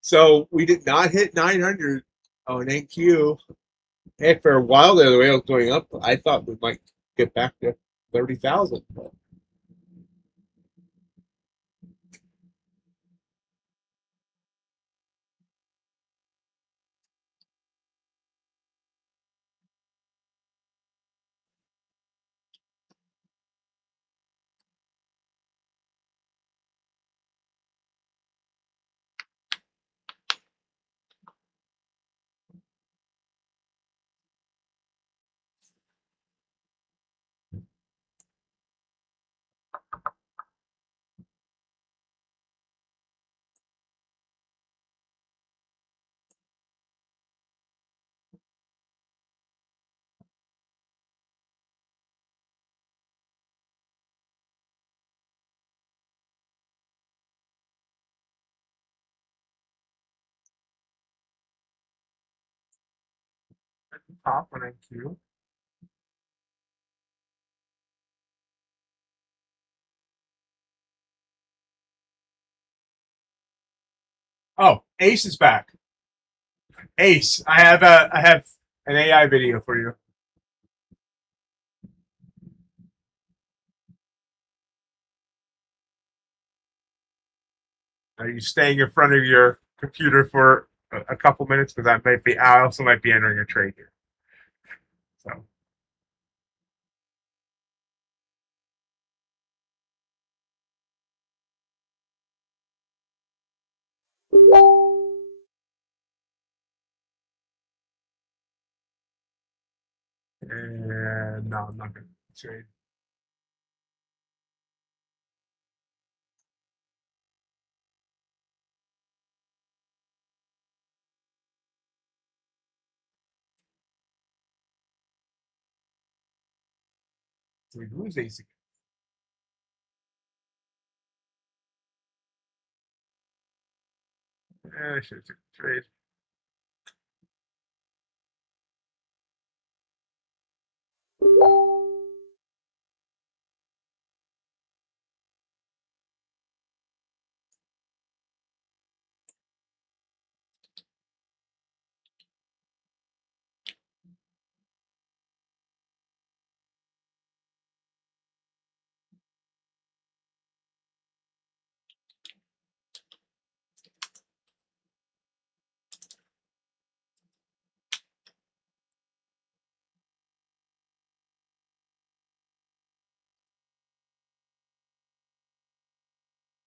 So we did not hit 900 on NQ. After a while there, the way it was going up, I thought we might get back to 30,000. Top on NQ. Oh, Ace is back. Ace, I have an AI video for you. Are you staying in front of your computer for a couple minutes? Because I also might be entering a trade here. So. And no, I'm not going to trade. We lose Ace again. I should have took the trade.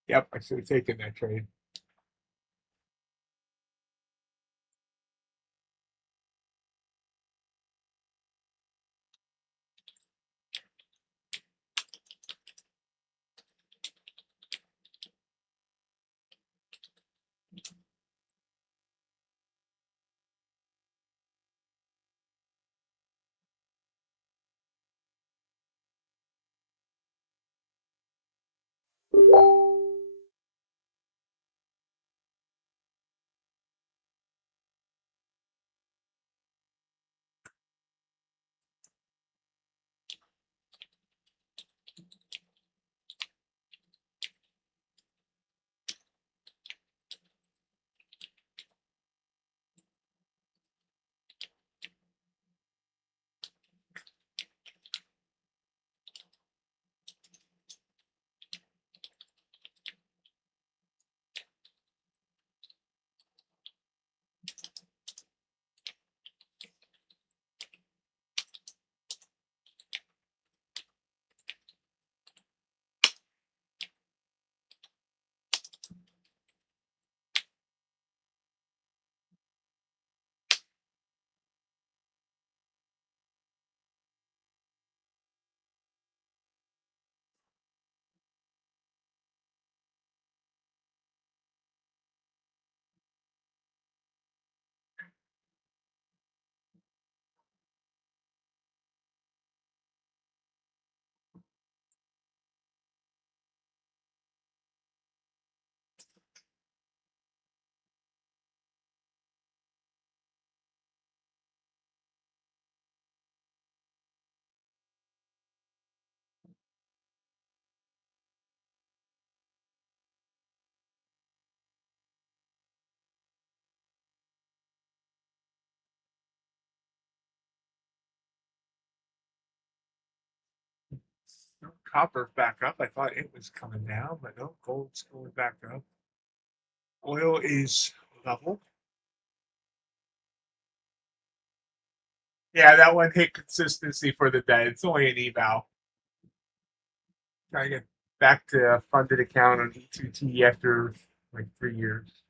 Yep, I should have taken that trade. copper back up. I thought it was coming down, but no, gold's going back up. Oil is level. Yeah, that one hit consistency for the day. It's only an eval. Trying to get back to a funded account on E2T after like 3 years.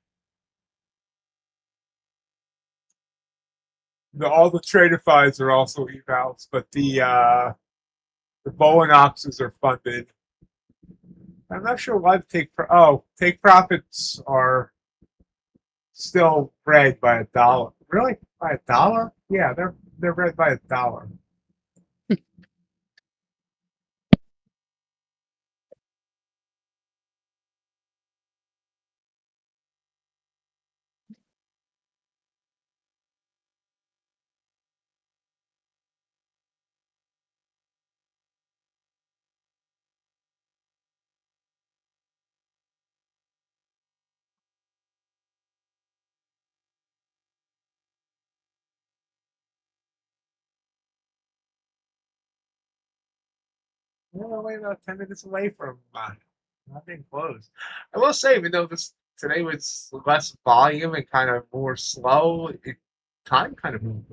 All the tradefies are also evals, but the Bowen oxes are funded. I'm not sure why the take profits are still read by $1. Really? By $1? Yeah, they're read by $1. We're only about 10 minutes away from nothing close. I will say, even though this today was less volume and kind of more slow, it time kind of moved.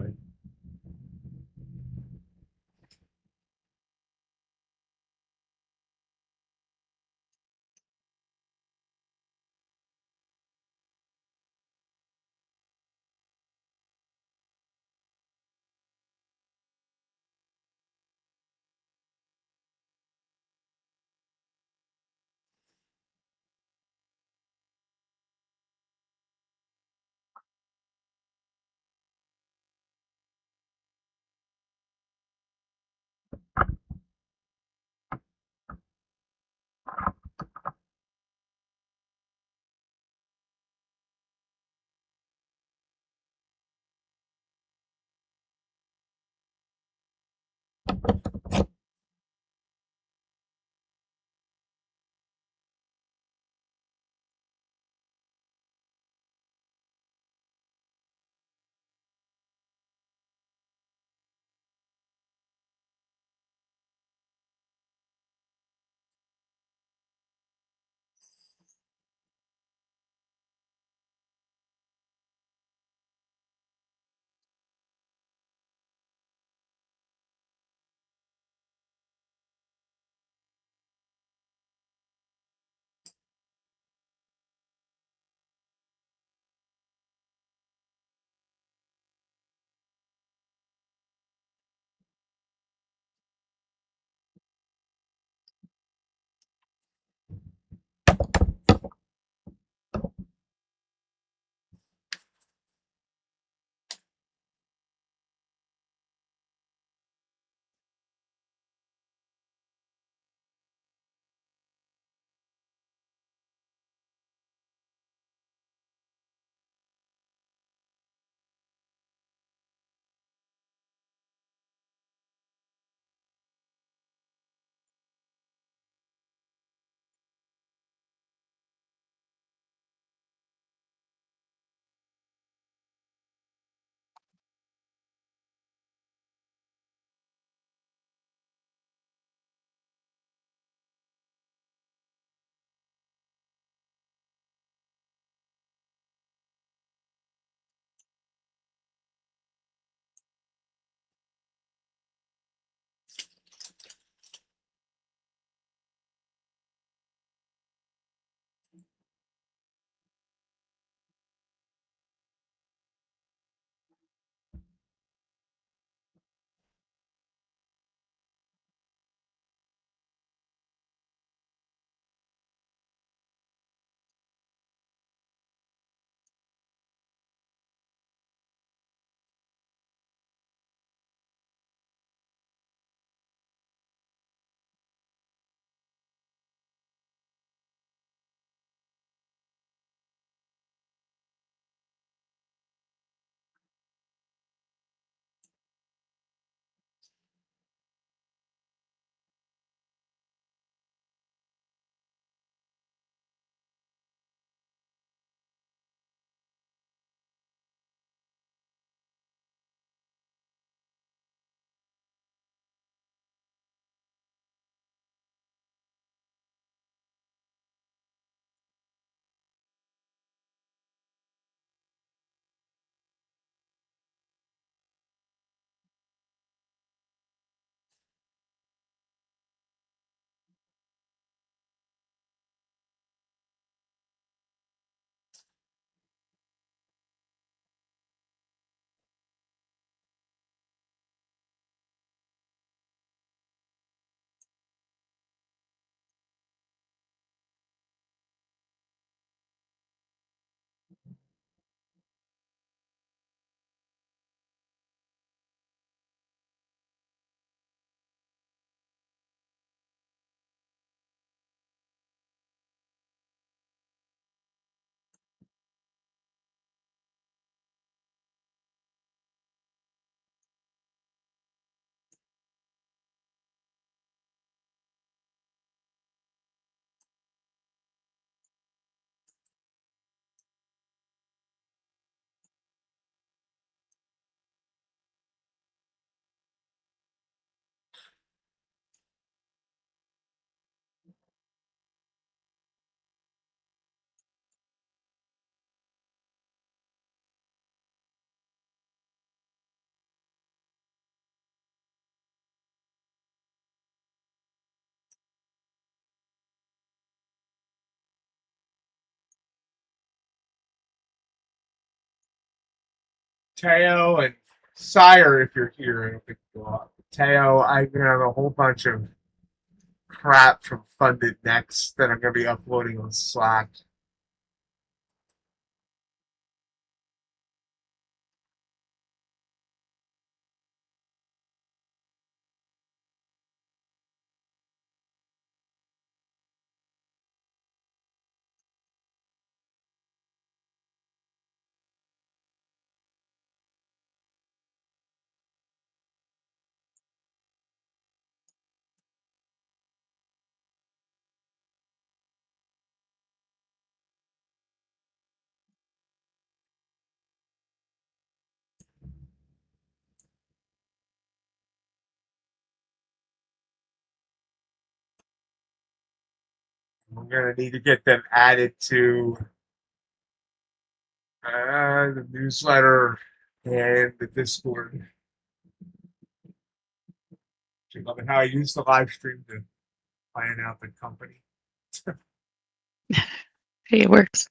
Teo and Sire, if you're here, I don't think you'll up. Teo, I have a whole bunch of crap from Funded Next that I'm going to be uploading on Slack. I'm going to need to get them added to the newsletter and the Discord. I love it how I use the live stream to plan out the company. Hey, it works.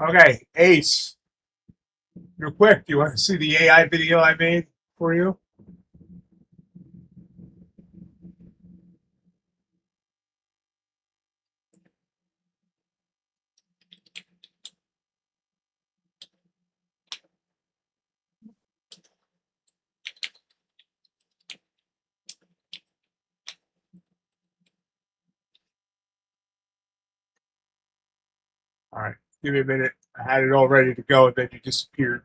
Okay, Ace, real quick, do you want to see the AI video I made for you? All right, give me a minute. I had it all ready to go, and then you disappeared.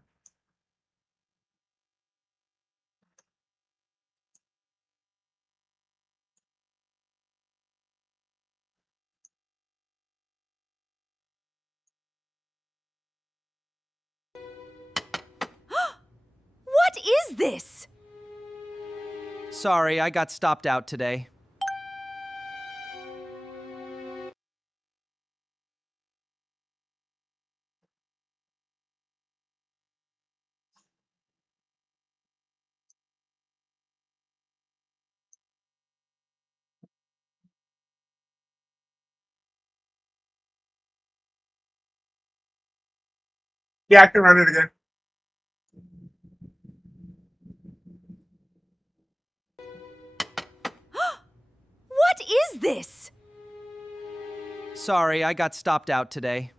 What is this? Sorry, I got stopped out today. Yeah, I can run it again. What is this? Sorry, I got stopped out today.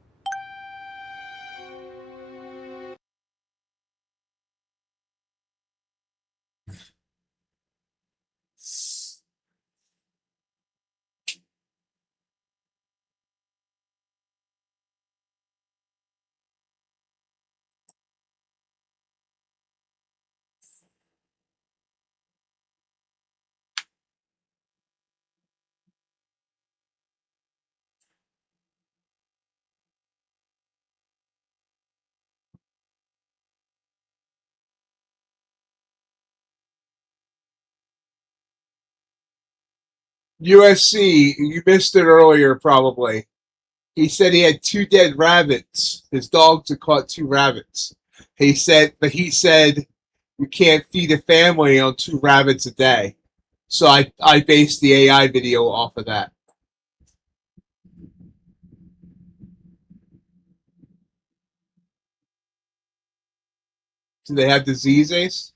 USC, you missed it earlier, probably. He said he had 2 dead rabbits. His dogs had caught 2 rabbits. He said you can't feed a family on 2 rabbits a day. So I based the AI video off of that. Do they have disease, Ace?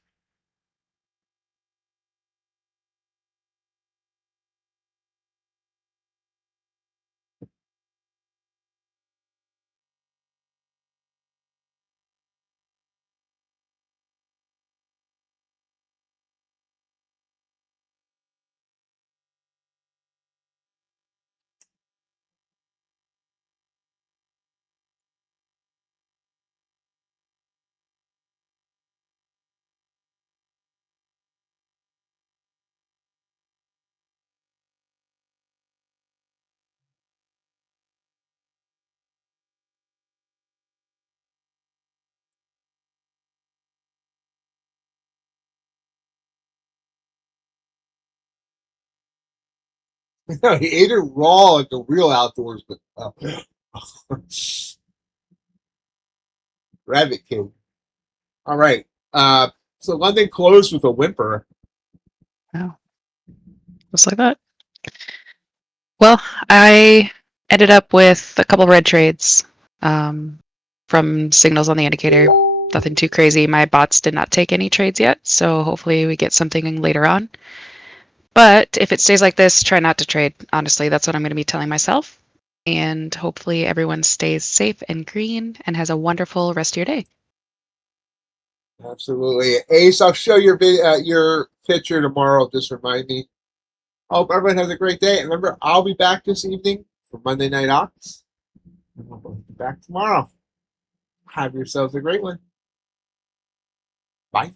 He ate it raw like a real outdoors, but Rabbit King. All right. So London closed with a whimper. Oh, just like that. Well, I ended up with a couple red trades from signals on the indicator. Nothing too crazy. My bots did not take any trades yet, so hopefully we get something later on. But if it stays like this, try not to trade. Honestly, that's what I'm going to be telling myself. And hopefully everyone stays safe and green and has a wonderful rest of your day. Absolutely. Ace, I'll show your picture tomorrow. Just remind me. Hope everyone has a great day. And remember, I'll be back this evening for Monday Night Ox. And we'll be back tomorrow. Have yourselves a great one. Bye.